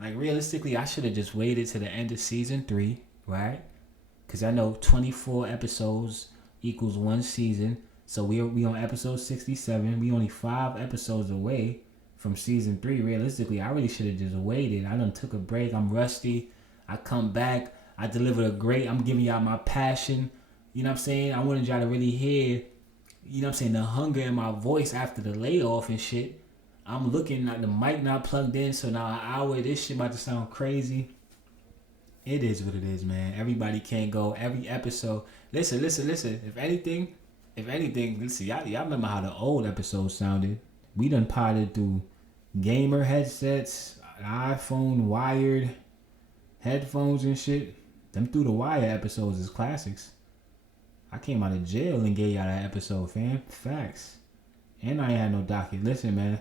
like, realistically, I should have just waited to the end of season 3, right? Because I know 24 episodes equals 1 season. So we on episode 67. We only 5 episodes away from season 3. Realistically, I really should have just waited. I done took a break. I'm rusty. I come back. I delivered I'm giving y'all my passion. You know what I'm saying? I wanted y'all to really hear, you know what I'm saying, the hunger in my voice after the layoff and shit. I'm looking at the mic not plugged in, so now an hour, this shit about to sound crazy. It is what it is, man. Everybody can't go every episode. Listen. If anything, listen, y'all remember how the old episodes sounded. We done potted through gamer headsets, iPhone wired headphones and shit. Them through the wire episodes is classics. I came out of jail and gave y'all that episode, fam. Facts. And I ain't had no docket. Listen, man.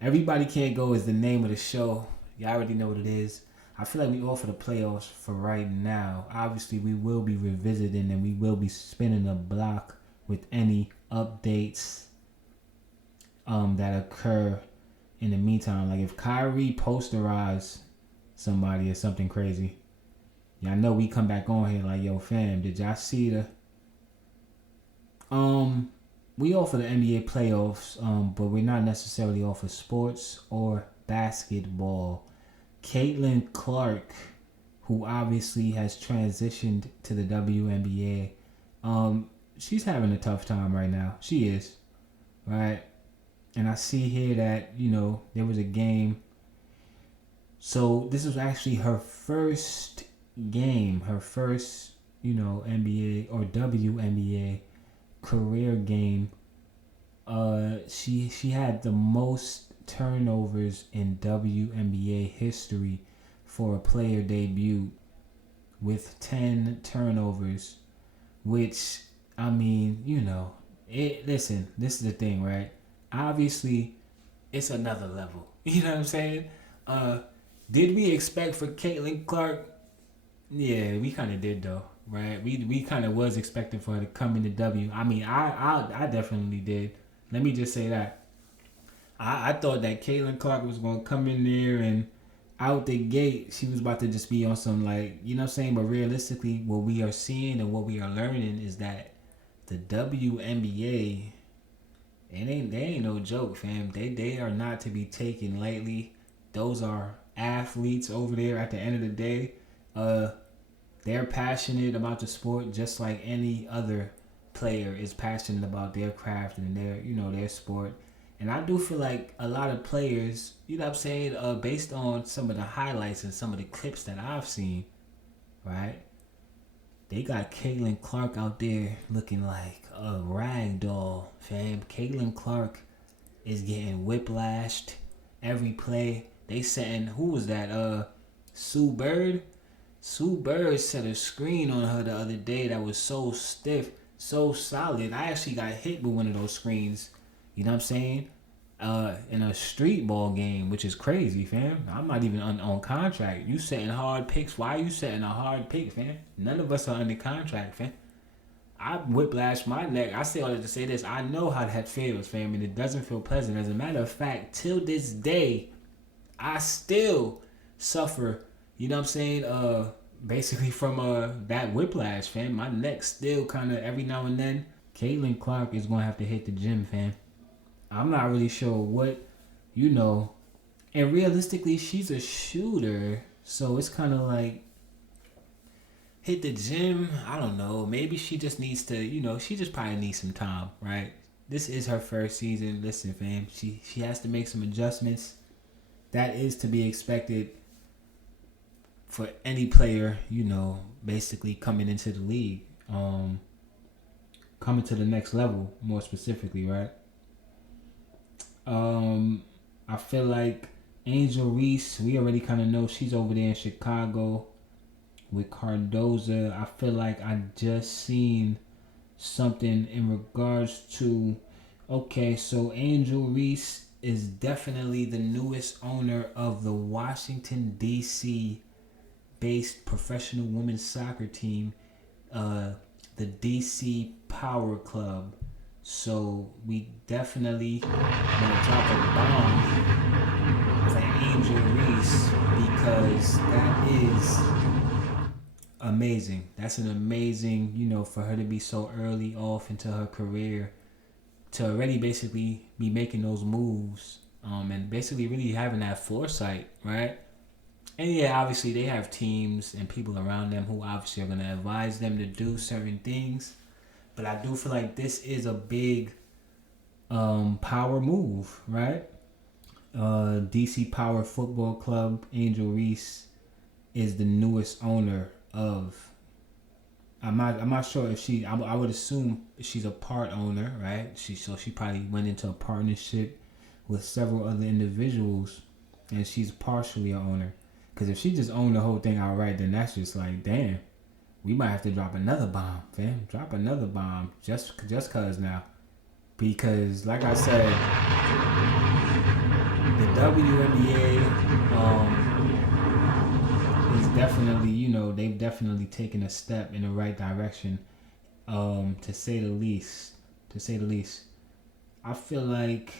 Everybody Can't Go is the name of the show. Y'all already know what it is. I feel like we all for the playoffs for right now. Obviously, we will be revisiting and we will be spinning the block with any updates that occur in the meantime. Like if Kyrie posterized somebody or something crazy, y'all know we come back on here like, yo, fam, did y'all see the... We all for the NBA playoffs, but we're not necessarily all for sports or basketball. Caitlin Clark, who obviously has transitioned to the WNBA, she's having a tough time right now. She is, right? And I see here that, you know, there was a game. So this was actually her first game, her first, you know, NBA or WNBA career game. She had the most turnovers in WNBA history for a player debut with 10 turnovers, which, I mean, you know, listen, this is the thing, right? Obviously, it's another level. You know what I'm saying? Did we expect for Caitlin Clark? Yeah, we kind of did though, right? We kind of was expecting for her to come in the W. I mean, I definitely did. Let me just say that. I thought that Caitlin Clark was going to come in there and out the gate, she was about to just be on some, like, you know what I'm saying? But realistically, what we are seeing and what we are learning is that the WNBA They ain't no joke, fam. They are not to be taken lightly. Those are athletes over there. At the end of the day, they're passionate about the sport just like any other player is passionate about their craft and their sport. And I do feel like a lot of players, what I'm saying, based on some of the highlights and some of the clips that I've seen, right? They got Caitlin Clark out there looking like a rag doll, fam. Caitlin Clark is getting whiplashed every play. They setting, who was that? Sue Bird? Sue Bird set a screen on her the other day that was so stiff, so solid. I actually got hit with one of those screens, you know what I'm saying? In a street ball game, which is crazy, fam. I'm not even on contract. You setting hard picks. Why are you setting a hard pick, fam? None of us are under contract, fam. I whiplashed my neck. I say all that to say this. I know how that feels, fam, and it doesn't feel pleasant. As a matter of fact, till this day, I still suffer, you know what I'm saying, basically from that whiplash, fam. My neck still kind of, every now and then. Caitlin Clark is going to have to hit the gym, fam. I'm not really sure what, and realistically, she's a shooter, so it's kind of like, hit the gym, I don't know, maybe she just needs to, she just probably needs some time, right? This is her first season. Listen, fam, she has to make some adjustments. That is to be expected for any player, basically coming into the league, coming to the next level, more specifically, right? I feel like Angel Reese, we already kind of know she's over there in Chicago with Cardoza. I feel like I just seen something in regards to, okay, so Angel Reese is definitely the newest owner of the Washington, D.C. based professional women's soccer team, the D.C. Power Club. So we definitely gonna drop a bomb for Angel Reese because that is amazing. That's an amazing, for her to be so early off into her career, to already basically be making those moves, and basically really having that foresight, right? And yeah, obviously they have teams and people around them who obviously are gonna advise them to do certain things. But I do feel like this is a big power move, right? DC Power Football Club, Angel Reese is the newest owner of. I'm not sure if she. I would assume she's a part owner, right? She probably went into a partnership with several other individuals, and she's partially an owner. Because if she just owned the whole thing outright, then that's just like, damn. We might have to drop another bomb, fam. Drop another bomb, just cause now, because like I said, the WNBA is definitely, they've definitely taken a step in the right direction, to say the least. I feel like,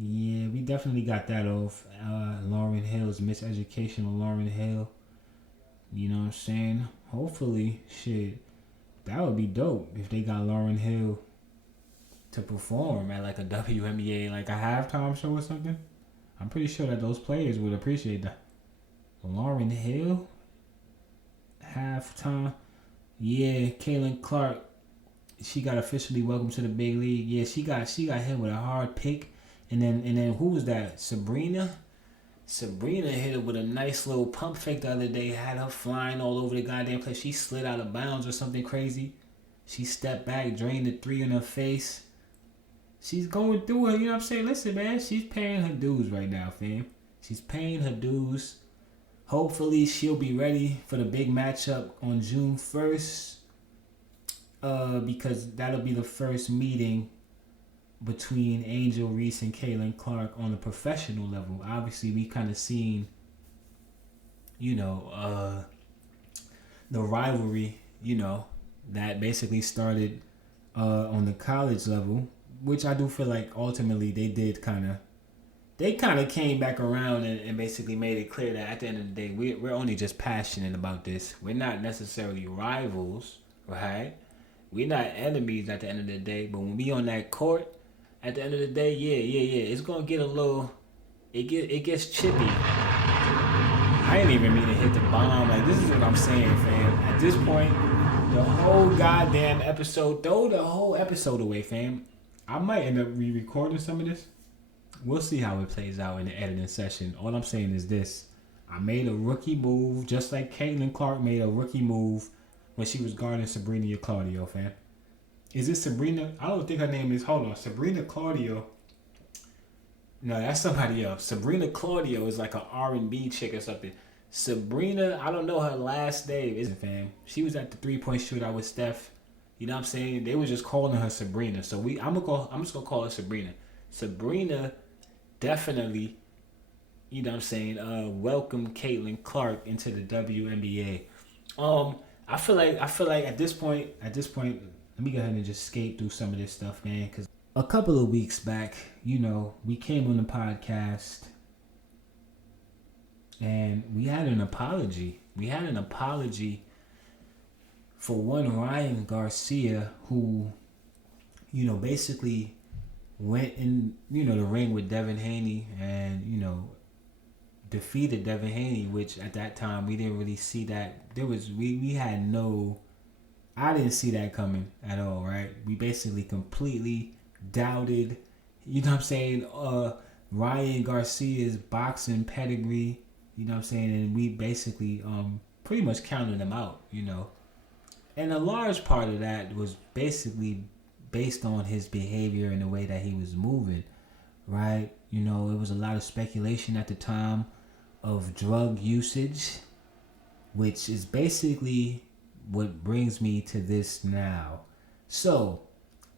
yeah, we definitely got that off. Lauryn Hill's Miseducation of Lauryn Hill. You know what I'm saying? Hopefully, shit, that would be dope if they got Lauryn Hill to perform at like a WNBA, like a halftime show or something. I'm pretty sure that those players would appreciate that. Lauryn Hill, halftime. Yeah, Caitlin Clark, she got officially welcomed to the big league. Yeah, she got hit with a hard pick, and then who was that? Sabrina hit her with a nice little pump fake the other day, had her flying all over the goddamn place. She slid out of bounds or something crazy. She stepped back, drained the three in her face. She's going through it, you know what I'm saying? Listen, man, she's paying her dues right now, fam. She's paying her dues. Hopefully, she'll be ready for the big matchup on June 1st. Because that'll be the first meeting between Angel Reese and Caitlin Clark on the professional level. Obviously, we kind of seen, the rivalry, that basically started on the college level, which I do feel like ultimately they kind of came back around and basically made it clear that at the end of the day, we're only just passionate about this. We're not necessarily rivals, right? We're not enemies at the end of the day, but when we on that court, at the end of the day, yeah. It's gonna get a little. It gets chippy. I ain't even mean to hit the bomb. Like, this is what I'm saying, fam. At this point, the whole goddamn episode, throw the whole episode away, fam. I might end up re-recording some of this. We'll see how it plays out in the editing session. All I'm saying is this. I made a rookie move, just like Caitlin Clark made a rookie move when she was guarding Sabrina Claudio, fam. Is it Sabrina? I don't think her name is, hold on, Sabrina Claudio. No, that's somebody else. Sabrina Claudio is like an R&B chick or something. Sabrina, I don't know her last name. Isn't fam? She was at the 3-point shootout with Steph. You know what I'm saying? They were just calling her Sabrina. So I'm just gonna call her Sabrina. Sabrina definitely, you know what I'm saying, welcome Caitlin Clark into the WNBA. I feel like at this point, let me go ahead and just skate through some of this stuff, man, because a couple of weeks back, you know, we came on the podcast and we had an apology. We had an apology for one Ryan Garcia, who, you know, basically went in, you know, the ring with Devin Haney and, you know, defeated Devin Haney, which at that time we didn't really see that. We had no, I didn't see that coming at all, right? We basically completely doubted, you know what I'm saying, Ryan Garcia's boxing pedigree, you know what I'm saying, and we basically pretty much counted him out, you know. And a large part of that was basically based on his behavior and the way that he was moving, right? You know, it was a lot of speculation at the time of drug usage, which is basically what brings me to this now. So,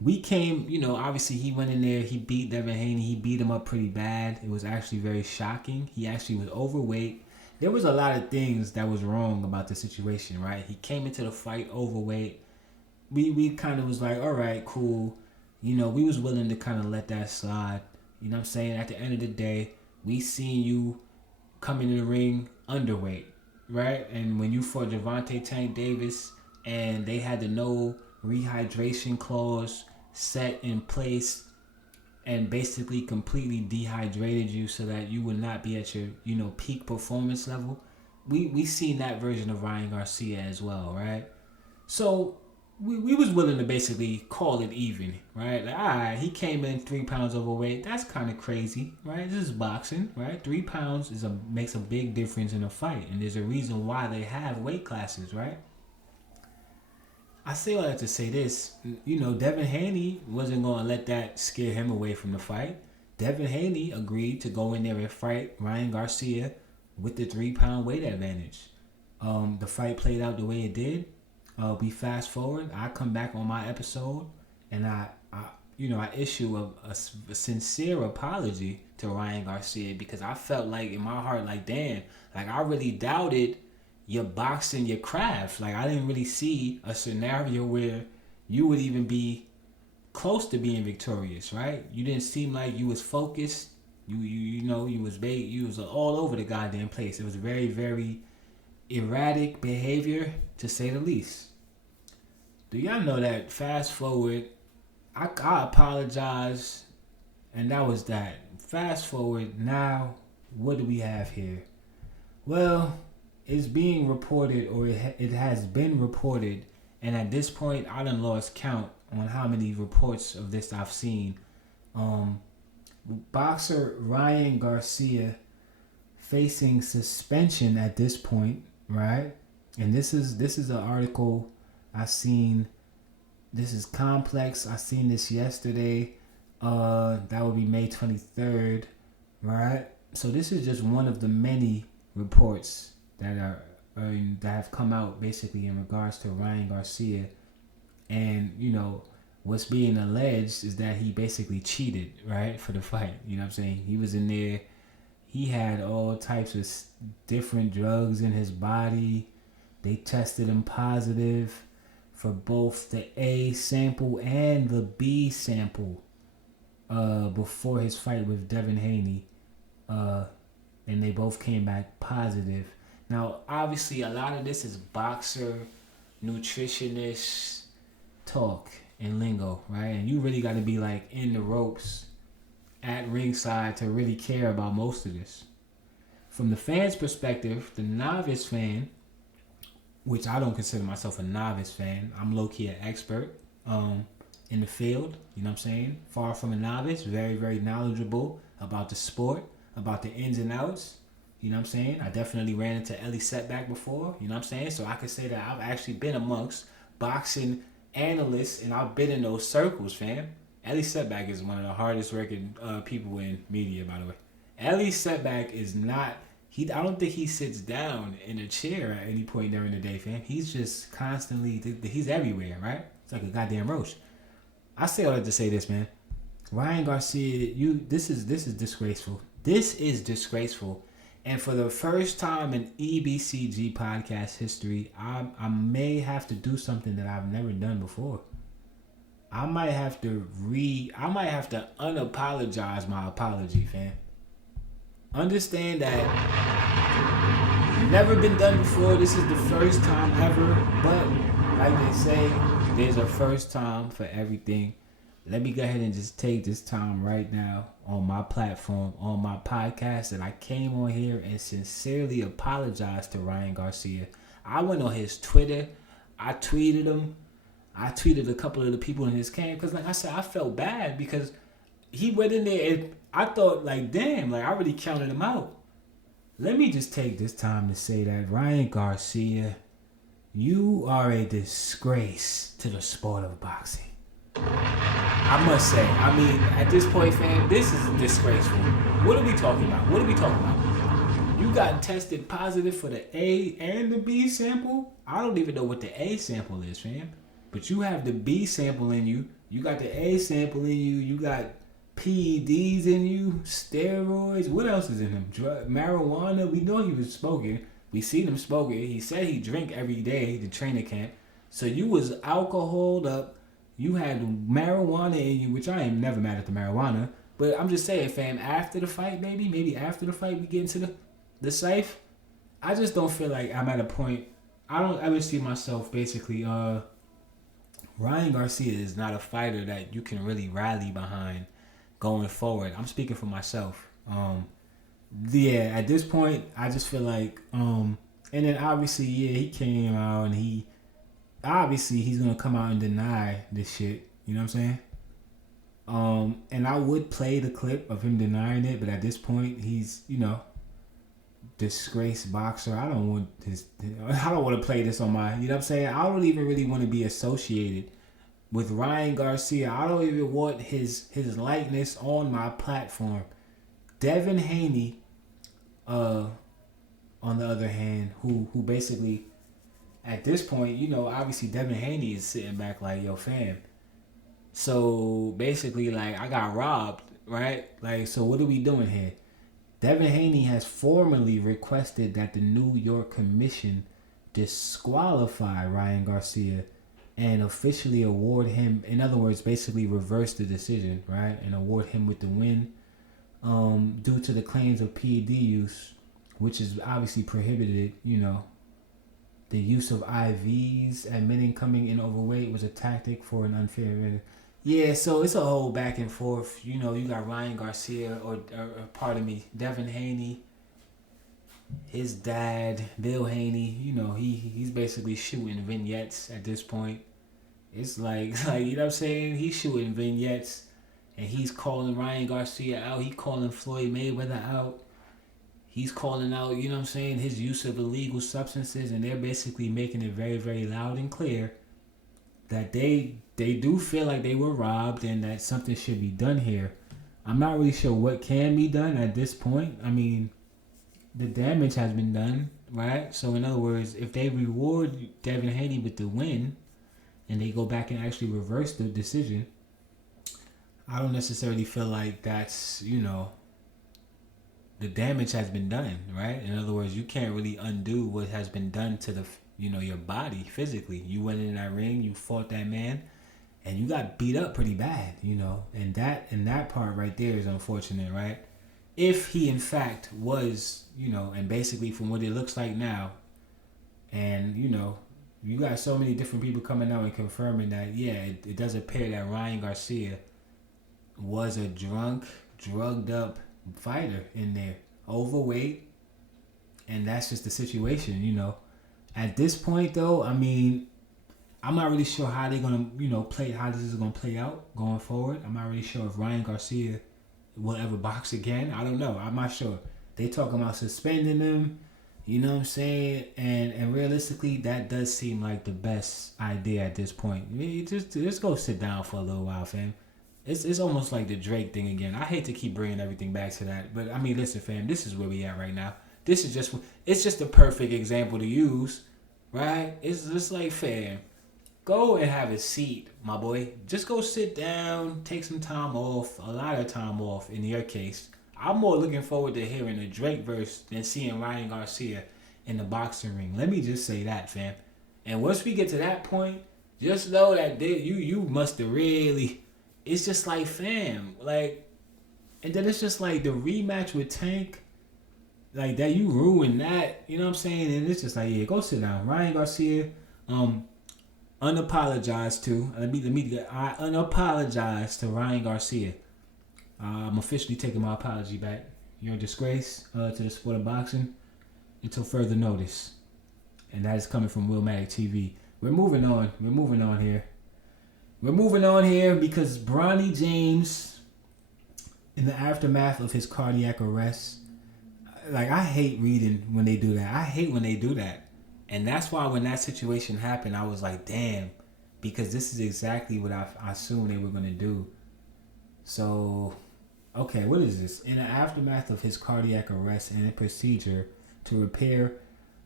we came, you know, obviously he went in there, he beat Devin Haney, he beat him up pretty bad. It was actually very shocking. He actually was overweight. There was a lot of things that was wrong about the situation, right? He came into the fight overweight. We kind of was like, all right, cool. You know, we was willing to kind of let that slide. You know what I'm saying? At the end of the day, we seen you come into the ring underweight, right? And when you fought Gervonta Tank Davis and they had the no rehydration clause set in place and basically completely dehydrated you so that you would not be at your, you know, peak performance level. We seen that version of Ryan Garcia as well, right? So we was willing to basically call it even, right? Like, all right, he came in 3 pounds overweight. That's kind of crazy, right? This is boxing, right? 3 pounds makes a big difference in a fight, and there's a reason why they have weight classes, right? I say all that to say this, you know, Devin Haney wasn't going to let that scare him away from the fight. Devin Haney agreed to go in there and fight Ryan Garcia with the 3 pound weight advantage. The fight played out the way it did. We fast forward, I come back on my episode and I issue a sincere apology to Ryan Garcia because I felt like in my heart, like, damn, like I really doubted your boxing, your craft. Like, I didn't really see a scenario where you would even be close to being victorious, right? You didn't seem like you was focused. You was all over the goddamn place. It was very, very erratic behavior, to say the least. Do y'all know that? Fast forward, I apologize, and that was that. Fast forward, now, what do we have here? Well, it's being reported, or it has been reported, and at this point, I done lost count on how many reports of this I've seen. Boxer Ryan Garcia facing suspension at this point, right? And this is an article I seen. This is Complex. I seen this yesterday. That would be May 23rd, right? So this is just one of the many reports that have come out basically in regards to Ryan Garcia. And, you know, what's being alleged is that he basically cheated, right, for the fight. You know what I'm saying? He was in there. He had all types of different drugs in his body. They tested him positive for both the A sample and the B sample before his fight with Devin Haney. And they both came back positive. Now, obviously, a lot of this is boxer, nutritionist talk. and lingo, right? And you really got to be like in the ropes at ringside to really care about most of this. From the fan's perspective, the novice fan, which I don't consider myself a novice fan, I'm low-key an expert in the field, you know what I'm saying? Far from a novice, very, very knowledgeable about the sport, about the ins and outs, you know what I'm saying? I definitely ran into Ellie Setback before, you know what I'm saying? So I could say that I've actually been amongst boxing analysts and I've been in those circles, fam. Ellie Setback is one of the hardest working people in media, by the way. Ellie Setback is not... I don't think he sits down in a chair at any point during the day, fam. He's just constantly... He's everywhere, right? It's like a goddamn roach. I say all that to say this, man. Ryan Garcia, this is disgraceful. This is disgraceful. And for the first time in EBCG podcast history, I may have to do something that I've never done before. I might have to unapologize my apology, fam. Understand that never been done before. This is the first time ever. But like they say, there's a first time for everything. Let me go ahead and just take this time right now on my platform, on my podcast, that I came on here and sincerely apologized to Ryan Garcia. I went on his Twitter. I tweeted him. I tweeted a couple of the people in his camp because, like I said, I felt bad because he went in there and I thought, like, damn, like I really counted him out. Let me just take this time to say that Ryan Garcia, you are a disgrace to the sport of boxing. I must say, I mean, at this point, fam, this is disgraceful. What are we talking about? You got tested positive for the A and the B sample? I don't even know what the A sample is, fam. But you have the B sample in you. You got the A sample in you. You got PEDs in you, steroids. What else is in him? Marijuana. We know he was smoking. We seen him smoking. He said he drink every day, the training camp. So you was alcoholed up. You had marijuana in you, which I ain't never mad at the marijuana. But I'm just saying, fam, after the fight, maybe after the fight we get into the safe. I just don't feel like I'm at a point. I don't ever see myself basically. Ryan Garcia is not a fighter that you can really rally behind going forward. I'm speaking for myself. Yeah, at this point, I just feel like, and then obviously, yeah, he came out and he's gonna come out and deny this shit. You know what I'm saying? And I would play the clip of him denying it, but at this point, he's, disgraced boxer. I don't want to play this on my, you know what I'm saying? I don't even really want to be associated with Ryan Garcia. I don't even want his likeness on my platform. Devin Haney, on the other hand, who basically, at this point, obviously Devin Haney is sitting back like, yo, fam. So basically, like, I got robbed, right? Like, so what are we doing here? Devin Haney has formally requested that the New York Commission disqualify Ryan Garcia and officially award him, in other words, basically reverse the decision, right? And award him with the win due to the claims of PED use, which is obviously prohibited, The use of IVs, admitting coming in overweight was a tactic for an unfair... Yeah, so it's a whole back and forth. You got Ryan Garcia, or pardon me, Devin Haney, his dad, Bill Haney. He's basically shooting vignettes at this point. It's like you know what I'm saying? He's shooting vignettes, and he's calling Ryan Garcia out. He's calling Floyd Mayweather out. He's calling out, you know what I'm saying, his use of illegal substances, and they're basically making it very, very loud and clear that they do feel like they were robbed and that something should be done here. I'm not really sure what can be done at this point. I mean, the damage has been done, right? So in other words, if they reward Devin Haney with the win and they go back and actually reverse the decision, I don't necessarily feel like that's, the damage has been done, right? In other words, you can't really undo what has been done to the, your body physically. You went in that ring, you fought that man, and you got beat up pretty bad, and that part right there is unfortunate, right? If he in fact was, and basically from what it looks like now, and You got so many different people coming out and confirming that, yeah, it does appear that Ryan Garcia was a drunk, drugged up fighter in there, overweight, and that's just the situation, you know. At this point, though, I mean, I'm not really sure how they're gonna, play, how this is gonna play out going forward. I'm not really sure if Ryan Garcia will ever box again. I don't know. I'm not sure. They talking about suspending him. You know what I'm saying? And realistically, that does seem like the best idea at this point. I mean, just go sit down for a little while, fam. It's almost like the Drake thing again. I hate to keep bringing everything back to that, but I mean, listen, fam. This is where we at right now. It's just the perfect example to use, right? It's just like, fam, go and have a seat, my boy. Just go sit down, take some time off, a lot of time off in your case. I'm more looking forward to hearing the Drake verse than seeing Ryan Garcia in the boxing ring. Let me just say that, fam. And once we get to that point, just know that you must have really. It's just like, fam, like, and then it's just like the rematch with Tank, like that. You ruined that, you know what I'm saying? And it's just like, yeah, go sit down, Ryan Garcia. Unapologized to. I unapologize to Ryan Garcia. I'm officially taking my apology back. You're a disgrace to the sport of boxing until further notice. And that is coming from Willmatic TV. We're moving on. We're moving on here because Bronny James, in the aftermath of his cardiac arrest, like, I hate reading when they do that. I hate when they do that. And that's why when that situation happened, I was like, damn, because this is exactly what I assumed they were going to do. So, okay, what is this? In the aftermath of his cardiac arrest and a procedure to repair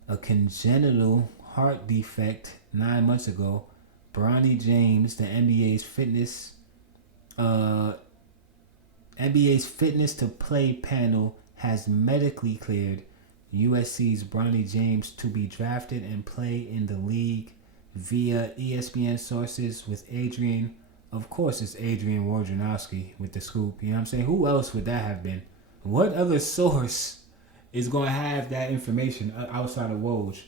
a congenital heart defect 9 months ago, Bronny James, the NBA's fitness to play panel has medically cleared USC's Bronny James to be drafted and play in the league via ESPN sources with Adrian. Of course, it's Adrian Wojnarowski with the scoop. You know what I'm saying? Who else would that have been? What other source is going to have that information outside of Woj?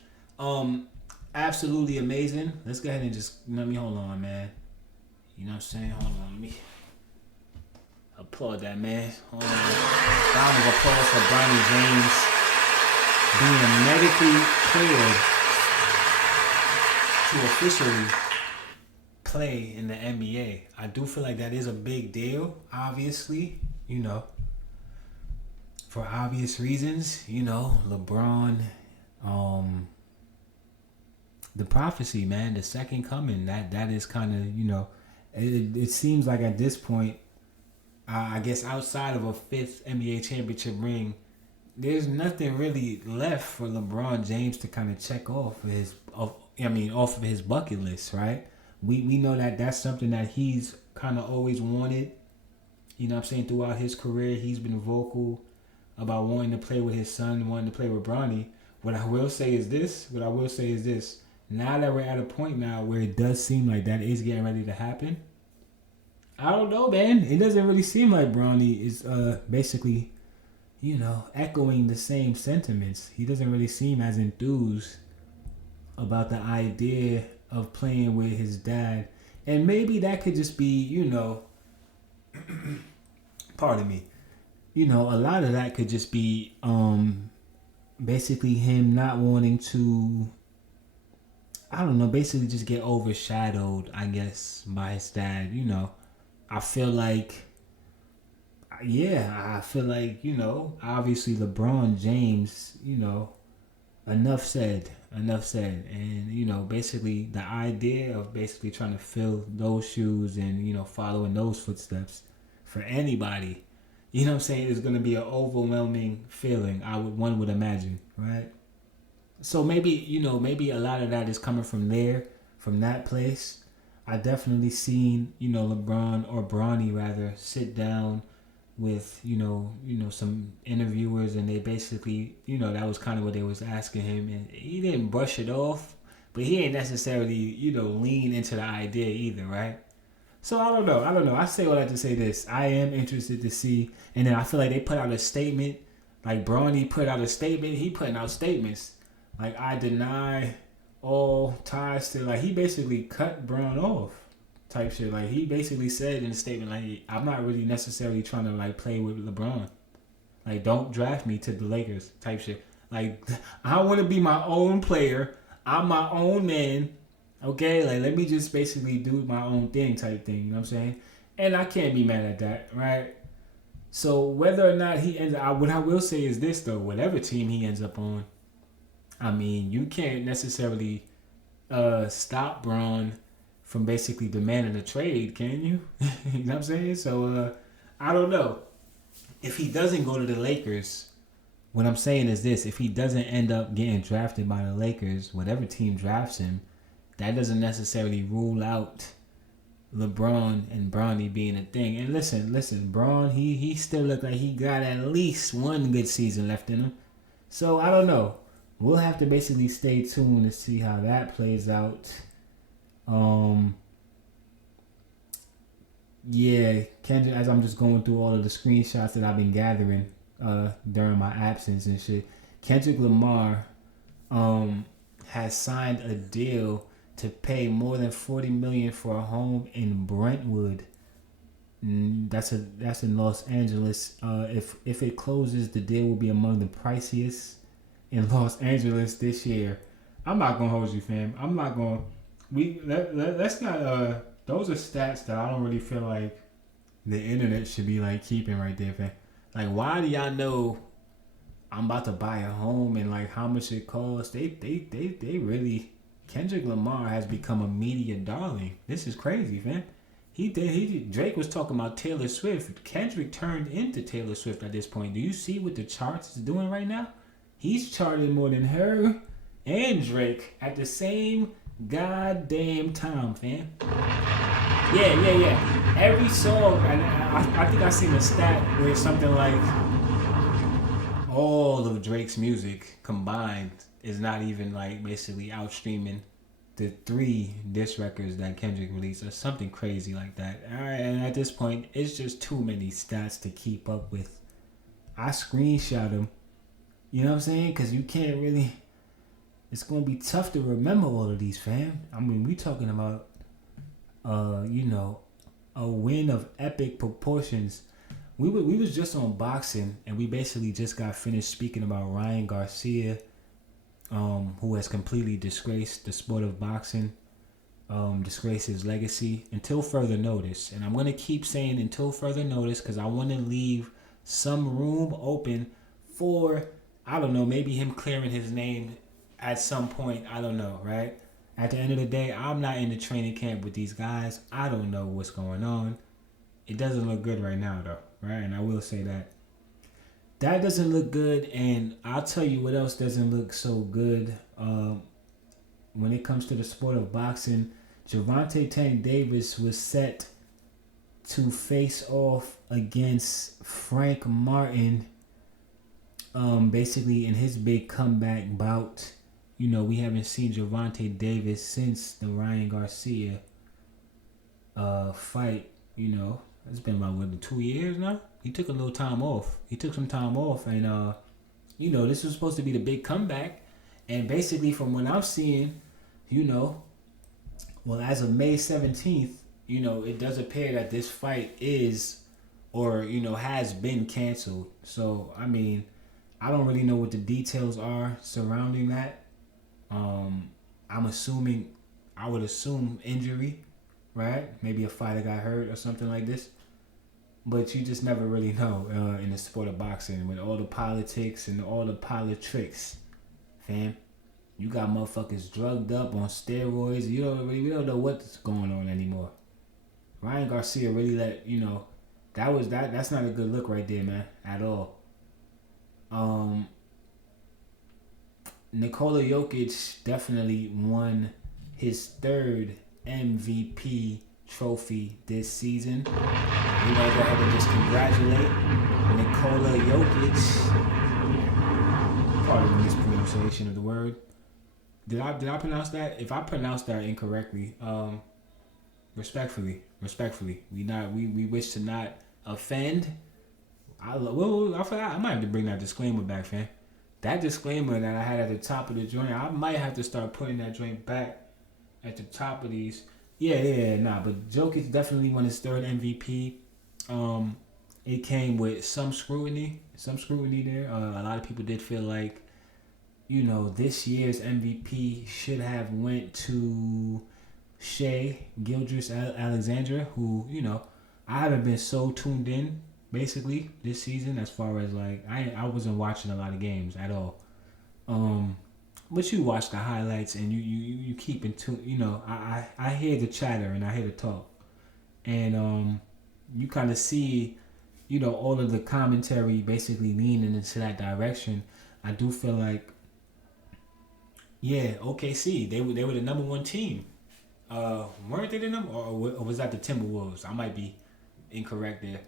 Absolutely amazing. Let's go ahead and just, hold on, man. You know what I'm saying? Hold on, let me applaud that, man. Hold on. Round of applause for Bronny James being medically cleared to officially play in the NBA. I do feel like that is a big deal, obviously, for obvious reasons, LeBron, the prophecy, man, the second coming, that is kind of, it seems like at this point, I guess outside of a fifth NBA championship ring, there's nothing really left for LeBron James to kind of check off of his bucket list, right? We know that that's something that he's kind of always wanted. You know what I'm saying? Throughout his career, he's been vocal about wanting to play with his son, wanting to play with Bronny. What I will say is this. Now that we're at a point now where it does seem like that is getting ready to happen, I don't know, man. It doesn't really seem like Bronny is basically, echoing the same sentiments. He doesn't really seem as enthused about the idea of playing with his dad. And maybe that could just be, pardon me. A lot of that could just be basically him not wanting to, basically just get overshadowed, I guess, by his dad. I feel like, obviously LeBron James, enough said. And, basically the idea of basically trying to fill those shoes and, following those footsteps for anybody, is going to be an overwhelming feeling, one would imagine, right? So maybe a lot of that is coming from there, from that place. I definitely seen, LeBron or Bronny rather sit down with, some interviewers, and they basically, that was kind of what they was asking him, and he didn't brush it off, but he ain't necessarily, lean into the idea either, right? So I don't know. I say all that to say this. I am interested to see, and then I feel like they put out a statement, like Bronny put out a statement, he putting out statements, like, I deny all ties to, like, he basically cut Braun off type shit. Like, he basically said in a statement, like, I'm not really necessarily trying to, like, play with LeBron. Like, don't draft me to the Lakers type shit. Like, I want to be my own player. I'm my own man. Okay? Like, let me just basically do my own thing type thing. You know what I'm saying? And I can't be mad at that, right? So, whether or not he ends up... What I will say is this, though. Whatever team he ends up on, I mean, you can't necessarily stop Braun from basically demanding a trade, can you? You know what I'm saying? So, I don't know. If he doesn't go to the Lakers, what I'm saying is this. If he doesn't end up getting drafted by the Lakers, whatever team drafts him, that doesn't necessarily rule out LeBron and Bronny being a thing. And listen, Braun, he still look like he got at least one good season left in him. So, I don't know. We'll have to basically stay tuned to see how that plays out. Yeah, Kendrick, as I'm just going through all of the screenshots that I've been gathering during my absence and shit, Kendrick Lamar has signed a deal to pay more than $40 million for a home in Brentwood. That's in Los Angeles. If it closes, the deal will be among the priciest in Los Angeles this year. I'm not gonna hold you, fam. I'm not gonna. Let's not. Those are stats that I don't really feel like the internet should be like keeping right there, fam. Like, why do y'all know I'm about to buy a home and like how much it costs? They really. Kendrick Lamar has become a media darling. This is crazy, fam. Drake was talking about Taylor Swift. Kendrick turned into Taylor Swift at this point. Do you see what the charts is doing right now? He's charted more than her and Drake at the same goddamn time, fam. Yeah. Every song, and I think I seen a stat where it's something like all of Drake's music combined is not even like basically outstreaming the 3 diss records that Kendrick released or something crazy like that. All right, and at this point, it's just too many stats to keep up with. I screenshot them. You know what I'm saying? Because you can't really... It's going to be tough to remember all of these, fam. I mean, we talking about, a win of epic proportions. We was just on boxing, and we basically just got finished speaking about Ryan Garcia, who has completely disgraced the sport of boxing, disgraced his legacy until further notice. And I'm going to keep saying until further notice because I want to leave some room open for, I don't know, maybe him clearing his name at some point. I don't know, right? At the end of the day, I'm not in the training camp with these guys. I don't know what's going on. It doesn't look good right now, though, right? And I will say that. That doesn't look good, and I'll tell you what else doesn't look so good. When it comes to the sport of boxing, Gervonta Tank Davis was set to face off against Frank Martin, basically in his big comeback bout. You know, we haven't seen Gervonta Davis since the Ryan Garcia fight. You know, it's been about 2 years now. He took a little time off. He took some time off, and this was supposed to be the big comeback. And basically, from what I'm seeing, as of May 17th, it does appear that this fight is, or has been canceled. So I mean, I don't really know what the details are surrounding that. I would assume injury, right? Maybe a fighter got hurt or something like this. But you just never really know in the sport of boxing with all the politics and all the politics, fam. You got motherfuckers drugged up on steroids. We don't know what's going on anymore. Ryan Garcia really that's not a good look right there, man, at all. Nikola Jokic definitely won his 3rd MVP trophy this season. We might go ahead and just congratulate Nikola Jokic. Pardon the mispronunciation of the word. Did I pronounce that? If I pronounced that incorrectly, respectfully, we wish to not offend. I forgot. I might have to bring that disclaimer back, fam. that disclaimer that I had at the top of the joint, I might have to start putting that joint back at the top of these. Nah. But Jokic definitely won his third MVP. It came with some scrutiny there. A lot of people did feel like, this year's MVP should have went to Shea Gilgeous-Alexander, who, I haven't been so tuned in basically this season as far as like I wasn't watching a lot of games at all. But you watch the highlights and you keep in tune. I hear the chatter and I hear the talk, and you kind of see, all of the commentary basically leaning into that direction. I do feel like, OKC they were the number one team. Weren't they the number, or was that the Timberwolves? I might be incorrect there.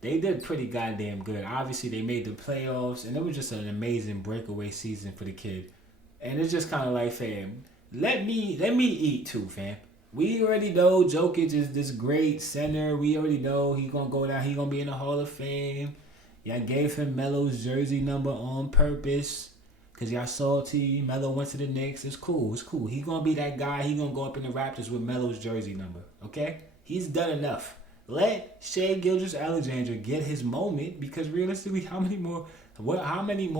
They did pretty goddamn good. Obviously, they made the playoffs, and it was just an amazing breakaway season for the kid. And it's just kind of like, fam, let me eat too, fam. We already know Jokic is this great center. We already know he's gonna go down. He's gonna be in the Hall of Fame. Y'all gave him Melo's jersey number on purpose because y'all salty. Melo went to the Knicks. It's cool. He's gonna be that guy. He's gonna go up in the Raptors with Melo's jersey number. Okay, he's done enough. Let Shea Gilgeous-Alexander get his moment, because realistically, how many more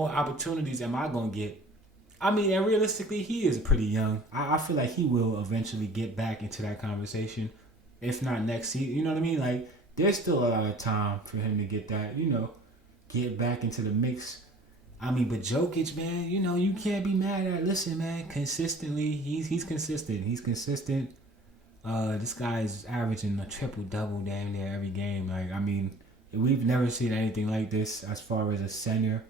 opportunities am I gonna get? I mean, and realistically, he is pretty young. I feel like he will eventually get back into that conversation, if not next season. You know what I mean? Like, there's still a lot of time for him to get that, get back into the mix. I mean, but Jokic, man, you can't be mad at. Listen, man, consistently, he's consistent. He's consistent. This guy is averaging a triple-double damn near every game. Like, I mean, we've never seen anything like this as far as a center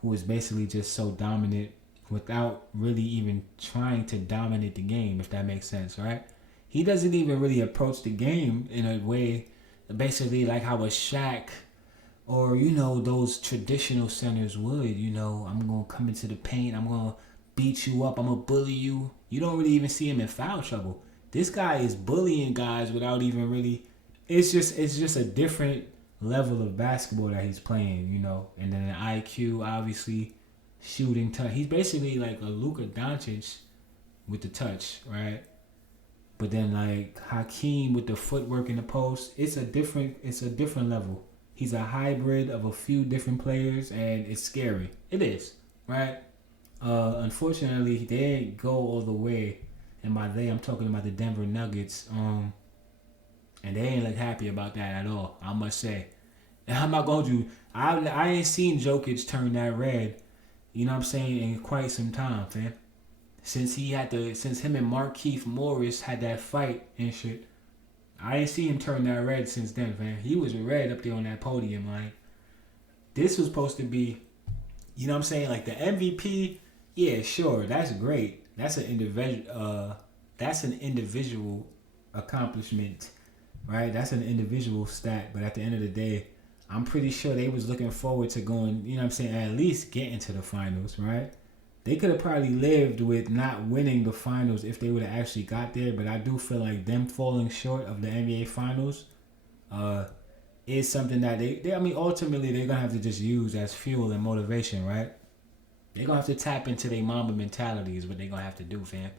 who is basically just so dominant without really even trying to dominate the game, if that makes sense, right? He doesn't even really approach the game in a way, basically like how a Shaq or, those traditional centers would. I'm going to come into the paint, I'm going to beat you up, I'm going to bully you. You don't really even see him in foul trouble. This guy is bullying guys without even really... It's just a different level of basketball that he's playing, And then the IQ, obviously... shooting touch. He's basically like a Luka Doncic with the touch, right? But then like Hakeem with the footwork in the post, it's a different level. He's a hybrid of a few different players, and it's scary. It is, right? Unfortunately, they didn't go all the way, and by they I'm talking about the Denver Nuggets. And they ain't look happy about that at all, I must say. And I'm not going to. I ain't seen Jokic turn that red. You know what I'm saying? In quite some time, fam. Since him and Markieff Morris had that fight and shit, I ain't seen him turn that red since then, fam. He was red up there on that podium, like. This was supposed to be, you know what I'm saying? Like the MVP, yeah, sure, that's great. That's an individual accomplishment, right? That's an individual stat. But at the end of the day, I'm pretty sure they was looking forward to going, you know what I'm saying, at least getting to the finals, right? They could have probably lived with not winning the finals if they would have actually got there, but I do feel like them falling short of the NBA finals is something that ultimately they're going to have to just use as fuel and motivation, right? They're going to have to tap into their Mamba mentality is what they're going to have to do, fam.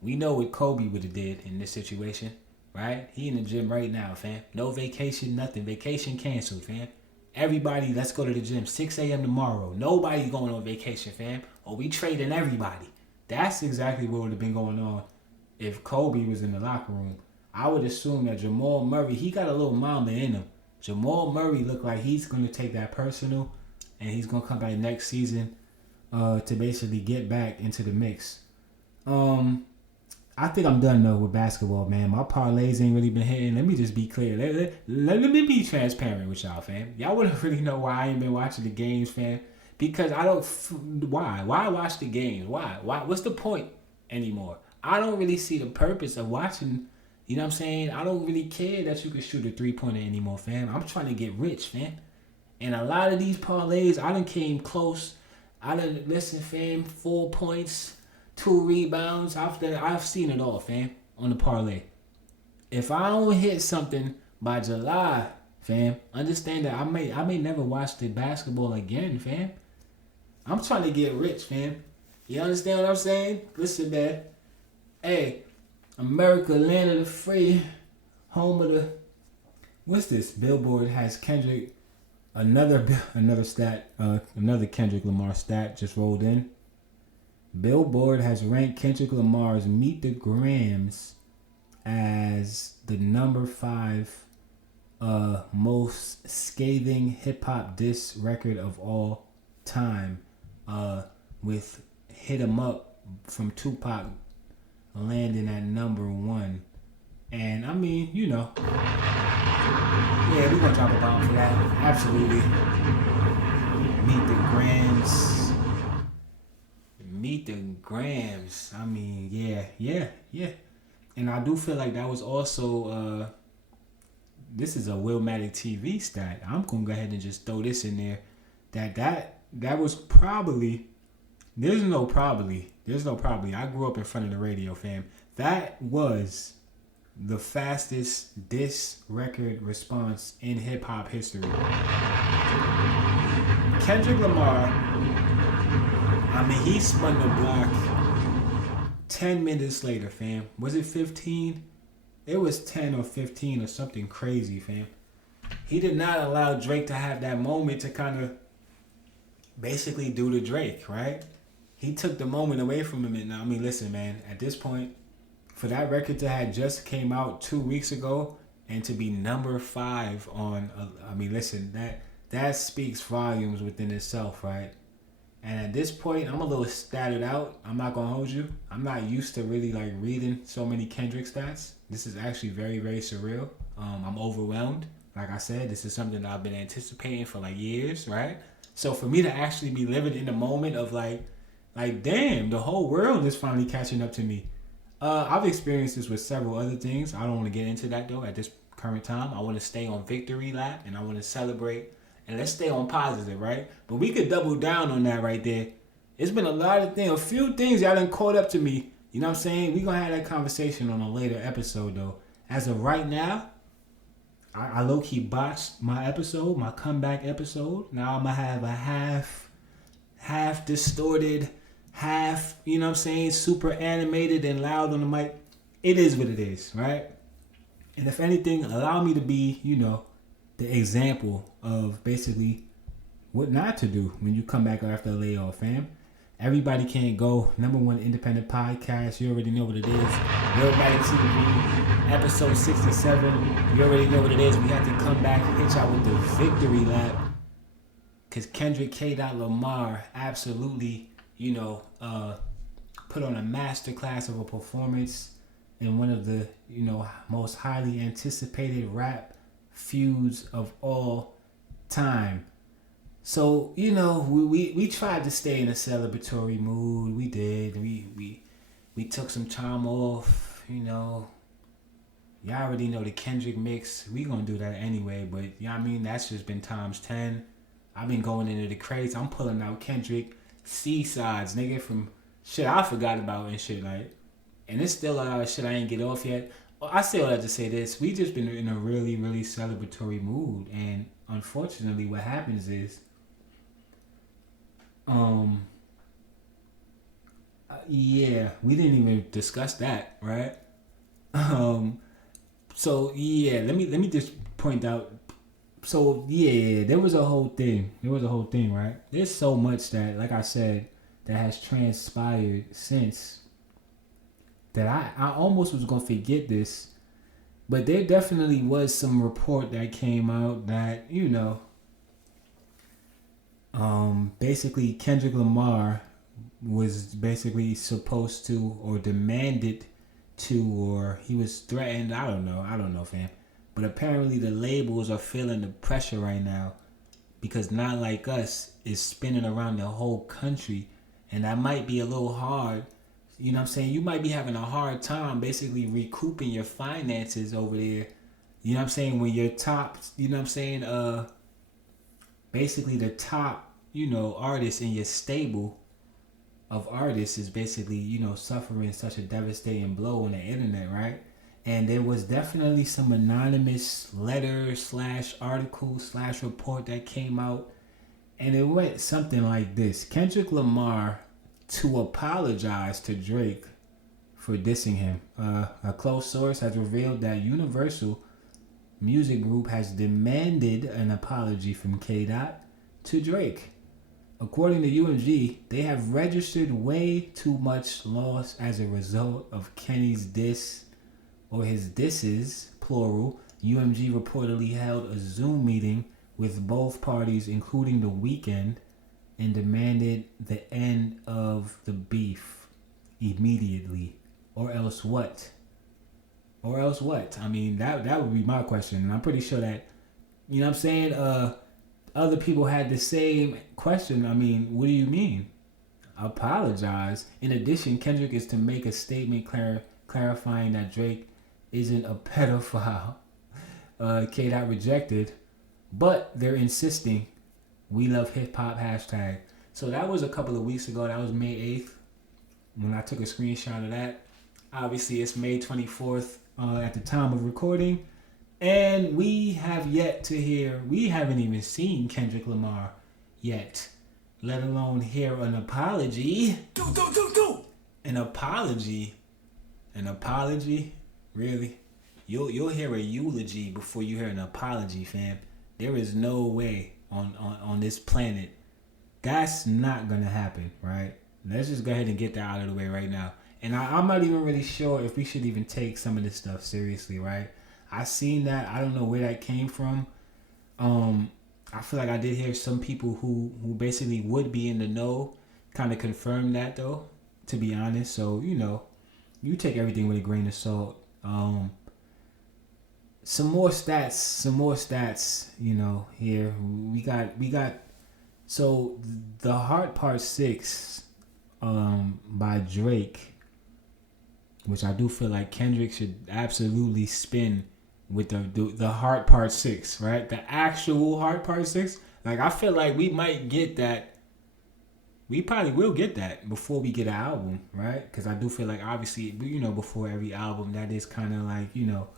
We know what Kobe would have did in this situation, right? He in the gym right now, fam. No vacation, nothing. Vacation canceled, fam. Everybody, let's go to the gym. 6 a.m. tomorrow. Nobody's going on vacation, fam. Or we trading everybody. That's exactly what would have been going on if Kobe was in the locker room. I would assume that Jamal Murray, he got a little Mamba in him. Jamal Murray looked like he's going to take that personal, and he's going to come back next season to basically get back into the mix. I think I'm done, though, with basketball, man. My parlays ain't really been hitting. Let me just be clear. Let me be transparent with y'all, fam. Y'all wouldn't really know why I ain't been watching the games, fam. Because I don't... Why? Why watch the games? Why? What's the point anymore? I don't really see the purpose of watching... You know what I'm saying? I don't really care that you can shoot a three-pointer anymore, fam. I'm trying to get rich, fam. And a lot of these parlays, I done came close. Listen, fam, 4 points... 2 rebounds. I've seen it all, fam, on the parlay. If I don't hit something by July, fam, understand that I may never watch the basketball again, fam. I'm trying to get rich, fam. You understand what I'm saying? Listen, man. Hey, America, land of the free, home of the. What's this? Billboard has Kendrick. Another stat. Another Kendrick Lamar stat just rolled in. Billboard has ranked Kendrick Lamar's "Meet the Grams" as the number 5 most scathing hip hop diss record of all time, with "Hit 'Em Up" from Tupac landing at number 1. And I mean, you know, yeah, we're gonna drop a bomb for that. Absolutely. Meet the Grams. Meet the Grams. I mean, yeah. And I do feel like that was also this is a Willmatic TV stat. I'm gonna go ahead and just throw this in there. That was probably. There's no probably. I grew up in front of the radio, fam. That was the fastest diss record response in hip hop history. Kendrick Lamar, I mean, he spun the block 10 minutes later, fam. Was it 15? It was 10 or 15 or something crazy, fam. He did not allow Drake to have that moment to kind of basically do the Drake, right? He took the moment away from him. And I mean, listen, man, at this point, for that record to have just came out 2 weeks ago and to be number 5 on, I mean, listen, that speaks volumes within itself, right? And at this point, I'm a little statted out. I'm not gonna hold you. I'm not used to really like reading so many Kendrick stats. This is actually very, very surreal. I'm overwhelmed. Like I said, this is something that I've been anticipating for like years, right? So for me to actually be living in the moment of like damn, the whole world is finally catching up to me. I've experienced this with several other things. I don't want to get into that though at this current time. I want to stay on victory lap and I want to celebrate. And let's stay on positive, right? But we could double down on that right there. It's been a lot of things, a few things y'all done caught up to me. You know what I'm saying? We're going to have that conversation on a later episode, though. As of right now, I low-key botched my episode, my comeback episode. Now I'm going to have a half distorted, half, you know what I'm saying, super animated and loud on the mic. It is what it is, right? And if anything, allow me to be, you know, the example of basically what not to do when you come back after a layoff, fam. Everybody can't go. Number 1 independent podcast. You already know what it is. Willmatic TV, episode 67. You already know what it is. We have to come back and hit y'all with the victory lap. Because Kendrick K. Lamar absolutely, you know, put on a masterclass of a performance in one of the, you know, most highly anticipated rap feuds of all time. So, you know, we tried to stay in a celebratory mood. We did. We took some time off, you know. Y'all already know the Kendrick mix. We gonna do that anyway, but you know what I mean? That's just been times 10. I've been going into the crates. I'm pulling out Kendrick C-sides, nigga, from shit I forgot about and shit, like. And it's still a lot of shit I ain't get off yet. Well, I say all that to say this. We just been in a really, really celebratory mood. And unfortunately, what happens is, yeah, we didn't even discuss that, right? So yeah, let me just point out. So yeah, there was a whole thing, right? There's so much that, like I said, that has transpired since that I almost was gonna forget this, but there definitely was some report that came out that, you know, basically Kendrick Lamar was basically supposed to or demanded to, or he was threatened. I don't know, fam. But apparently the labels are feeling the pressure right now because Not Like Us is spinning around the whole country, and that might be a little hard. You know what I'm saying? You might be having a hard time basically recouping your finances over there. You know what I'm saying? When your top, you know what I'm saying? Basically the top, you know, artist in your stable of artists is basically, you know, suffering such a devastating blow on the internet, right? And there was definitely some anonymous letter / article / report that came out. And it went something like this. Kendrick Lamar to apologize to Drake for dissing him. A close source has revealed that Universal Music Group has demanded an apology from K-Dot to Drake. According to UMG, they have registered way too much loss as a result of Kenny's diss, or his disses, plural. UMG reportedly held a Zoom meeting with both parties, including The Weeknd, and demanded the end of the beef immediately. Or else what? Or else what? I mean, that would be my question. And I'm pretty sure that, you know what I'm saying, other people had the same question. I mean, what do you mean? Apologize. In addition, Kendrick is to make a statement clarifying that Drake isn't a pedophile. K-Dot rejected, but they're insisting we love hip hop hashtag. So that was a couple of weeks ago. That was May 8th when I took a screenshot of that. Obviously, it's May 24th at the time of recording. And we have yet to hear, we haven't even seen Kendrick Lamar yet, let alone hear an apology. An apology? An apology? Really? You'll hear a eulogy before you hear an apology, fam. There is no way on this planet that's not gonna happen, right? Let's just go ahead and get that out of the way right now. And I'm not even really sure if we should even take some of this stuff seriously, right? I seen that. I don't know where that came from. I feel like I did hear some people who basically would be in the know kind of confirm that, though, to be honest. So, you know, you take everything with a grain of salt. Some more stats, you know, here. We got so the Heart Part 6 by Drake, which I do feel like Kendrick should absolutely spin with the Heart Part 6, right? The actual Heart Part 6. Like, I feel like we might get that. We probably will get that before we get an album, right? Because I do feel like, obviously, you know, before every album, that is kind of like, you know,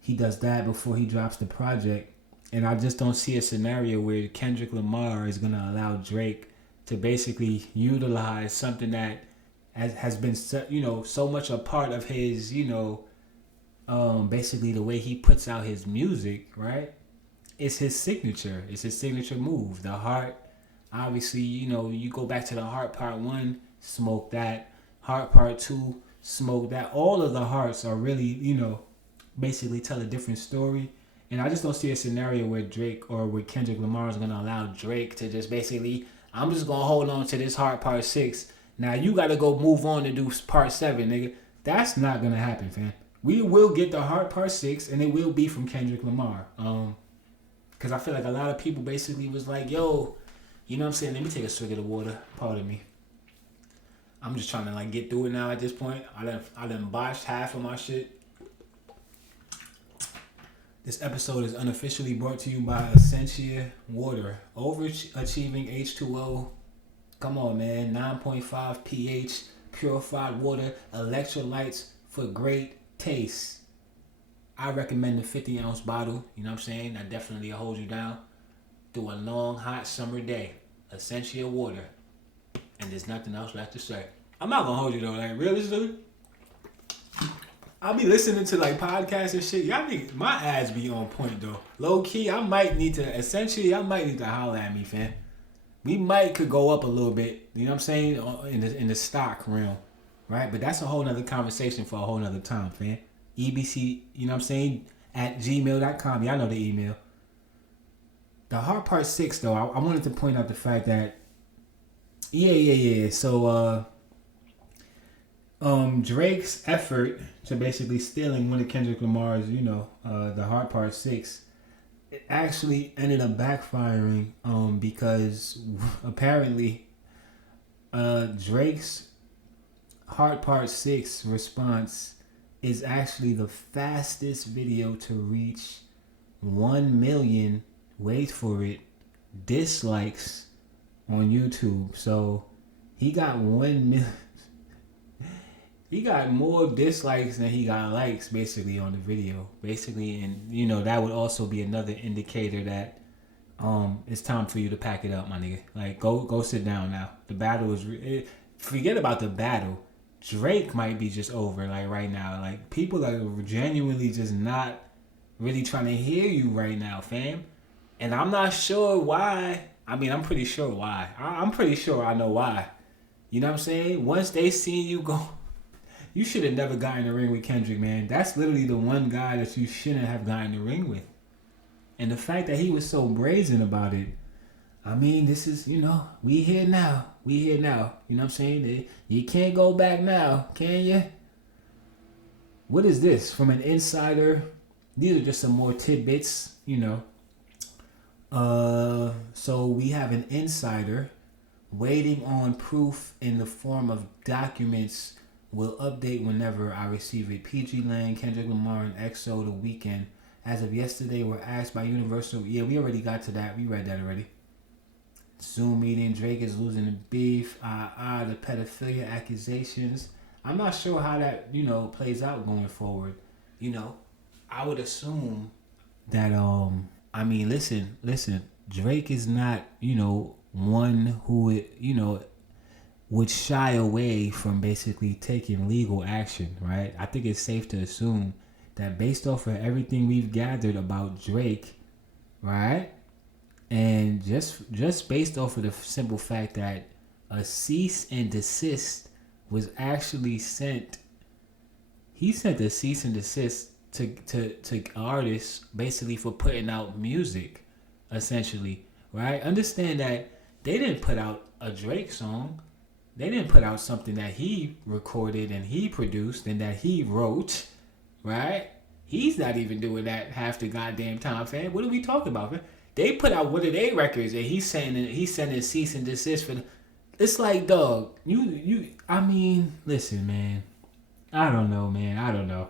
he does that before he drops the project. And I just don't see a scenario where Kendrick Lamar is going to allow Drake to basically utilize something that has been, you know, so much a part of his, you know, basically the way he puts out his music, right? It's his signature. It's his signature move. The Heart, obviously, you know, you go back to the Heart Part 1, smoke that. Heart Part 2, smoke that. All of the Hearts are really, you know, basically tell a different story. And I just don't see a scenario where Drake or where Kendrick Lamar is going to allow Drake to just basically, I'm just going to hold on to this Heart Part 6. Now you got to go move on to do Part 7, nigga. That's not going to happen, fam. We will get the Heart Part 6, and it will be from Kendrick Lamar. Because I feel like a lot of people basically was like, yo, you know what I'm saying? Let me take a swig of the water. Pardon me. I'm just trying to like get through it now at this point. I done botched half of my shit. This episode is unofficially brought to you by Essentia Water. Overachieving H2O. Come on, man. 9.5 pH, purified water, electrolytes for great taste. I recommend the 50-ounce bottle. You know what I'm saying? That definitely will hold you down through a long, hot summer day. Essentia Water. And there's nothing else left to say. I'm not gonna hold you though. Like, realistically, I'll be listening to like podcasts and shit. Y'all think my ads be on point though. Low key, I might need to holler at me, fam. We could go up a little bit, you know what I'm saying, in the stock realm, right? But that's a whole nother conversation for a whole nother time, fam. EBC, you know what I'm saying, at gmail.com. Y'all know the email. The Heart Part 6, though, I wanted to point out the fact that, yeah. So, Drake's effort to basically stealing one of Kendrick Lamar's, you know, the Heart Part 6, it actually ended up backfiring because apparently Drake's Heart Part 6 response is actually the fastest video to reach 1 million, wait for it, dislikes on YouTube. So he got 1 million. He got more dislikes than he got likes, basically, on the video. Basically, and, you know, that would also be another indicator that it's time for you to pack it up, my nigga. Like, go sit down now. The battle is forget about the battle. Drake might be just over, like, right now. Like, people are genuinely just not really trying to hear you right now, fam. And I'm not sure why. I mean, I'm pretty sure why. I'm pretty sure I know why. You know what I'm saying? Once they seen you go, you should have never gotten in the ring with Kendrick, man. That's literally the one guy that you shouldn't have gotten in the ring with. And the fact that he was so brazen about it, I mean, this is, we here now. We here now. You know what I'm saying? You can't go back now, can you? What is this? From an insider. These are just some more tidbits, So we have an insider waiting on proof in the form of documents. Will update whenever I receive it. PG Lang, Kendrick Lamar, and EXO The Weeknd. As of yesterday, were asked by Universal. Yeah, we already got to that. We read that already. Zoom meeting. Drake is losing the beef. The pedophilia accusations. I'm not sure how that, plays out going forward. I would assume that, listen. Drake is not, one who, would shy away from basically taking legal action, right? I think it's safe to assume that based off of everything we've gathered about Drake, right? And just based off of the simple fact that a cease and desist was actually sent. He sent a cease and desist to artists basically for putting out music, essentially, right? Understand that they didn't put out a Drake song. They didn't put out something that he recorded and he produced and that he wrote, right? He's not even doing that half the goddamn time, fam. What are we talking about, man? They put out one of their records and he's sending cease and desist for. It's like, dog, I mean, listen, man. I don't know, man. I don't know.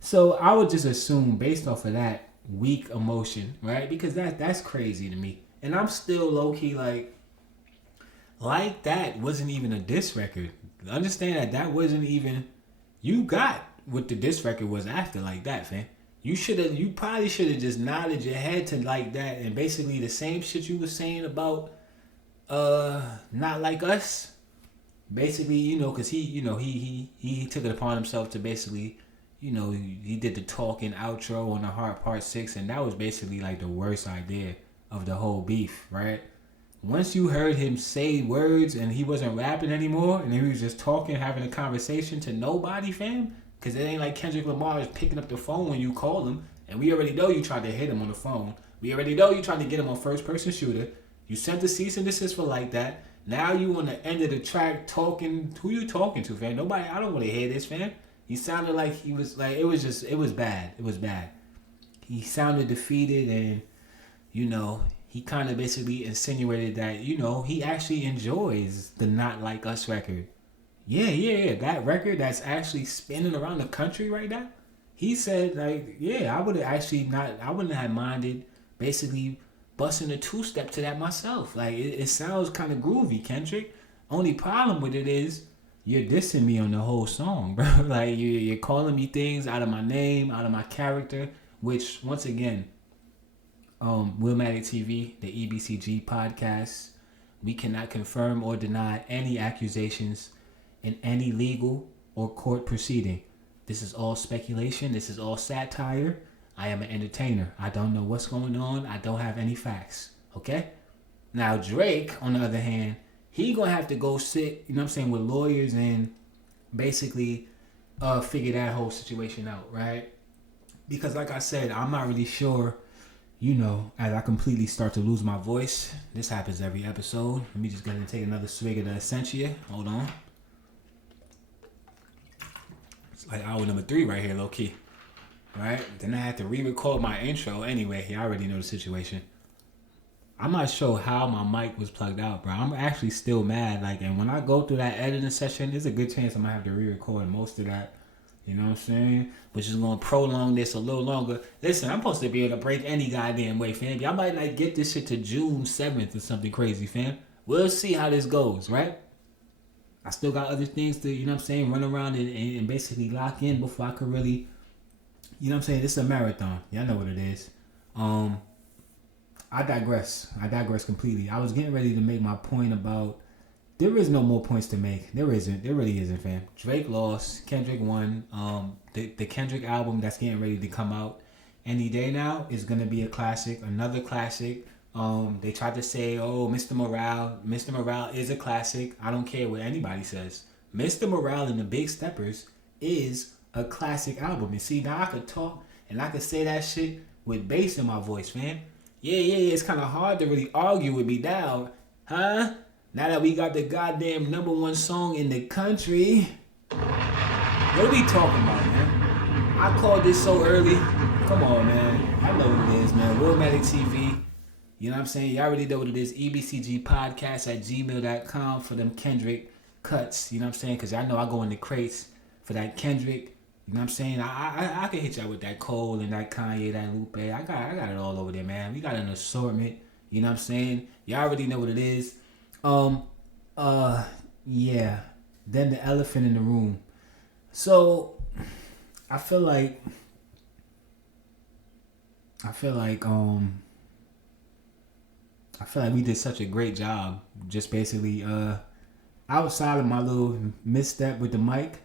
So I would just assume based off of that weak emotion, right? Because that's crazy to me. And I'm still low key like that wasn't even a diss record. Understand that wasn't even. You got what the diss record was after like that, fam. You probably should have just nodded your head to like that and basically the same shit you was saying about Not Like Us. Basically, because he took it upon himself to basically, he did the talking outro on the Heart Part 6, and that was basically like the worst idea of the whole beef, right? Once you heard him say words and he wasn't rapping anymore and he was just talking, having a conversation to nobody, fam, because it ain't like Kendrick Lamar is picking up the phone when you call him, and we already know you tried to hit him on the phone. We already know you tried to get him on first-person shooter. You sent the cease and desist for like that. Now you on the end of the track talking. Who you talking to, fam? Nobody. I don't want to hear this, fam. He sounded like he was like it was bad. It was bad. He sounded defeated, and he kind of basically insinuated that he actually enjoys the Not Like Us record. Yeah. That record that's actually spinning around the country right now. He said like, I wouldn't have minded basically busting a two-step to that myself. Like it sounds kind of groovy, Kendrick. Only problem with it is you're dissing me on the whole song, bro. Like you're calling me things out of my name, out of my character, which once again, Willmatic TV, the EBCG podcast, we cannot confirm or deny any accusations in any legal or court proceeding. This is all speculation. This is all satire. I am an entertainer. I don't know what's going on. I don't have any facts. Okay? Now, Drake, on the other hand, he gonna have to go sit, with lawyers and basically figure that whole situation out, right? Because like I said, I'm not really sure, as I completely start to lose my voice. This happens every episode. Let me just go ahead and take another swig of the Essentia. Hold on. It's like hour number 3 right here, low key. Right? Then I had to re-record my intro. Anyway, you already know the situation. I'm not sure how my mic was plugged out, bro. I'm actually still mad. Like, and when I go through that editing session, there's a good chance I might have to re-record most of that. You know what I'm saying? Which is going to prolong this a little longer. Listen, I'm supposed to be able to break any goddamn way, fam. Y'all might not get this shit to June 7th or something crazy, fam. We'll see how this goes, right? I still got other things to, run around and basically lock in before I could really, this is a marathon. Y'all know what it is. I digress completely. I was getting ready to make my point about there is no more points to make. There isn't. There really isn't, fam. Drake lost. Kendrick won. The Kendrick album that's getting ready to come out any day now is gonna be a classic. Another classic. They tried to say, oh, Mr. Morale. Mr. Morale is a classic. I don't care what anybody says. Mr. Morale and the Big Steppers is a classic album. And see, now I could talk and I could say that shit with bass in my voice, fam. Yeah. It's kind of hard to really argue with me now, huh? Now that we got the goddamn #1 song in the country. What are we talking about, man? I called this so early. Come on, man. I know what it is, man. Willmatic TV. You know what I'm saying? Y'all already know what it is. EBCG podcast at gmail.com for them Kendrick cuts. You know what I'm saying? Because I know I go in the crates for that Kendrick. You know what I'm saying? I can hit y'all with that Cole and that Kanye, that Lupe. I got it all over there, man. We got an assortment. You know what I'm saying? Y'all already know what it is. Yeah. Then the elephant in the room. So, I feel like we did such a great job. Just basically, outside of my little misstep with the mic,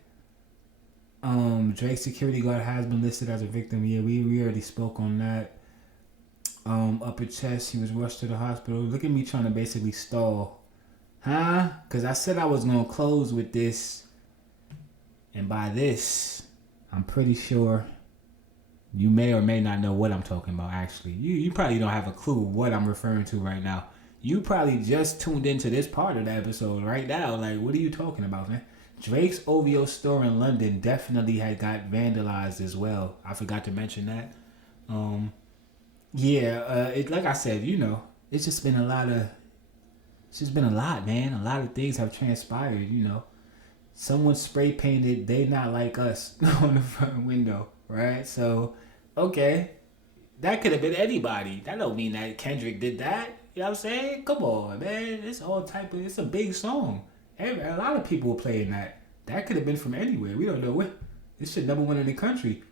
Drake's security guard has been listed as a victim. Yeah, we already spoke on that. Upper chest, he was rushed to the hospital. Look at me trying to basically stall. Huh? Because I said I was going to close with this. And by this, I'm pretty sure you may or may not know what I'm talking about, actually. You probably don't have a clue what I'm referring to right now. You probably just tuned into this part of the episode right now. Like, what are you talking about, man? Drake's OVO store in London definitely had got vandalized as well. I forgot to mention that. Like I said, you know, it's just been a lot, man. A lot of things have transpired, you know. Someone spray painted "They Not Like Us" on the front window, right? So, okay, that could have been anybody. That don't mean that Kendrick did that. You know what I'm saying? Come on, man. It's a big song. A lot of people were playing that. That could have been from anywhere. We don't know what. This shit #1 in the country.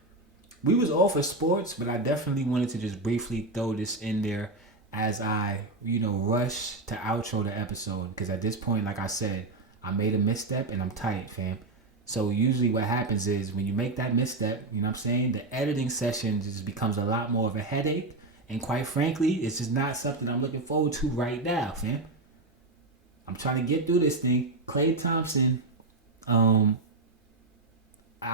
We was all for sports, but I definitely wanted to just briefly throw this in there as I, rush to outro the episode. Because at this point, like I said, I made a misstep and I'm tight, fam. So usually what happens is when you make that misstep, you know what I'm saying, the editing session just becomes a lot more of a headache. And quite frankly, it's just not something I'm looking forward to right now, fam. I'm trying to get through this thing. Klay Thompson, I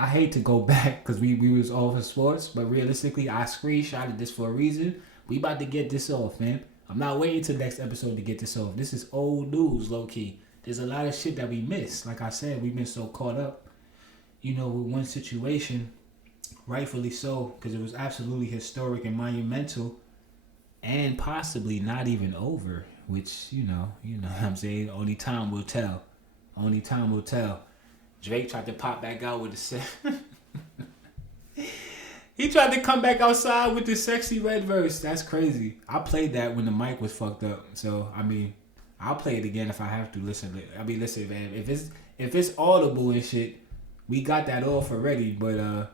hate to go back because we was all for sports, but realistically, I screenshotted this for a reason. We about to get this off, man. I'm not waiting till next episode to get this off. This is old news, low-key. There's a lot of shit that we missed. Like I said, we've been so caught up, with one situation, rightfully so, because it was absolutely historic and monumental, and possibly not even over, which, you know what I'm saying, only time will tell. Only time will tell. Drake tried to pop back out with the he tried to come back outside with the sexy red verse. That's crazy. I played that when the mic was fucked up. So, I'll play it again if I have to. Listen, man. If it's audible and shit, we got that off already. But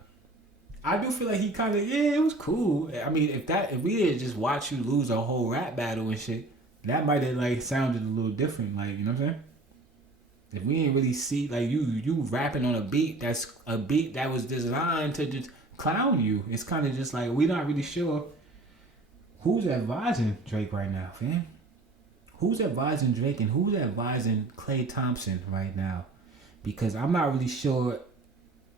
I do feel like he kind of it was cool. If we had just watched you lose a whole rap battle and shit, that might have sounded a little different. You know what I'm saying? If we didn't really see you rapping on a beat that's a beat that was designed to just clown you, it's kind of just we're not really sure who's advising Drake right now, fam. Who's advising Drake and who's advising Klay Thompson right now? Because I'm not really sure.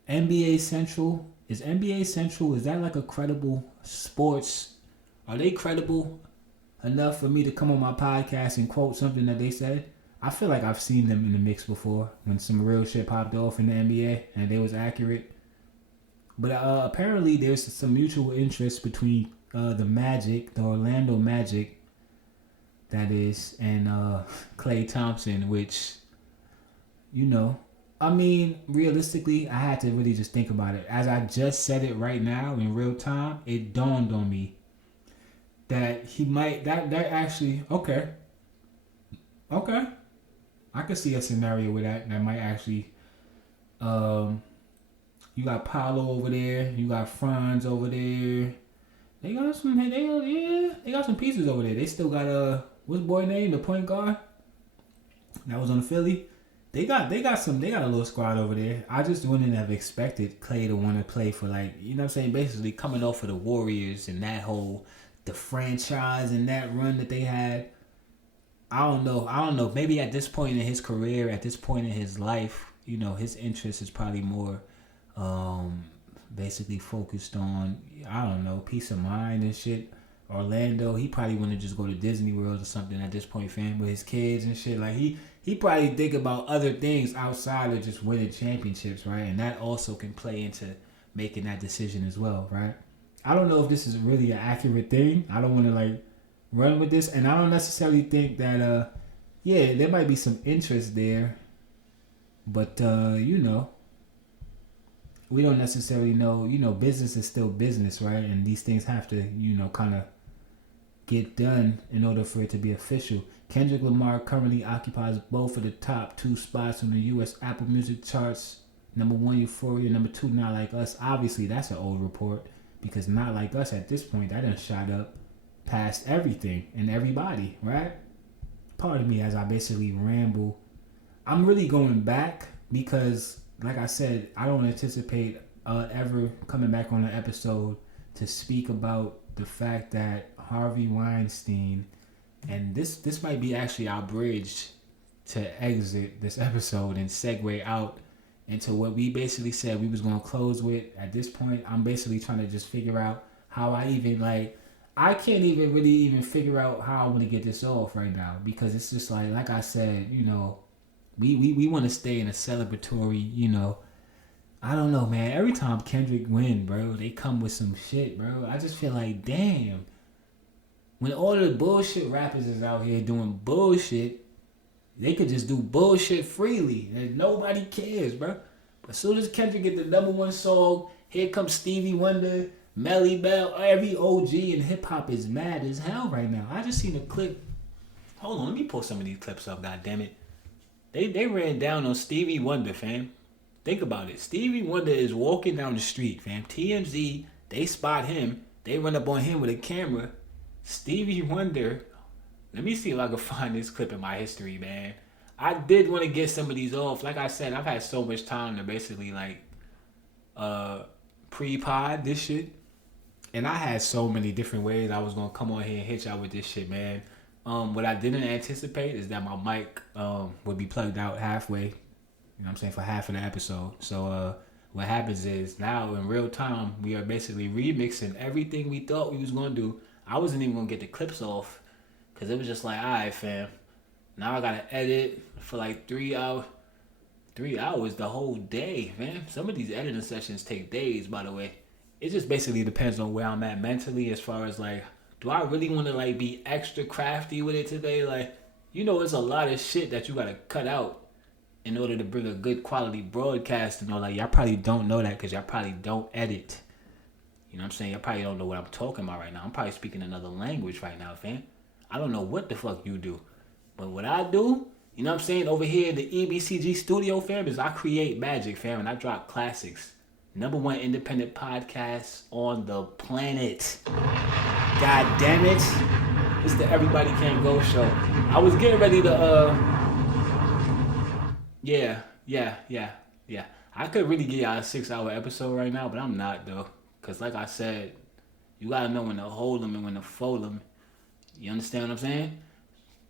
NBA Central, is that a credible sports? Are they credible enough for me to come on my podcast and quote something that they said? I feel like I've seen them in the mix before when some real shit popped off in the NBA and they was accurate. But apparently there's some mutual interest between the Orlando Magic, that is, and Klay Thompson, which, realistically, I had to really just think about it. As I just said it right now in real time, it dawned on me that he might, that actually, okay. I could see a scenario where that might actually, you got Paolo over there, you got Franz over there, They got some. They got some pieces over there. They still got what's the boy name? The point guard that was on the Philly. They got some. They got a little squad over there. I just wouldn't have expected Clay to want to play for, like, you know what I'm saying. Basically coming off of the Warriors and that whole the franchise and that run that they had. I don't know. Maybe at this point in his career, at this point in his life, you know, his interest is probably more basically focused on, I don't know, peace of mind and shit. Orlando, he probably want to just go to Disney World or something at this point, fam, with his kids and shit. Like, he probably think about other things outside of just winning championships, right? And that also can play into making that decision as well, right? I don't know if this is really an accurate thing. I don't want to, like, run with this, and I don't necessarily think that yeah, there might be some interest there, but you know, we don't necessarily know. You know, business is still business, right? And these things have to, you know, kind of get done in order for it to be official. Kendrick Lamar currently occupies both of the top 2 spots on the U.S. Apple Music charts. Number 1, Euphoria. Number 2, Not Like Us. Obviously, that's an old report, because Not Like Us at this point, that done shot up past everything and everybody, right? Pardon me as I basically ramble. I'm really going back because, like I said, I don't anticipate ever coming back on an episode to speak about the fact that Harvey Weinstein, and this might be actually our bridge to exit this episode and segue out into what we basically said we was going to close with. At this point, I'm basically trying to just figure out how I even, like, I can't even really even figure out how I want to get this off right now, because it's just like I said, you know, we want to stay in a celebratory, you know, I don't know, man. Every time Kendrick win, bro, they come with some shit, bro. I just feel like, damn, when all the bullshit rappers is out here doing bullshit, they could just do bullshit freely and nobody cares, bro. But as soon as Kendrick get the #1 song, here comes Stevie Wonder, Melly Bell, every OG in hip hop is mad as hell right now. I just seen a clip. Hold on, let me pull some of these clips up, goddammit. They ran down on Stevie Wonder, fam. Think about it. Stevie Wonder is walking down the street, fam. TMZ, they spot him. They run up on him with a camera. Stevie Wonder, let me see if I can find this clip in my history, man. I did want to get some of these off. Like I said, I've had so much time to basically, like, pre-pod this shit. And I had so many different ways I was going to come on here and hit y'all with this shit, man. What I didn't anticipate is that my mic would be plugged out halfway, you know what I'm saying, for half of the episode. So what happens is now in real time, we are basically remixing everything we thought we was going to do. I wasn't even going to get the clips off because it was just like, all right, fam. Now I got to edit for like 3 hours. 3 hours the whole day, man. Some of these editing sessions take days, by the way. It just basically depends on where I'm at mentally as far as, like, do I really want to, like, be extra crafty with it today? Like, you know, it's a lot of shit that you got to cut out in order to bring a good quality broadcast and all. Like, y'all probably don't know that because y'all probably don't edit. You know what I'm saying? Y'all probably don't know what I'm talking about right now. I'm probably speaking another language right now, fam. I don't know what the fuck you do. But what I do, you know what I'm saying, over here in the EBCG studio, fam, is I create magic, fam, and I drop classics. #1 independent podcast on the planet. God damn it. It's the Everybody Can't Go show. I was getting ready to, yeah. I could really get y'all a 6-hour episode right now, but I'm not, though. Because like I said, you got to know when to hold them and when to fold them. You understand what I'm saying?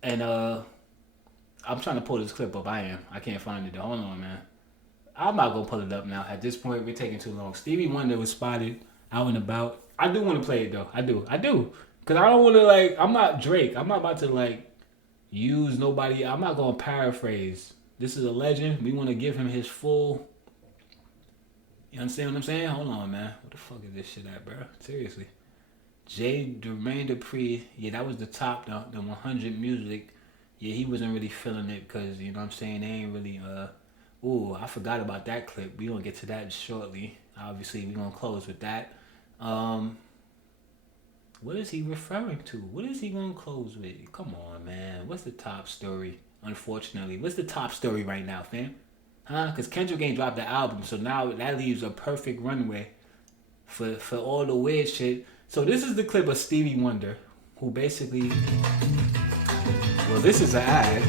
And, I'm trying to pull this clip up. I can't find it, though. Hold on, man. I'm not going to pull it up now. At this point, we're taking too long. Stevie Wonder was spotted out and about. I do want to play it, though. I do. Because I don't want to, like, I'm not Drake. I'm not about to, like, use nobody. I'm not going to paraphrase. This is a legend. We want to give him his full. You understand what I'm saying? Hold on, man. What the fuck is this shit at, bro? Seriously. Jermaine Dupri. Yeah, that was the top, the 100 music. Yeah, he wasn't really feeling it because, you know what I'm saying, they ain't really, ooh, I forgot about that clip. We gonna get to that shortly. Obviously, we gonna close with that. What is he referring to? What is he gonna close with? Come on, man. What's the top story? Unfortunately, what's the top story right now, fam? Huh? Because Kendrick ain't dropped the album, so now that leaves a perfect runway for all the weird shit. So this is the clip of Stevie Wonder, who basically, well, this is an ad.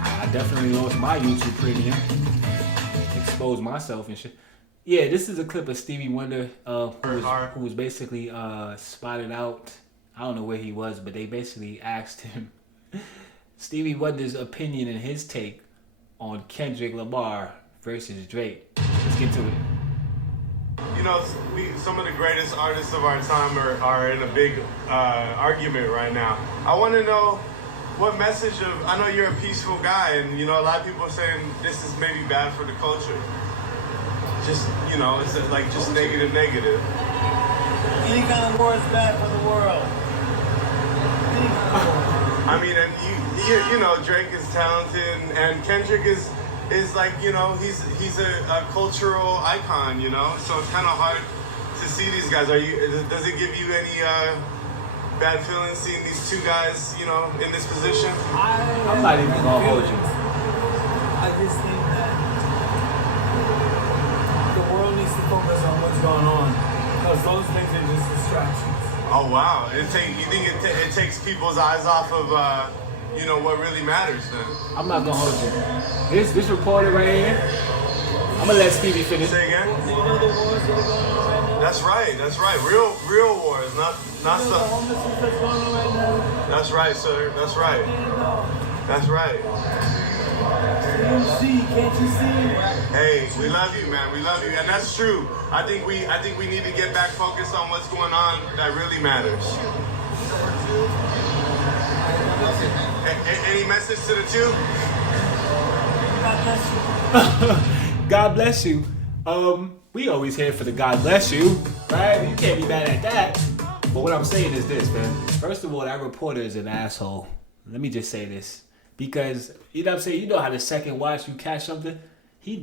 I definitely lost my YouTube premium, exposed myself and shit. Yeah, this is a clip of Stevie Wonder who was basically spotted out. I don't know where he was, but they basically asked him Stevie Wonder's opinion and his take on Kendrick Lamar versus Drake. Let's get to it. You know, some of the greatest artists of our time are in a big argument right now. I want to know what message I know you're a peaceful guy, and, you know, a lot of people are saying this is maybe bad for the culture. Just, you know, it's like just negative. Any kind of war is bad for the world. Any kind of war. I mean, and you know, Drake is talented, and Kendrick is like, you know, he's a cultural icon, you know. So it's kind of hard to see these guys. Does it give you any bad feelings seeing these two guys, you know, in this position? I'm not even gonna hold you. I just think that the world needs to focus on what's going on, because those things are just distractions. Oh wow! You think it takes people's eyes off of you know, what really matters then? I'm not gonna hold you. This reporter right here, I'm gonna let Stevie finish. Say again? You know the wars that are going on right now? That's right. Real wars, not The stuff. homelessness that's going on right now? That's right, sir. That's right. That's right. G.K.M.C, can't you see? Hey, we love you, man. We love you, and that's true. I think we need to get back focused on what's going on that really matters. Any message to the two? God bless you. We always here for the God bless you, right? You can't be mad at that. But what I'm saying is this, man. First of all, that reporter is an asshole. Let me just say this. Because, you know what I'm saying? You know how the second watch you catch something? He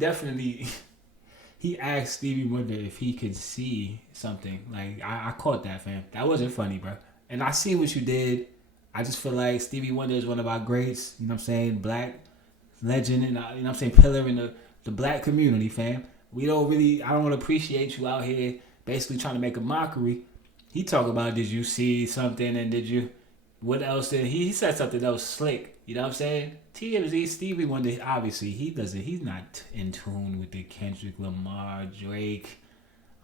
asked Stevie Wonder if he could see something. Like, I caught that, fam. That wasn't funny, bro. And I see what you did. I just feel like Stevie Wonder is one of our greats, you know what I'm saying? Black legend, and you know what I'm saying? Pillar in the black community, fam. I don't want to appreciate you out here basically trying to make a mockery. He talk about, did you see something, and what else did he said something else slick, you know what I'm saying? TMZ, Stevie Wonder, obviously, he's not in tune with the Kendrick Lamar, Drake.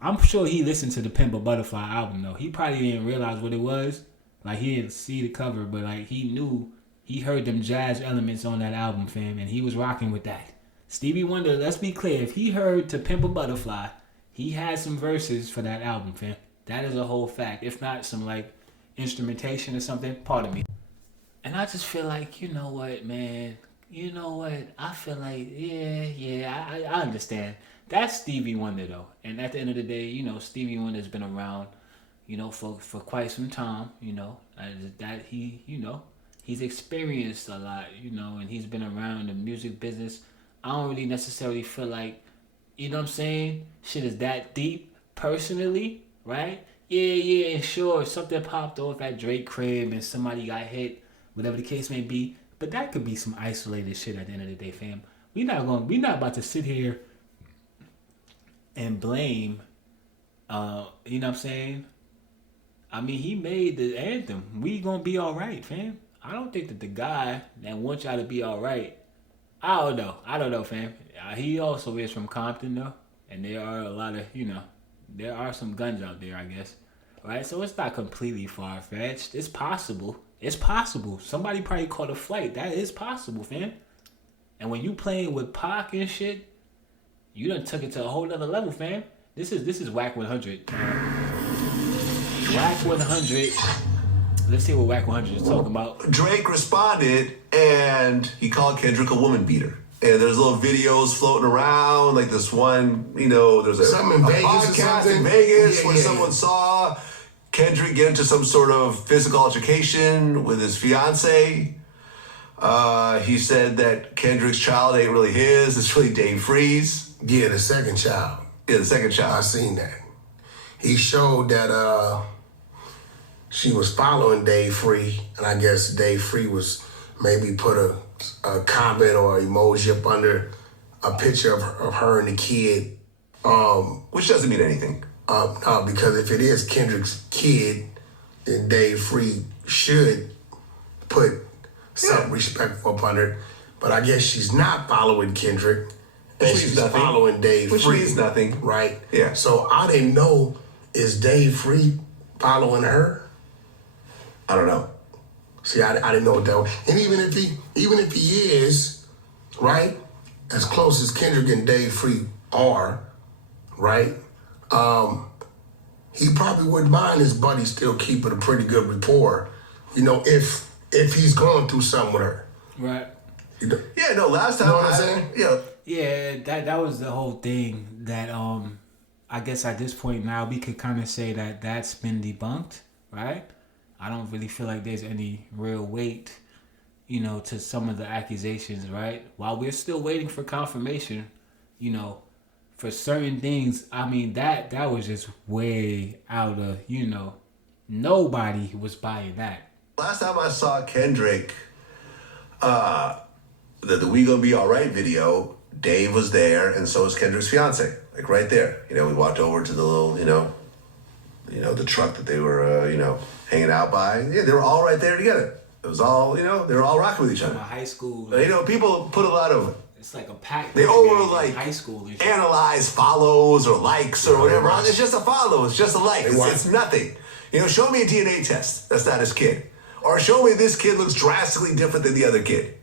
I'm sure he listened to the Pimp a Butterfly album, though. He probably didn't realize what it was. Like, he didn't see the cover, but, like, he heard them jazz elements on that album, fam, and he was rocking with that. Stevie Wonder, let's be clear, if he heard To Pimp a Butterfly, he had some verses for that album, fam. That is a whole fact. If not some, like, instrumentation or something, pardon me. And I just feel like, you know what, man? You know what? I feel like, I understand. That's Stevie Wonder, though. And at the end of the day, you know, Stevie Wonder's been around, you know, for quite some time, you know, that he's experienced a lot, you know, and he's been around the music business. I don't really necessarily feel like, you know what I'm saying, shit is that deep personally, right? Yeah, sure, something popped off at Drake crib and somebody got hit, whatever the case may be, but that could be some isolated shit at the end of the day, fam. We're not about to sit here and blame, you know what I'm saying? I mean, he made the anthem. We gonna be all right, fam. I don't think that the guy that wants y'all to be all right, I don't know, fam. He also is from Compton, though. And there are a lot of, you know, there are some guns out there, I guess. Right? So it's not completely far-fetched. It's possible. Somebody probably caught a flight. That is possible, fam. And when you playing with Pac and shit, you done took it to a whole nother level, fam. This is Whack 100. Whack 100. Let's see what Whack 100 is talking about. Drake responded, and he called Kendrick a woman beater. And there's little videos floating around, like this one, you know, there's a podcast in Vegas where someone saw Kendrick get into some sort of physical altercation with his fiance. He said that Kendrick's child ain't really his, it's really Dave Freeze. Yeah, the second child. I seen that. He showed that she was following Dave Free, and I guess Dave Free was maybe put a comment or emoji up under a picture of her and the kid. Which doesn't mean anything. No, because if it is Kendrick's kid, then Dave Free should put some respect upon her. But I guess she's not following Kendrick. And she's nothing. following Dave Which Free. means nothing. Right? Yeah. So I didn't know, is Dave Free following her? I don't know. See, I didn't know what that was. And even if he is, right, as close as Kendrick and Dave Free are, right, he probably wouldn't mind his buddy still keeping a pretty good rapport, you know, if he's going through something with her. Right. You know? Yeah, no, last time You know what I'm saying? Yeah, that was the whole thing that I guess at this point now we could kind of say that that's been debunked, right? I don't really feel like there's any real weight, you know, to some of the accusations, right? While we're still waiting for confirmation, you know, for certain things, I mean, that was just way out of, you know, nobody was buying that. Last time I saw Kendrick, the We Gonna Be Alright video, Dave was there, and so was Kendrick's fiance, like right there. You know, we walked over to the little, you know, the truck that they were, hanging out by. Yeah, they were all right there together. It was all, they were all rocking with each other. High school. People put a lot of. It's like a pack. They over like high school and shit. analyze follows or likes or whatever. It's just a follow. It's just a like. It's nothing. Show me a DNA test. That's not his kid. Or show me this kid looks drastically different than the other kid.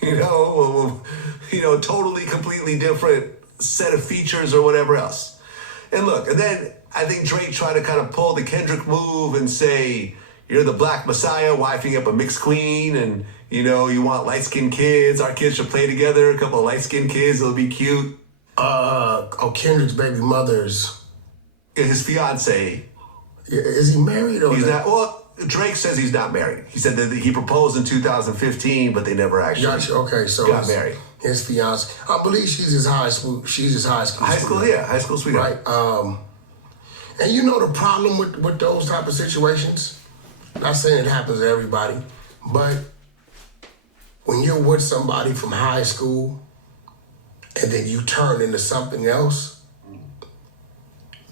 Totally, completely different set of features or whatever else. And look, and then I think Drake tried to kind of pull the Kendrick move and say, you're the black messiah, wifing up a mixed queen, and, you want light-skinned kids. Our kids should play together, a couple of light-skinned kids, it'll be cute. Kendrick's baby mother's... His fiance. Is he married or he's not? Well, Drake says he's not married. He said that he proposed in 2015, but they never actually got married. His fiance, I believe she's his high school. She's his high school. High school sweetheart. Right. And you know the problem with those type of situations. Not saying it happens to everybody, but when you're with somebody from high school, and then you turn into something else,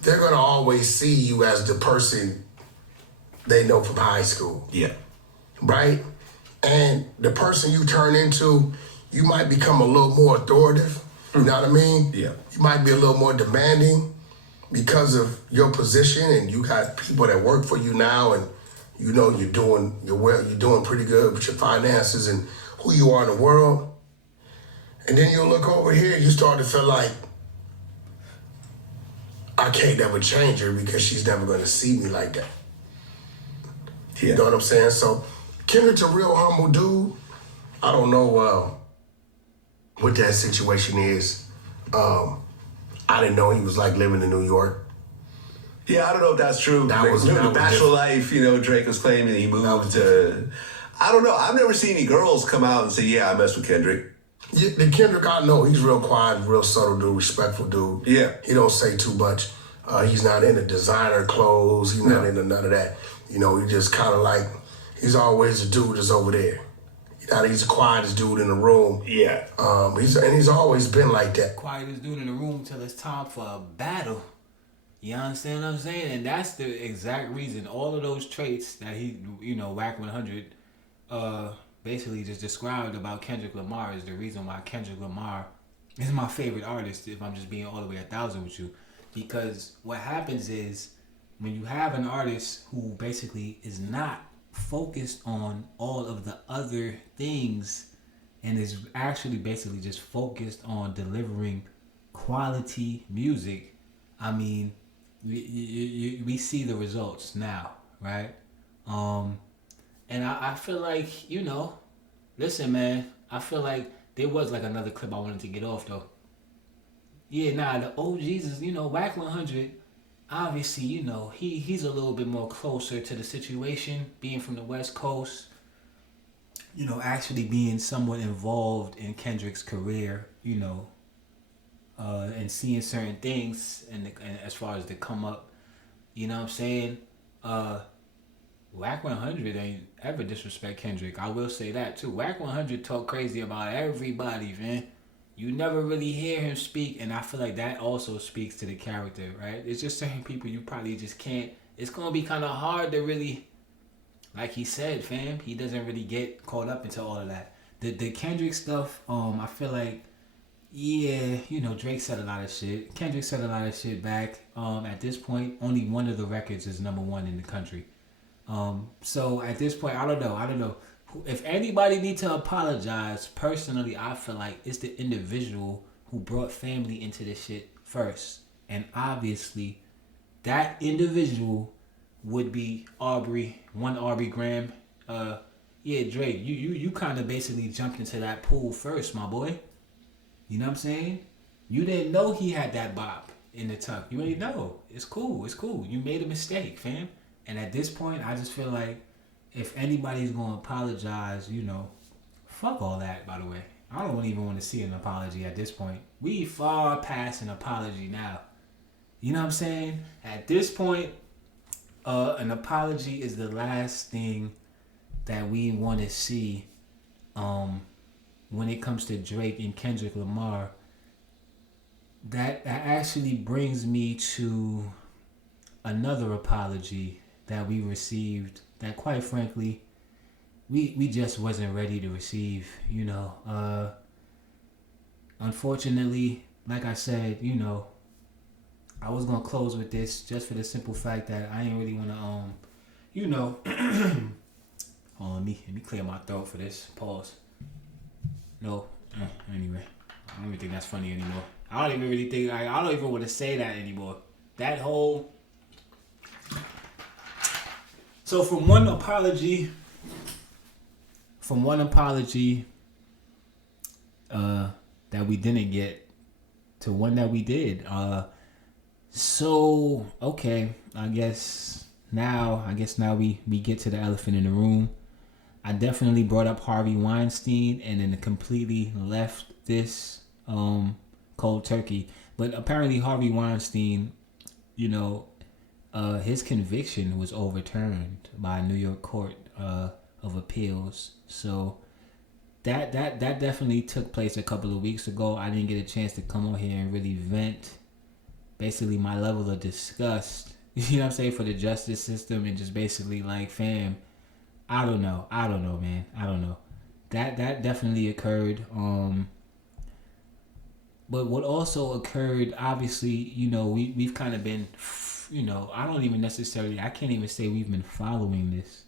they're gonna always see you as the person they know from high school. Yeah. Right? And the person you turn into, you might become a little more authoritative. You know what I mean? Yeah. You might be a little more demanding because of your position, and you got people that work for you now, and you're doing pretty good with your finances and who you are in the world. And then you'll look over here, you start to feel like, I can't never change her because she's never gonna see me like that. Yeah. You know what I'm saying? So Kendrick's a real humble dude. I don't know what that situation is. I didn't know he was like living in New York. Yeah, I don't know if that's true. That was the Bachelor Life, Drake was claiming he moved to... I don't know. I've never seen any girls come out and say, yeah, I mess with Kendrick. Yeah, the Kendrick I know, he's real quiet, real subtle dude, respectful dude. Yeah. He don't say too much. He's not into designer clothes. He's not into none of that. He just kind of like, he's always the dude that's over there. He's the quietest dude in the room. Yeah. He's always been like that. Quietest dude in the room till it's time for a battle. You understand what I'm saying? And that's the exact reason. All of those traits that he, Whack 100, basically just described about Kendrick Lamar is the reason why Kendrick Lamar is my favorite artist, if I'm just being all the way 1,000 with you. Because what happens is when you have an artist who basically is not focused on all of the other things and is actually basically just focused on delivering quality music, I mean, we see the results now, right? And I feel like, listen, man, I feel like there was like another clip I wanted to get off though. Yeah, the OGs is, Whack 100, obviously, he's a little bit more closer to the situation, being from the West Coast, actually being somewhat involved in Kendrick's career, and seeing certain things and as far as the come up, you know what I'm saying? Whack 100 ain't ever disrespect Kendrick. I will say that too. Whack 100 talk crazy about everybody, man. you never really hear him speak, and I feel like that also speaks to the character, right? It's just certain people you probably just can't. It's gonna be kind of hard to really, like he said, fam. He doesn't really get caught up into all of that. The Kendrick stuff, I feel like, yeah, Drake said a lot of shit. Kendrick said a lot of shit back. At this point, only one of the records is #1 in the country. So at this point, I don't know. If anybody needs to apologize, personally, I feel like it's the individual who brought family into this shit first. And obviously, that individual would be Aubrey Graham. Yeah, Drake, you kind of basically jumped into that pool first, my boy. You know what I'm saying? You didn't know he had that bop in the tuck. You ain't know. It's cool. You made a mistake, fam. And at this point, I just feel like if anybody's going to apologize, fuck all that, by the way. I don't even want to see an apology at this point. We far past an apology now. You know what I'm saying? At this point, an apology is the last thing that we want to see when it comes to Drake and Kendrick Lamar. That actually brings me to another apology that we received that, quite frankly, we just wasn't ready to receive. Unfortunately, like I said, I was gonna close with this just for the simple fact that I ain't really wanna hold on, let me clear my throat for this. Pause. No, anyway, I don't even think that's funny anymore. I don't even really think I don't even want to say that anymore. That whole. So from one apology that we didn't get to one that we did. So okay, I guess now we get to the elephant in the room. I definitely brought up Harvey Weinstein and then completely left this cold turkey. But apparently Harvey Weinstein, his conviction was overturned by a New York Court of Appeals. So that definitely took place a couple of weeks ago. I didn't get a chance to come on here and really vent basically my level of disgust, you know what I'm saying, for the justice system, and just basically like, fam, I don't know, man. I don't know. That definitely occurred. But what also occurred, obviously, we've kind of been, I can't even say we've been following this.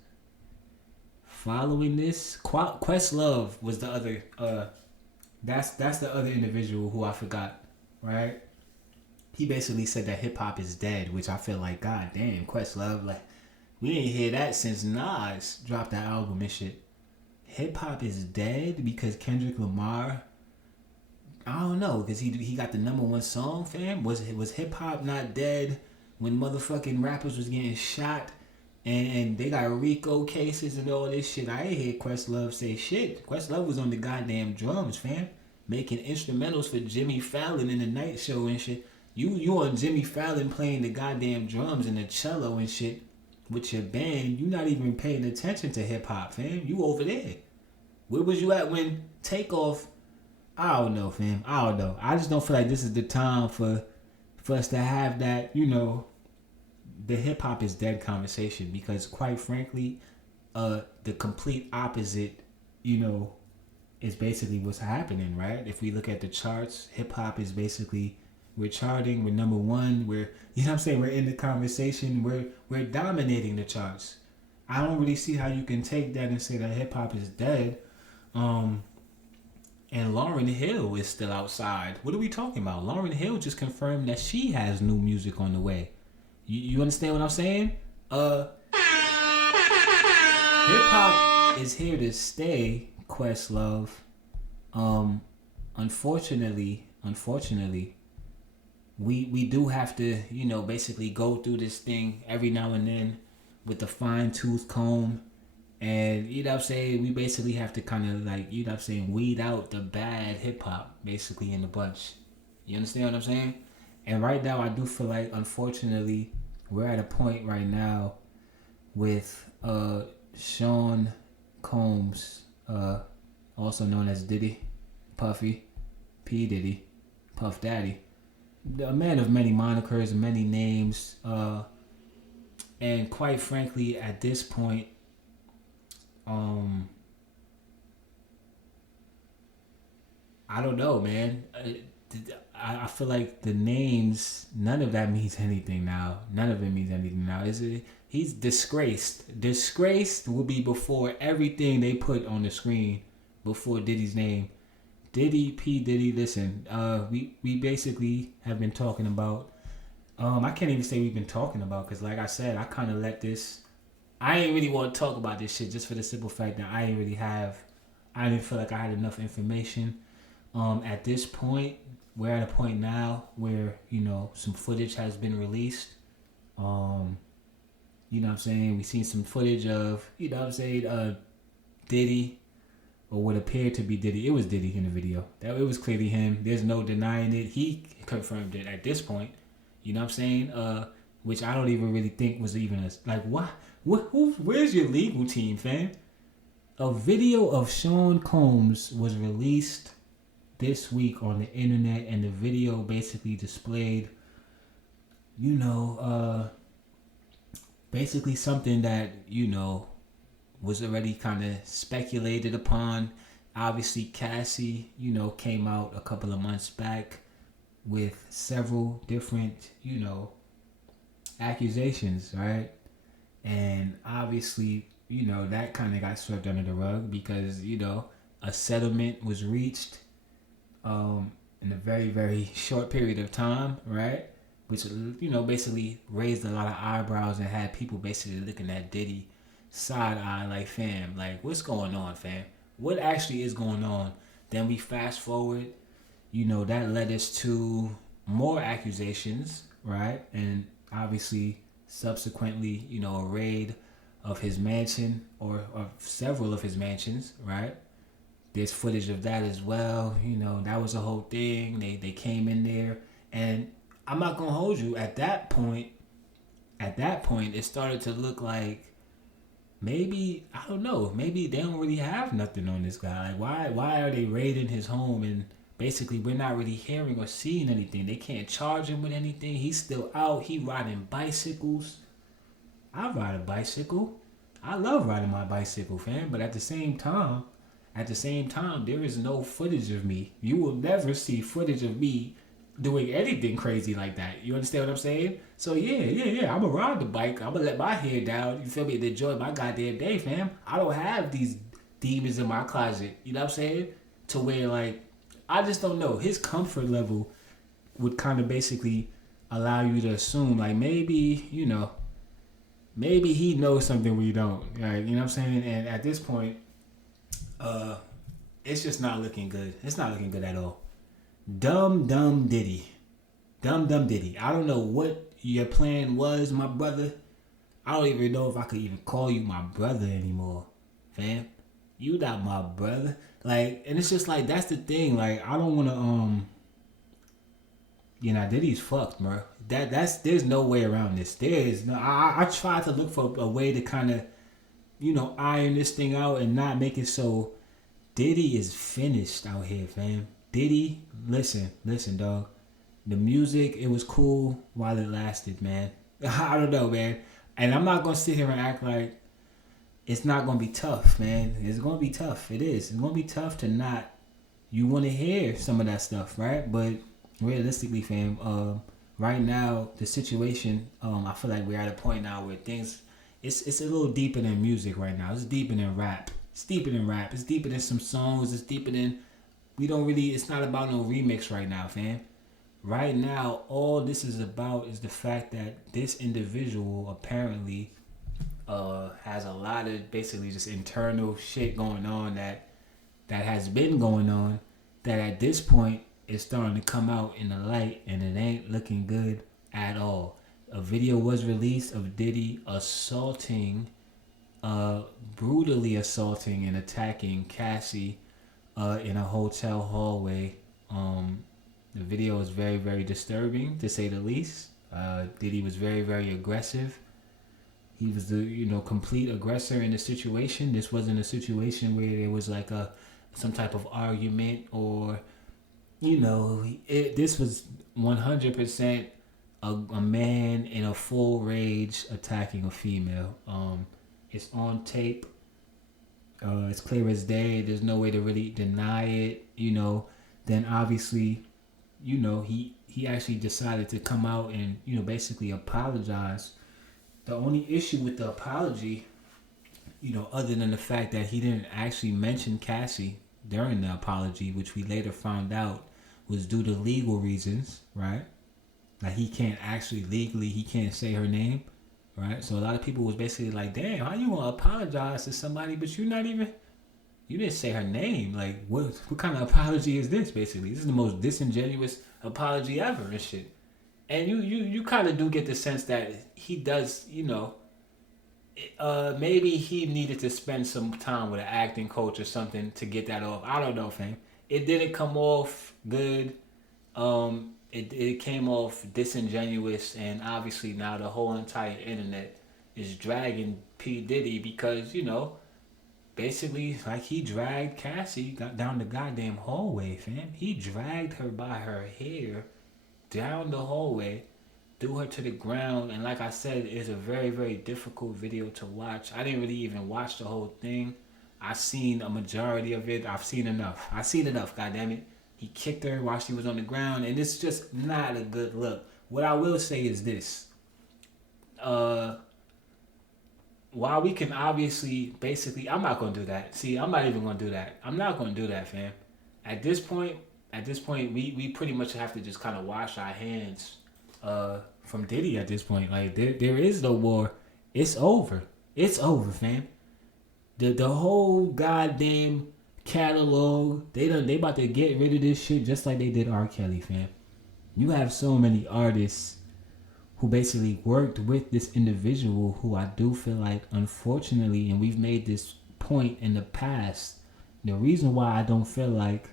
Questlove was the other, that's the other individual who I forgot, right? He basically said that hip hop is dead, which I feel like, god damn, Questlove, like, we didn't hear that since Nas dropped that album and shit. Hip hop is dead because Kendrick Lamar, I don't know, because he got the #1 song, fam. Was hip hop not dead when motherfucking rappers was getting shot and they got RICO cases and all this shit? I ain't hear Questlove say shit. Questlove was on the goddamn drums, fam, making instrumentals for Jimmy Fallon in the night show and shit. You on Jimmy Fallon playing the goddamn drums and the cello and shit with your band. You not even paying attention to hip hop, fam. You over there. Where was you at when Takeoff? I don't know, fam. I don't know. I just don't feel like this is the time for us to have that, the hip hop is dead conversation, because quite frankly, the complete opposite, is basically what's happening, right? If we look at the charts, hip hop is basically, we're charting, we're #1, we're, we're in the conversation, we're dominating the charts. I don't really see how you can take that and say that hip hop is dead. And Lauryn Hill is still outside. What are we talking about? Lauryn Hill just confirmed that she has new music on the way. You understand what I'm saying? Hip hop is here to stay, Questlove. Unfortunately, we do have to, basically go through this thing every now and then with the fine-tooth comb. And, we basically have to kind of like, weed out the bad hip-hop, basically, in the bunch. You understand what I'm saying? And right now, I do feel like, unfortunately, we're at a point right now with Sean Combs, also known as Diddy, Puffy, P. Diddy, Puff Daddy, a man of many monikers, many names, and quite frankly, at this point, I don't know, man. I feel like the names, none of that means anything now. None of it means anything now. Is it? He's disgraced. Disgraced will be before everything they put on the screen before Diddy's name. Diddy, P. Diddy, listen, we basically have been talking about, I can't even say we've been talking about, because like I said, I kind of let this, I ain't really want to talk about this shit just for the simple fact that I didn't feel like I had enough information. At this point, we're at a point now where, some footage has been released. You know what I'm saying? We seen some footage of, Diddy, or what appeared to be Diddy. It was Diddy in the video. It was clearly him. There's no denying it. He confirmed it at this point. You know what I'm saying? Which I don't even really think was even where's your legal team, fam? A video of Sean Combs was released this week on the internet, and the video basically displayed, basically something that, was already kind of speculated upon. Obviously, Cassie, came out a couple of months back with several different, accusations, right? And obviously, that kind of got swept under the rug because, a settlement was reached in a very, very short period of time, right? Which, basically raised a lot of eyebrows and had people basically looking at Diddy side eye like, fam, like, what's going on, fam? What actually is going on? Then we fast forward, that led us to more accusations, right? And obviously, subsequently, a raid of his mansion or of several of his mansions, right? There's footage of that as well. That was a whole thing. They came in there, and I'm not gonna hold you. At that point, it started to look like maybe, I don't know, maybe they don't really have nothing on this guy. Like, why are they raiding his home and basically we're not really hearing or seeing anything? They can't charge him with anything. He's still out. He riding bicycles. I ride a bicycle. I love riding my bicycle, fam. But at the same time, there is no footage of me. You will never see footage of me doing anything crazy like that. You understand what I'm saying? So yeah. I'm gonna ride the bike. I'm gonna let my hair down. You feel me? And enjoy my goddamn day, fam. I don't have these demons in my closet. You know what I'm saying? To where, like, I just don't know. His comfort level would kind of basically allow you to assume, like, maybe, maybe he knows something we don't. Right? You know what I'm saying? And at this point, it's just not looking good. It's not looking good at all. Dumb Diddy. Dumb Diddy. I don't know what your plan was, my brother. I don't even know if I could even call you my brother anymore, fam. You not my brother. Like, and it's just like, that's the thing. Like, I don't want to, Diddy's fucked, bro. There's no way around this. There is no, I tried to look for a way to kind of, iron this thing out and not make it so Diddy is finished out here, fam. Diddy, listen, dog. The music, it was cool while it lasted, man. I don't know, man. And I'm not going to sit here and act like it's not going to be tough, man. It's going to be tough. It is. It's going to be tough to not, you want to hear some of that stuff, right? But realistically, fam, right now, the situation, I feel like we're at a point now where things, it's a little deeper than music right now. It's deeper than rap. It's deeper than some songs. It's deeper than, it's not about no remix right now, fam. Right now, all this is about is the fact that this individual apparently has a lot of basically just internal shit going on that has been going on, that at this point is starting to come out in the light, and it ain't looking good at all. A video was released of Diddy brutally assaulting and attacking Cassie in a hotel hallway. The video is very, very disturbing, to say the least. Diddy was very, very aggressive. He was the, complete aggressor in the situation. This wasn't a situation where there was like some type of argument or, you know, this was 100% a man in a full rage attacking a female. It's on tape. It's clear as day. There's no way to really deny it. You know, then obviously, you know, he actually decided to come out and, you know, basically apologize. The only issue with the apology, you know, other than the fact that he didn't actually mention Cassie during the apology, which we later found out was due to legal reasons, right? Like he can't actually legally, he can't say her name, right? So a lot of people was basically like, damn, how you gonna apologize to somebody, but you're not even, you didn't say her name. Like, what kind of apology is this, basically? This is the most disingenuous apology ever and shit. And you kind of do get the sense that he does, you know, maybe he needed to spend some time with an acting coach or something to get that off. I don't know, fam. It didn't come off good. It came off disingenuous, and obviously now the whole entire internet is dragging P Diddy because, you know, basically like he dragged Cassie down the goddamn hallway, fam. He dragged her by her hair down the hallway, threw her to the ground, and like I said, it's a very, very difficult video to watch. I didn't really even watch the whole thing. I seen a majority of it. I've seen enough. Goddammit. He kicked her while she was on the ground, and it's just not a good look. What I will say is this. While we can obviously, basically, I'm not going to do that. See, I'm not even going to do that. I'm not going to do that, fam. At this point, we pretty much have to just kind of wash our hands from Diddy at this point. Like, there is no more. It's over. It's over, fam. The whole goddamn catalog, they about to get rid of this shit just like they did R. Kelly, fam. You have so many artists who basically worked with this individual who I do feel like, unfortunately, and we've made this point in the past, the reason why I don't feel like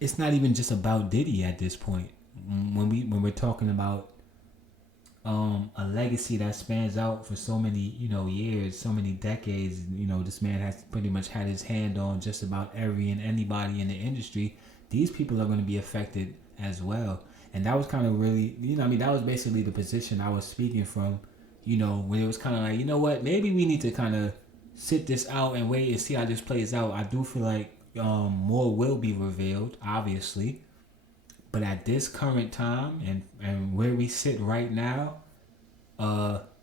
it's not even just about Diddy at this point. When we're talking about a legacy that spans out for so many, you know, years, so many decades, you know, this man has pretty much had his hand on just about every and anybody in the industry. These people are going to be affected as well. And that was kind of really, you know, I mean, that was basically the position I was speaking from, you know, when it was kind of like, you know what, maybe we need to kind of sit this out and wait and see how this plays out. I do feel like more will be revealed, obviously. But at this current time and where we sit right now,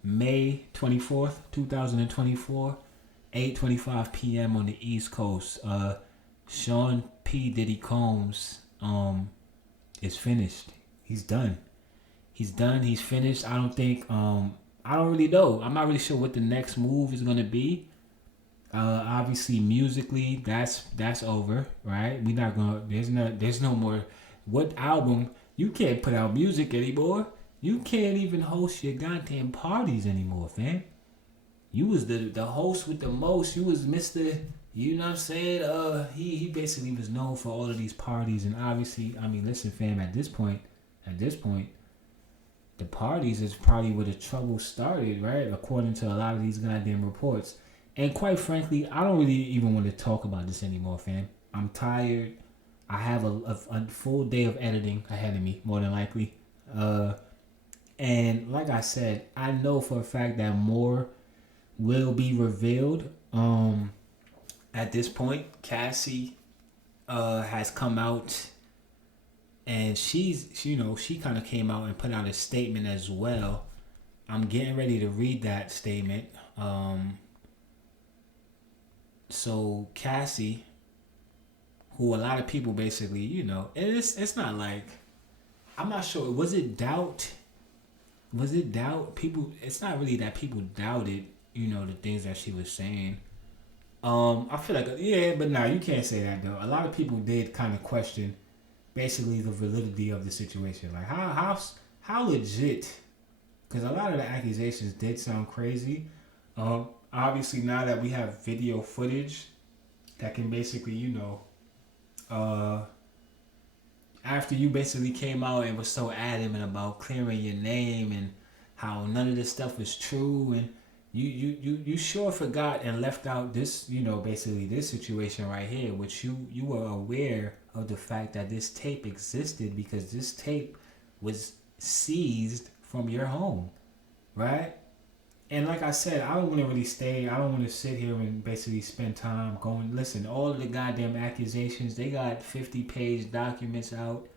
May 24th, 2024, 8:25 p.m. on the East Coast, Sean P. Diddy Combs is finished. He's done. He's finished. I don't think, I don't really know. I'm not really sure what the next move is going to be. Obviously musically, that's over, right? We not gonna, there's no more. What album? You can't put out music anymore. You can't even host your goddamn parties anymore, fam. You was the host with the most. You was Mr. You know what I'm saying? He basically was known for all of these parties, and obviously, I mean, listen, fam. At this point, the parties is probably where the trouble started, right? According to a lot of these goddamn reports. And quite frankly, I don't really even want to talk about this anymore, fam. I'm tired. I have a full day of editing ahead of me, more than likely. And like I said, I know for a fact that more will be revealed. At this point, Cassie has come out, and she kind of came out and put out a statement as well. I'm getting ready to read that statement. So Cassie, who a lot of people basically, you know, it's not like, I'm not sure, was it doubt? People, it's not really that people doubted, you know, the things that she was saying. I feel like, yeah, but nah, you can't say that though. A lot of people did kind of question basically the validity of the situation. Like how legit, because a lot of the accusations did sound crazy. Obviously now that we have video footage that can basically, you know, after you basically came out and was so adamant about clearing your name and how none of this stuff was true, and you sure forgot and left out this, basically this situation right here, which you were aware of the fact that this tape existed because this tape was seized from your home, right? And like I said, I don't want to really stay. I don't want to sit here and basically spend time going. Listen, all of the goddamn accusations. They got 50-page documents out.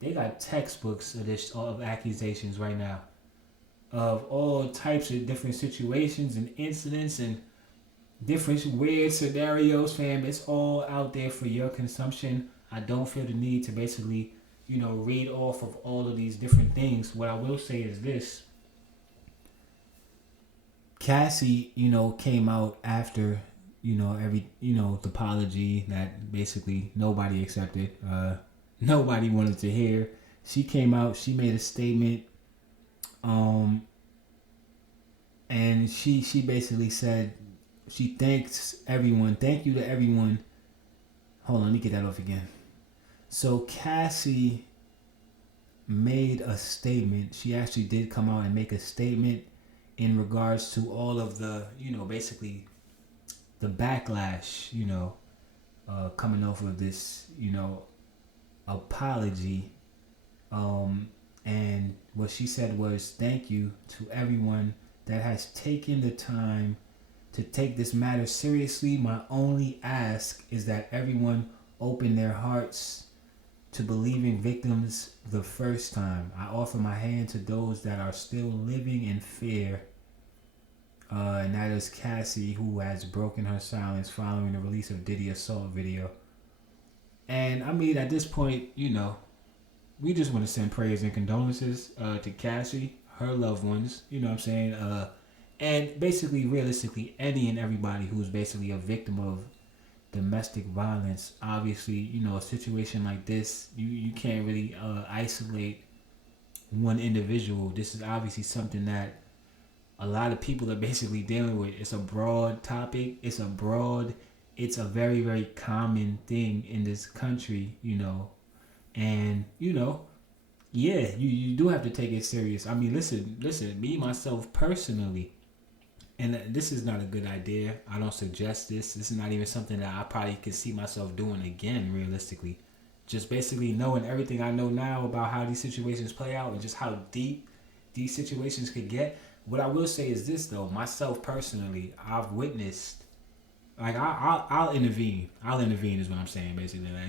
They got textbooks of accusations right now, of all types of different situations and incidents and different weird scenarios, fam. It's all out there for your consumption. I don't feel the need to basically, read off of all of these different things. What I will say is this. Cassie, came out after, every, the apology that basically nobody accepted. Nobody wanted to hear. She came out, she made a statement, and she basically said she thanks everyone. Thank you to everyone. Hold on, let me get that off again. So Cassie made a statement. She actually did come out and make a statement in regards to all of the, basically the backlash, coming off of this, apology. And what she said was, thank you to everyone that has taken the time to take this matter seriously. My only ask is that everyone open their hearts to believing victims the first time. I offer my hand to those that are still living in fear. And that is Cassie, who has broken her silence following the release of Diddy assault video. And I mean, at this point, we just want to send prayers and condolences to Cassie, her loved ones, you know what I'm saying? And basically, realistically, any and everybody who's basically a victim of domestic violence. Obviously, a situation like this, you can't really isolate one individual. This is obviously something that a lot of people are basically dealing with. It's a broad topic. It's a very, very common thing in this country, and, yeah, you do have to take it serious. I mean, listen, me, myself, personally, and this is not a good idea. I don't suggest this. This is not even something that I probably could see myself doing again, realistically. Just basically knowing everything I know now about how these situations play out and just how deep these situations could get. What I will say is this, though. Myself, personally, I've witnessed, like, I'll intervene. I'll intervene is what I'm saying, basically. Like,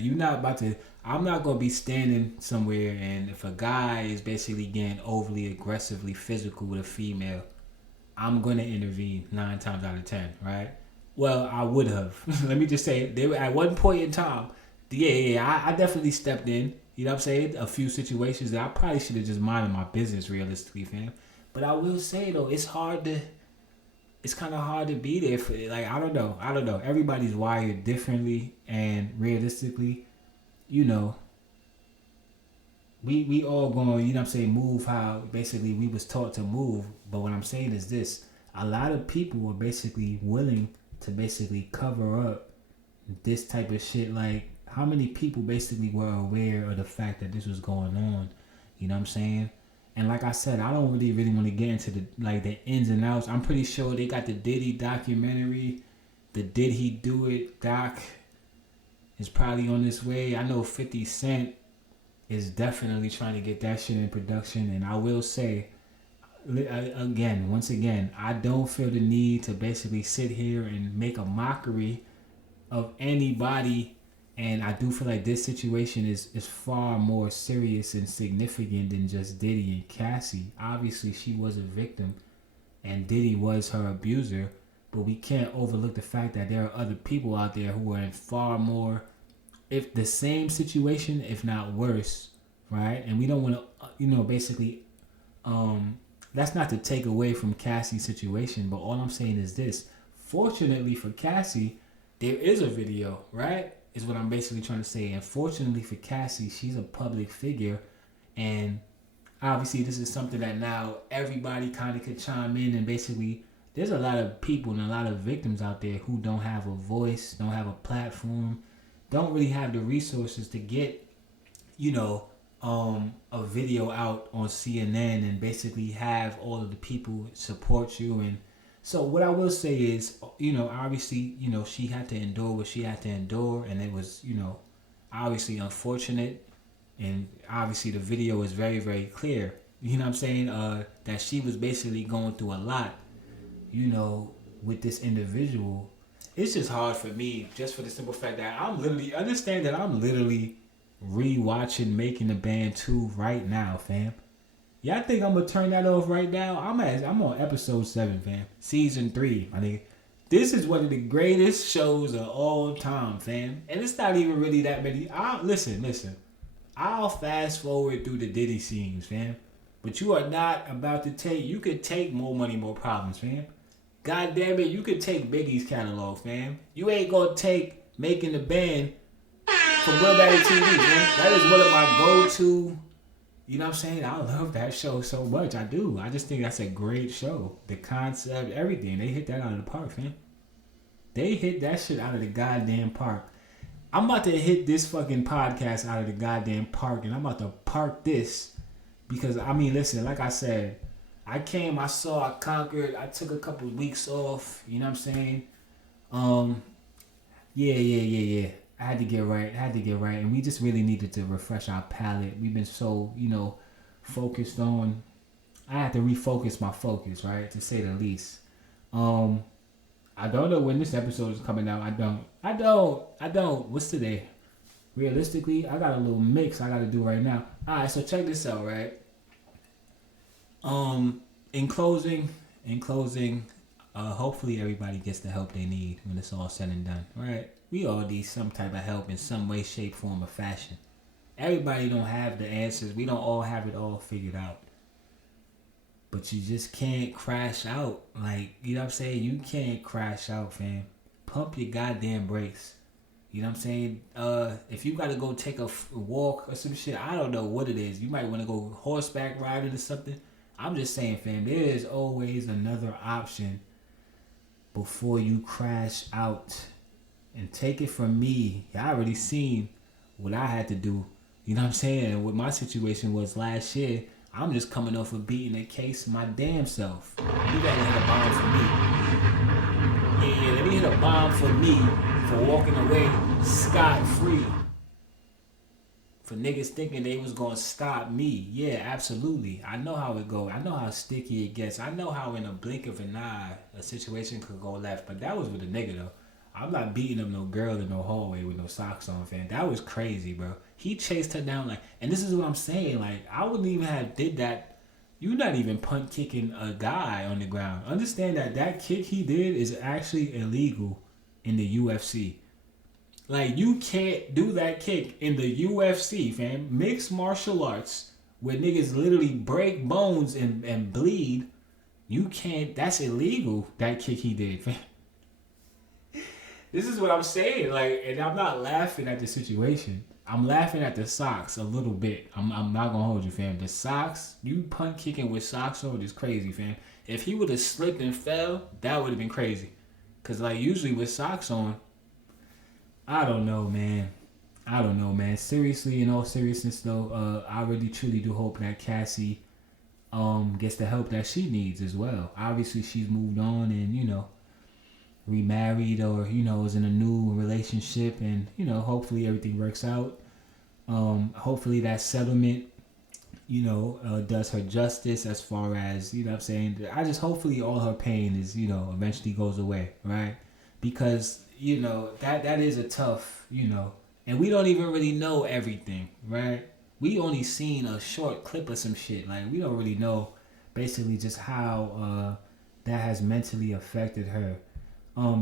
I'm not going to be standing somewhere, and if a guy is basically getting overly aggressively physical with a female, I'm going to intervene 9 times out of 10, right? Well, I would have. Let me just say, they were at one point in time, I definitely stepped in, you know what I'm saying? A few situations that I probably should have just minded my business, realistically, fam. But I will say, though, it's kind of hard to be there for it. Like, I don't know. Everybody's wired differently, and realistically, we all going, move how basically we was taught to move. But what I'm saying is this: a lot of people were basically willing to basically cover up this type of shit. Like, how many people basically were aware of the fact that this was going on? You know what I'm saying? And like I said, I don't really want to get into the ins and outs. I'm pretty sure they got the Diddy documentary, the Did He Do It doc is probably on its way. I know 50 Cent is definitely trying to get that shit in production. And I will say, once again, I don't feel the need to basically sit here and make a mockery of anybody. And I do feel like this situation is far more serious and significant than just Diddy and Cassie. Obviously, she was a victim and Diddy was her abuser. But we can't overlook the fact that there are other people out there who are in far more, if the same situation, if not worse, right? And we don't want to, basically, that's not to take away from Cassie's situation. But all I'm saying is this. Fortunately for Cassie, there is a video, right? Is what I'm basically trying to say. And fortunately for Cassie, she's a public figure. And obviously this is something that now everybody kind of could chime in. And basically there's a lot of people and a lot of victims out there who don't have a voice, don't have a platform, don't really have the resources to get, a video out on CNN and basically have all of the people support you and So what I will say is, obviously, she had to endure what she had to endure, and it was, obviously unfortunate, and obviously the video is very, very clear. You know what I'm saying? That she was basically going through a lot, with this individual. It's just hard for me, just for the simple fact that I'm literally rewatching Making the Band 2 right now, fam. Y'all think I'm gonna turn that off right now? I'm on episode 7, fam. Season 3, I think. This is one of the greatest shows of all time, fam. And it's not even really that many. Listen. I'll fast forward through the Diddy scenes, fam. But you are not about to take. You could take More Money, More Problems, fam. God damn it, you could take Biggie's catalog, fam. You ain't gonna take Making the Band from Real Bad TV, fam. That is one of my go-to. You know what I'm saying? I love that show so much. I do. I just think that's a great show. The concept, everything. They hit that out of the park, man. They hit that shit out of the goddamn park. I'm about to hit this fucking podcast out of the goddamn park, and I'm about to park this because, listen, like I said, I came, I saw, I conquered. I took a couple weeks off. You know what I'm saying? Yeah. I had to get right. And we just really needed to refresh our palate. We've been so, focused on. I had to refocus my focus, right? To say the least. I don't know when this episode is coming out. I don't. What's today? Realistically, I got a little mix I got to do right now. Alright, so check this out, right? In closing, hopefully everybody gets the help they need when it's all said and done, right? We all need some type of help in some way, shape, form, or fashion. Everybody don't have the answers. We don't all have it all figured out. But you just can't crash out. Like, you know what I'm saying? You can't crash out, fam. Pump your goddamn brakes. You know what I'm saying? If you got to go take a walk or some shit, I don't know what it is. You might want to go horseback riding or something. I'm just saying, fam, there is always another option before you crash out. And take it from me, I already seen what I had to do. You know what I'm saying? And what my situation was last year, I'm just coming off of beating a case my damn self. You gotta hit a bomb for me. Yeah, let me hit a bomb for me for walking away scot-free. For niggas thinking they was gonna stop me. Yeah, absolutely. I know how it go. I know how sticky it gets. I know how in a blink of an eye a situation could go left. But that was with a nigga though. I'm not beating up no girl in no hallway with no socks on, fam. That was crazy, bro. He chased her down like, and this is what I'm saying. Like, I wouldn't even have did that. You're not even punt kicking a guy on the ground. Understand that kick he did is actually illegal in the UFC. Like, you can't do that kick in the UFC, fam. Mixed martial arts, where niggas literally break bones and bleed. You can't. That's illegal. That kick he did, fam. This is what I'm saying, like, and I'm not laughing at the situation. I'm laughing at the socks a little bit. I'm not gonna hold you, fam. The socks, you punt kicking with socks on is crazy, fam. If he would have slipped and fell, that would have been crazy. Cause like usually with socks on, I don't know, man. Seriously, in all seriousness though, I really truly do hope that Cassie gets the help that she needs as well. Obviously she's moved on and, remarried or is in a new relationship and hopefully everything works out. Hopefully that settlement does her justice as far as what I'm saying. I just hopefully all her pain is eventually goes away, right? Because that is a tough and we don't even really know everything, right? We only seen a short clip of some shit. Like we don't really know basically just how that has mentally affected her.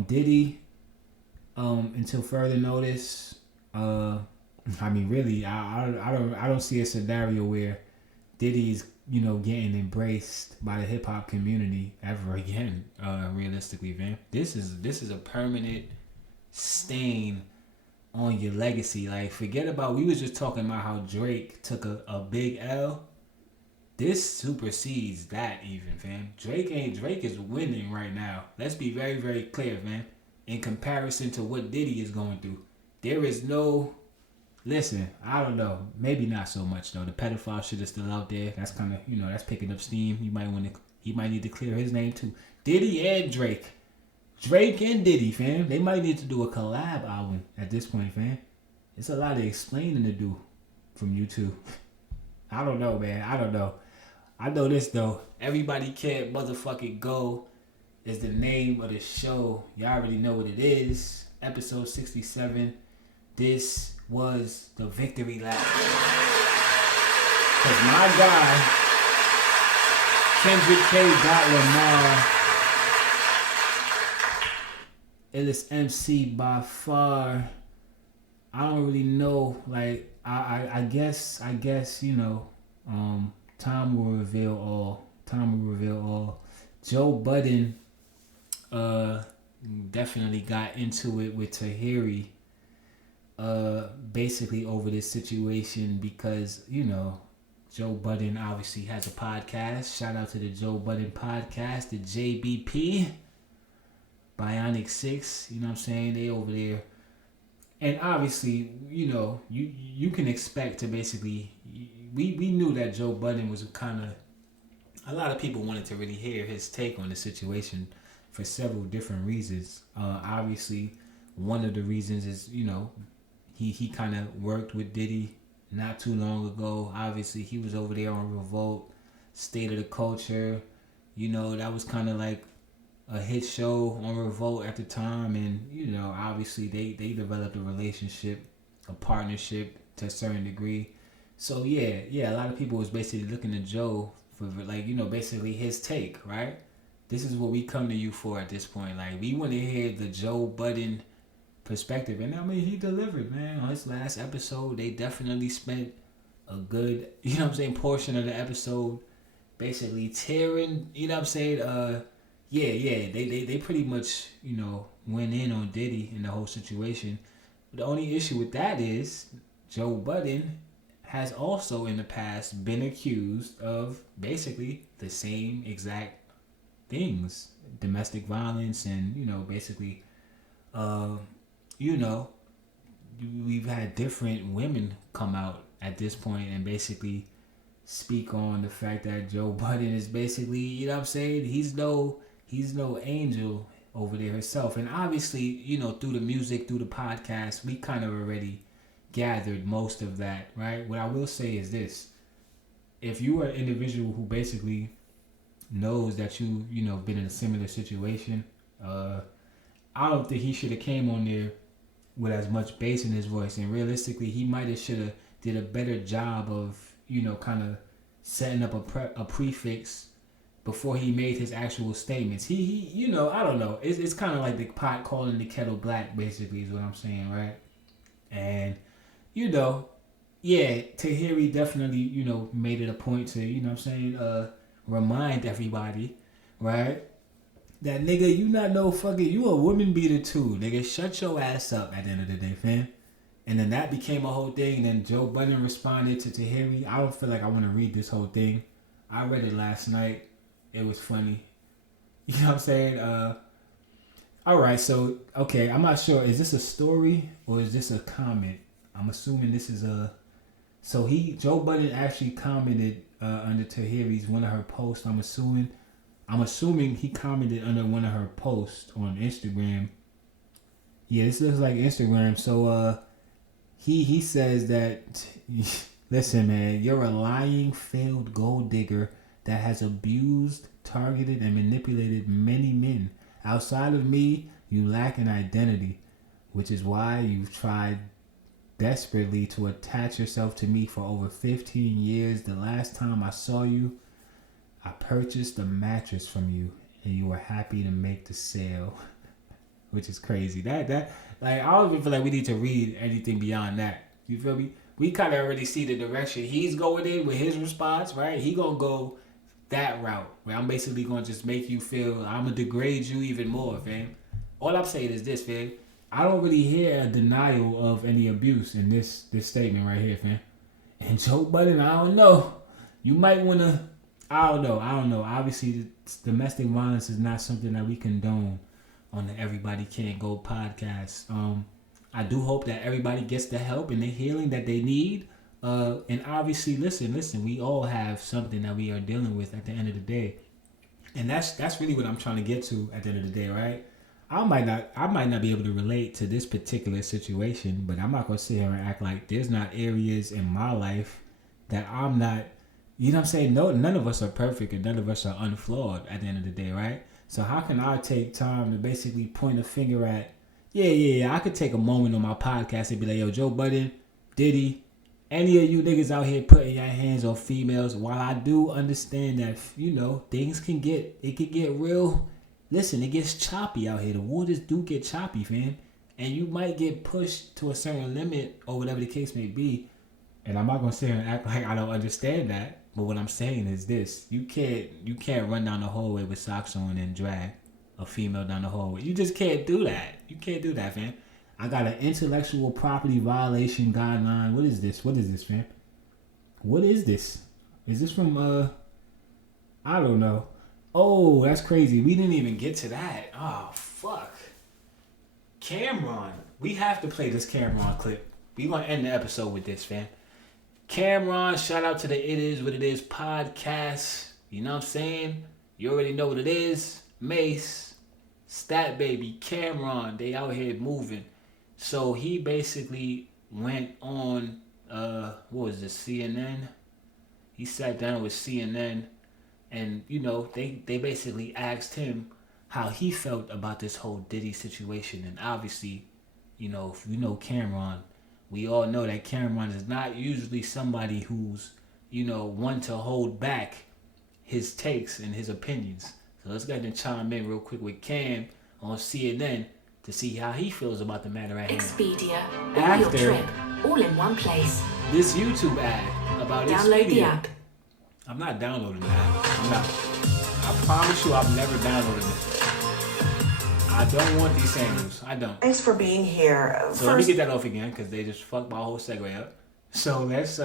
Diddy, until further notice, really, I don't see a scenario where Diddy's, getting embraced by the hip hop community ever again. Realistically, man, this is a permanent stain on your legacy. Like, forget about. We was just talking about how Drake took a big L. This supersedes that even, fam. Drake is winning right now. Let's be very, very clear, man. In comparison to what Diddy is going through. There is no... Listen, I don't know. Maybe not so much, though. The pedophile shit is still out there. That's kind of, that's picking up steam. He might need to clear his name, too. Diddy and Drake. Drake and Diddy, fam. They might need to do a collab album at this point, fam. It's a lot of explaining to do from you two. I don't know, man. I don't know. I know this, though. Everybody Can't Motherfucking Go is the name of the show. Y'all already know what it is. Episode 67. This was the victory lap. Because my guy, Kendrick K. Lamar, illest MC by far. I don't really know. Like, I guess, you know, time will reveal all. Joe Budden definitely got into it with Tahiri basically over this situation because, you know, Joe Budden obviously has a podcast. Shout out to the Joe Budden podcast, the JBP, Bionic 6, you know what I'm saying? They over there. And obviously, you know, you can expect to basically, we knew that Joe Budden was kind of, a lot of people wanted to really hear his take on the situation for several different reasons. Obviously, one of the reasons is, you know, he kind of worked with Diddy not too long ago. Obviously, he was over there on Revolt, State of the Culture. You know, that was kind of like a hit show on Revolt at the time. And, you know, obviously they developed a relationship, a partnership to a certain degree. So, yeah, a lot of people was basically looking to Joe for, like, you know, basically his take, right? This is what we come to you for at this point. Like, we want to hear the Joe Budden perspective. And, I mean, he delivered, man. On his last episode, they definitely spent a good, you know what I'm saying, portion of the episode basically tearing, you know what I'm saying, they pretty much, you know, went in on Diddy in the whole situation. But the only issue with that is Joe Budden has also in the past been accused of basically the same exact things, domestic violence, and, you know, basically, you know, we've had different women come out at this point and basically speak on the fact that Joe Budden is basically, you know what I'm saying, he's no angel over there herself. And obviously, you know, through the music, through the podcast, we kind of already gathered most of that, right? What I will say is this: if you are an individual who basically knows that you know, been in a similar situation, I don't think he should have came on there with as much bass in his voice. And realistically, he might have should have did a better job of, you know, kind of setting up a prefix before he made his actual statements. He you know, I don't know. It's kind of like the pot calling the kettle black, basically, is what I'm saying, right? And, you know, yeah, Tahiri definitely, you know, made it a point to, you know what I'm saying, remind everybody, right, that, nigga, you not no fucking, you a woman beater too, nigga. Shut your ass up at the end of the day, fam. And then that became a whole thing. And then Joe Budden responded to Tahiri. I don't feel like I want to read this whole thing. I read it last night. It was funny. You know what I'm saying? All right, so, okay, I'm not sure. Is this a story or is this a comment? I'm assuming this is a... So Joe Budden actually commented under Tahiri's one of her posts. I'm assuming he commented under one of her posts on Instagram. Yeah, this looks like Instagram. So he says that, listen, man, you're a lying, failed gold digger that has abused, targeted, and manipulated many men. Outside of me, you lack an identity, which is why you've tried desperately to attach yourself to me for over 15 years. The last time I saw you, I purchased a mattress from you, and you were happy to make the sale, which is crazy. That like, I don't even feel like we need to read anything beyond that. You feel me? We kind of already see the direction he's going in with his response, right? He gonna go that route where I'm basically gonna just make you feel I'm gonna degrade you even more, fam. All I'm saying is this, fam. I don't really hear a denial of any abuse in this statement right here, fam. And Joe Budden, I don't know. You might wanna. I don't know. Obviously, domestic violence is not something that we condone on the Everybody Can't Go podcast. I do hope that everybody gets the help and the healing that they need. And obviously, listen, we all have something that we are dealing with at the end of the day. And that's really what I'm trying to get to at the end of the day, right? I might not be able to relate to this particular situation, but I'm not gonna sit here and act like there's not areas in my life that I'm not, you know what I'm saying? No, none of us are perfect and none of us are unflawed at the end of the day, right? So how can I take time to basically point a finger at, I could take a moment on my podcast and be like, yo, Joe Budden, Diddy, any of you niggas out here putting your hands on females, while I do understand that, things can get real. Listen, it gets choppy out here. The waters do get choppy, fam. And you might get pushed to a certain limit or whatever the case may be. And I'm not gonna sit here and act like I don't understand that. But what I'm saying is this: you can't run down the hallway with socks on and drag a female down the hallway. You just can't do that. You can't do that, fam. I got an intellectual property violation guideline. What is this, fam? What is this? Is this from I don't know. Oh, that's crazy. We didn't even get to that. Oh, fuck. Cameron. We have to play this Cameron clip. We gonna end the episode with this, fam. Cameron, shout out to the It Is What It Is podcast. You know what I'm saying? You already know what it is. Mace, Stat Baby, Cameron, they out here moving. So he basically went on, what was this, CNN? He sat down with CNN and, they basically asked him how he felt about this whole Diddy situation. And obviously, if you know Cameron, we all know that Cameron is not usually somebody who's, one to hold back his takes and his opinions. So let's go ahead and chime in real quick with Cam on CNN to see how he feels about the matter at hand. Expedia, all your trip, all in one place. This YouTube ad about Download Expedia. the app. I'm not downloading the app. I'm not. I promise you I've never downloaded it. I don't want these sandals. I don't. Thanks for being here. So let me get that off again because they just fucked my whole segue up. So let's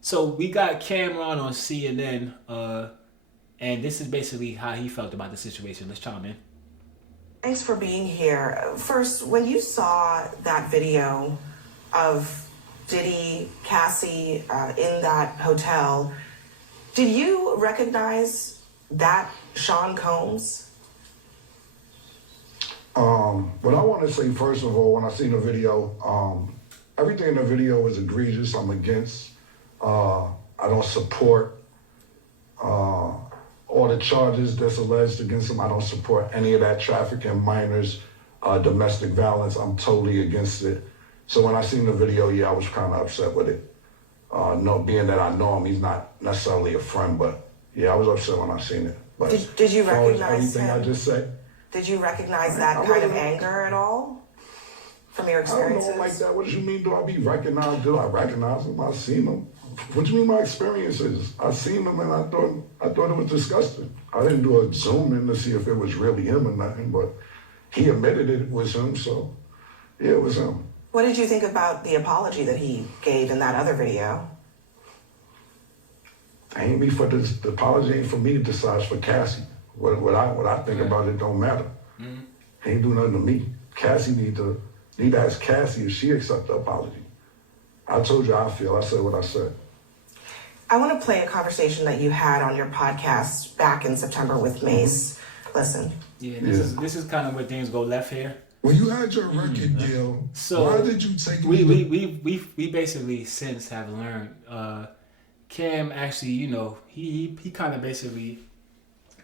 so we got Cameron on CNN, and this is basically how he felt about the situation. Let's chime in. Thanks for being here. First, when you saw that video of Diddy, Cassie in that hotel, did you recognize that Sean Combs? What I want to say, first of all, when I seen the video, everything in the video is egregious. I'm against. I don't support all the charges that's alleged against him. I don't support any of that trafficking, minors, domestic violence. I'm totally against it. So when I seen the video, I was kind of upset with it. Being that I know him, he's not necessarily a friend, but I was upset when I seen it. But did you recognize everything him? I just said? Did you recognize that kind of anger at all from your experiences? I don't know like that. What do you mean? Do I be recognized? Do I recognize him? I seen him. What do you mean my experiences? I seen him and I thought it was disgusting. I didn't do a zoom in to see if it was really him or nothing, but he admitted it was him, so it was him. What did you think about the apology that he gave in that other video? The apology ain't for me to decide, it's for Cassie. What I think about it don't matter. Mm-hmm. He ain't do nothing to me. Cassie need to ask Cassie if she accept the apology. I told you how I feel. I said what I said. I want to play a conversation that you had on your podcast back in September with Mace. Listen. Yeah, this is kind of where things go left here. When you had your record deal, so why did you take we basically since have learned Cam actually, he kind of basically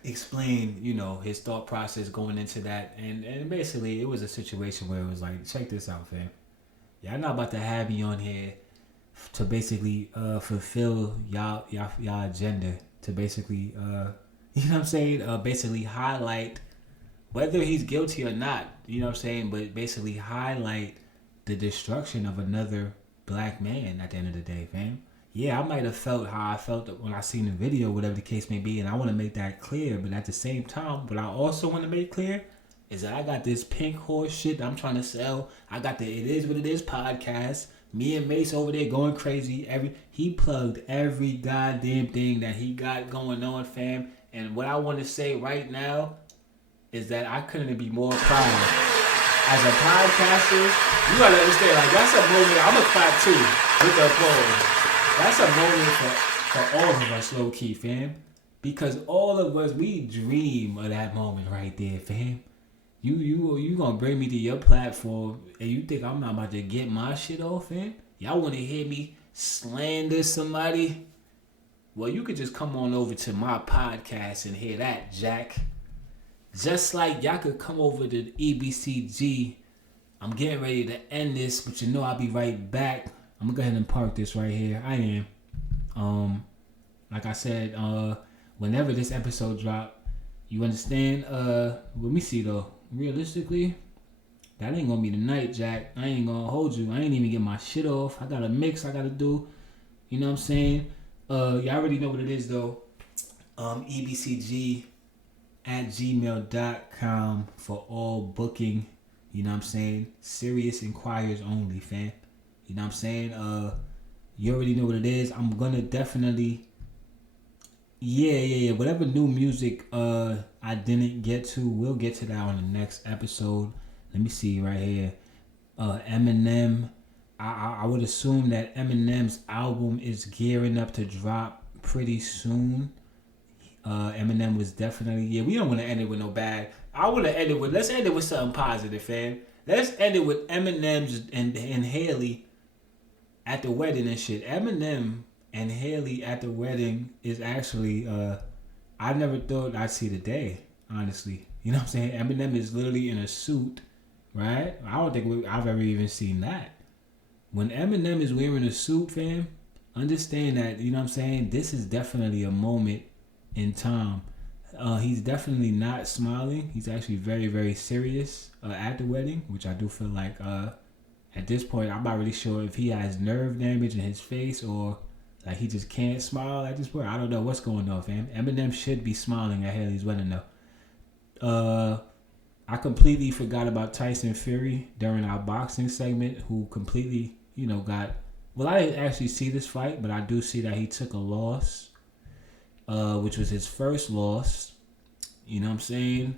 explained, his thought process going into that, and basically it was a situation where it was like, check this out, fam. Y'all not about to have me on here to basically fulfill y'all agenda, to basically basically highlight whether he's guilty or not, but basically highlight the destruction of another black man at the end of the day, fam. Yeah, I might have felt how I felt when I seen the video, whatever the case may be, and I want to make that clear. But at the same time, what I also want to make clear is that I got this pink horse shit that I'm trying to sell. I got the It Is What It Is podcast. Me and Mace over there going crazy. He plugged every goddamn thing that he got going on, fam. And what I want to say right now is that I couldn't be more proud. As a podcaster, you gotta understand, like, that's a moment. I'm a clap too with the applause. That's a moment for all of us, low key, fam. Because all of us, we dream of that moment right there, fam. You gonna bring me to your platform and you think I'm not about to get my shit off, fam? Y'all wanna hear me slander somebody? Well, you could just come on over to my podcast and hear that, Jack. Just like y'all could come over to the EBCG. I'm getting ready to end this, but you know I'll be right back. I'm gonna go ahead and park this right here. I am. Like I said, whenever this episode drop, you understand? Let me see though. Realistically, that ain't gonna be tonight, Jack. I ain't gonna hold you. I ain't even get my shit off. I got a mix I gotta do. You know what I'm saying? You already know what it is though. EBCG@gmail.com for all booking. You know what I'm saying? Serious inquiries only, fam. You know what I'm saying? You already know what it is. I'm gonna definitely, yeah. Whatever new music I didn't get to, we'll get to that on the next episode. Let me see right here. Eminem. I would assume that Eminem's album is gearing up to drop pretty soon. Eminem was definitely, yeah, we don't want to end it with no bad. Let's end it with something positive, fam. Let's end it with Eminem's and Haley at the wedding and shit. Eminem and Haley at the wedding is actually, I never thought I'd see the day, honestly. You know what I'm saying? Eminem is literally in a suit, right? I don't think I've ever even seen that. When Eminem is wearing a suit, fam, understand that, you know what I'm saying? This is definitely a moment in time. He's definitely not smiling. He's actually very, very serious at the wedding, which I do feel like at this point, I'm not really sure if he has nerve damage in his face or like he just can't smile at this point. I don't know what's going on, fam. Eminem should be smiling at Haley's wedding though. I completely forgot about Tyson Fury during our boxing segment, who completely, got... Well, I didn't actually see this fight, but I do see that he took a loss. Which was his first loss. You know what I'm saying?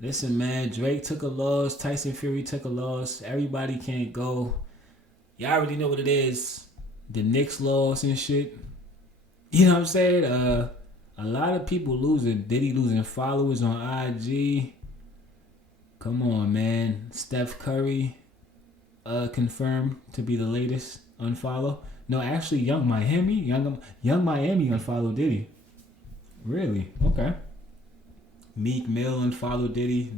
Listen, man, Drake took a loss. Tyson Fury took a loss. Everybody can't go. Y'all already know what it is. The Knicks loss and shit. You know what I'm saying? A lot of people losing. Diddy losing followers on IG. Come on, man. Steph Curry confirmed to be the latest unfollow. No, actually, Young Miami unfollowed Diddy. Really? Okay. Meek Mill unfollowed Diddy.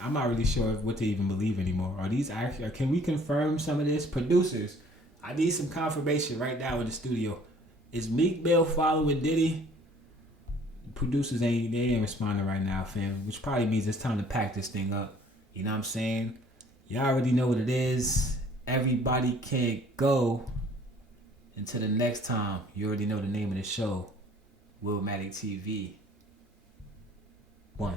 I'm not really sure what to even believe anymore. Are these actually? Can we confirm some of this? Producers, I need some confirmation right now in the studio. Is Meek Mill following Diddy? Producers ain't responding right now, fam. Which probably means it's time to pack this thing up. You know what I'm saying? Y'all already know what it is. Everybody can't go. Until the next time, you already know the name of the show. Willmatic TV. 1.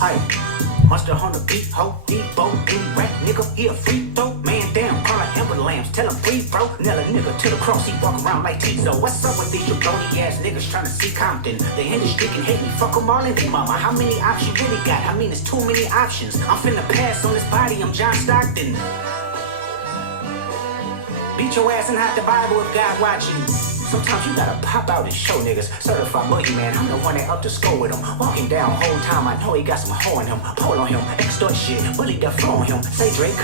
Hey, mustard on the beat, ho, Debo, any rap nigga, he a free throw. Man down, call an ambulance, tell him free throw. Nail a nigga to the cross, he walk around like Tizo. What's up with these jabroni ass niggas trying to see Compton? They industry can hate me, fuck them all in their mama. How many options you really got? I mean, it's too many options. I'm finna pass on this body, I'm John Stockton. Beat your ass and hide the Bible if God watching. Sometimes you gotta pop out and show niggas. Certified boogeyman, I'm the one that up to score with him. Walking down whole time, I know he got some hoe in him. Pull on him, extort shit, bully the flow on him. Say Drake,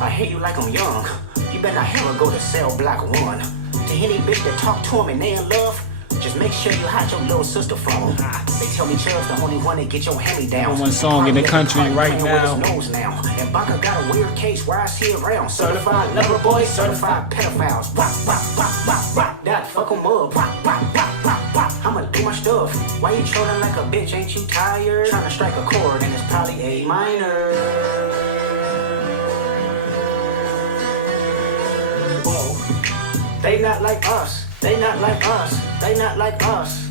I hear you like I'm young. You better not ever go to cell block 1. To any bitch that talk to him and they in love, just make sure you hide your little sister phone. They tell me Chubb's the only one that get your hand-me-down. Number one song in the country right now. And Baka got a weird case where I see it around. Certified lover boys, certified pedophiles. Rock, rock, rock, rock, rock. That fuck 'em up. Rock, rock, rock, rock, rock. I'ma do my stuff. Why you trolling like a bitch? Ain't you tired? Trying to strike a chord and it's probably A minor. Whoa. They not like us. They not like us. They not like us.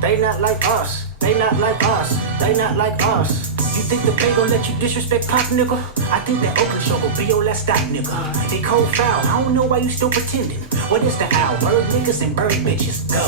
They not like us. They not like us. They not like us. You think the Bay gon' let you disrespect Pop, nigga? I think that Oakland show gon' be your last stop, nigga. They cold foul, I don't know why you still pretending. What is the owl? Bird niggas and bird bitches, go.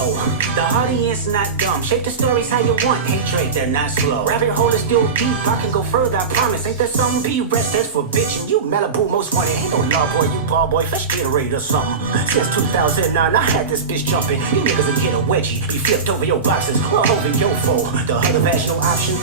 The audience not dumb, shape the stories how you want. Hey Drake, they're not slow. Rabbit hole is still deep, I can go further, I promise. Ain't that something? Be rest, that's for bitchin'. You Malibu most wanted, ain't no law boy, you ball boy, fresh Gatorade or something. Since 2009, I had this bitch jumping. You niggas will get a wedgie, be flipped over your boxes, or over your foe. The other vaginal option,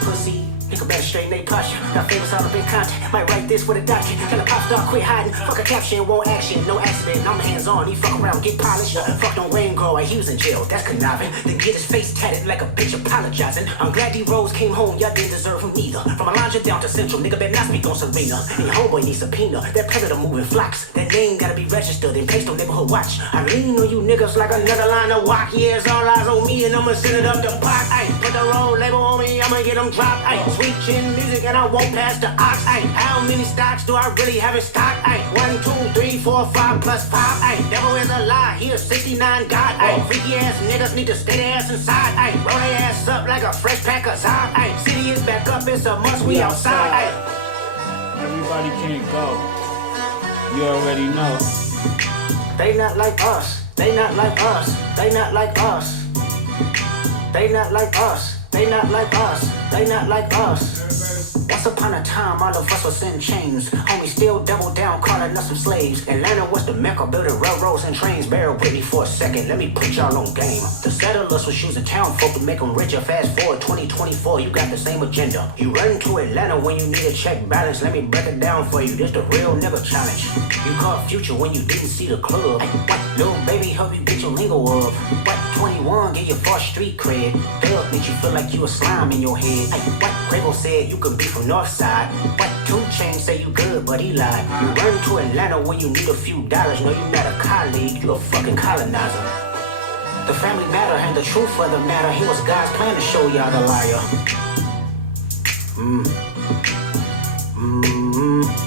pussy. Nigga better straighten they posture. Got favors all up in contact. Might write this with a doctor. Tell a pop star quit hiding. Fuck a caption, won't action. No accident, I'm hands on. He fuck around, get polished. Fuck no rain grow. He was in jail, that's conniving. Then get his face tatted like a bitch apologizing. I'm glad D-Rose came home, y'all didn't deserve him neither. From Alondra down to Central, nigga better not speak on Serena. And your homeboy needs subpoena. That predator moving flocks. That name gotta be registered and placed on neighborhood watch. I lean on you niggas like another line of walk. Yeah, it's all eyes on me and I'ma send it up the pot. Ay, put the roll label on me, I'ma get them dropped. Ay, sweet chin music and I won't pass the ox. Ay, how many stocks do I really have in stock? Ay, 1, 2, 3, 4, 5 plus 5. Ay, devil is a lie, he is 69 God. Ay, freaky ass niggas need to stay their ass inside. Ay, roll their ass up like a fresh pack of Zod. Ay, city is back up, it's a must, we outside. Ay. Everybody can't go. You already know. They not like us, they not like us, they not like us. They not like us, they not like us, they not like us. Once upon a time, all of us was in chains. Homie still double down, calling us some slaves. Atlanta was the mecca, building railroads and trains. Bear with me for a second, let me put y'all on game. The settlers was using town folk to make them richer. Fast forward 2024, you got the same agenda. You run to Atlanta when you need a check balance. Let me break it down for you, this the real nigga challenge. You caught Future when you didn't see the club. What, little baby, help you get your lingo up. What, 21, get your first street cred. Thug made you feel like you a slime in your head. What, Quavo said you could be from Northside. What, 2 Chainz say you good, but he lied. You run to Atlanta when you need a few dollars. No, you not a colleague, you a fucking colonizer. The family matter and the truth of the matter. He was God's plan to show y'all the liar.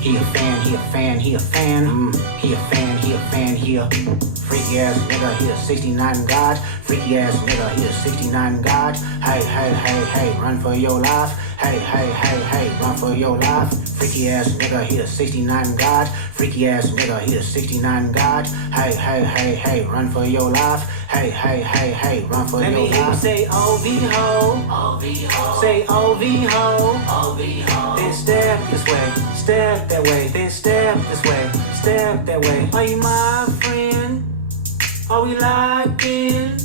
He a fan, he a fan, he a fan. He a fan, he a fan, he a freaky ass nigga, he a 69 God. Freaky ass nigga, he a 69 God. Hey, hey, hey, hey, run for your life. Hey, hey, hey, hey, run for your life. Freaky ass nigga, he a 69 God. Freaky ass nigga, he a 69 God. Hey, hey, hey, hey, run for your life. Hey, hey, hey, hey, run for your life. Let me hear you say O-V-Ho. O-V-Ho. Say O-V-Ho. O-V-Ho. Then step this way, step that way. Then step this way, step that way. Are you my friend? Are we locked in?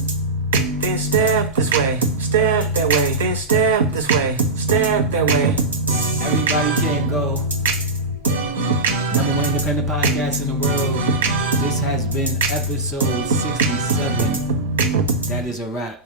Then step this way, step that way. Then step this way, step that way. Everybody can't go. Number one independent podcast in the world. This has been episode 67. That is a wrap.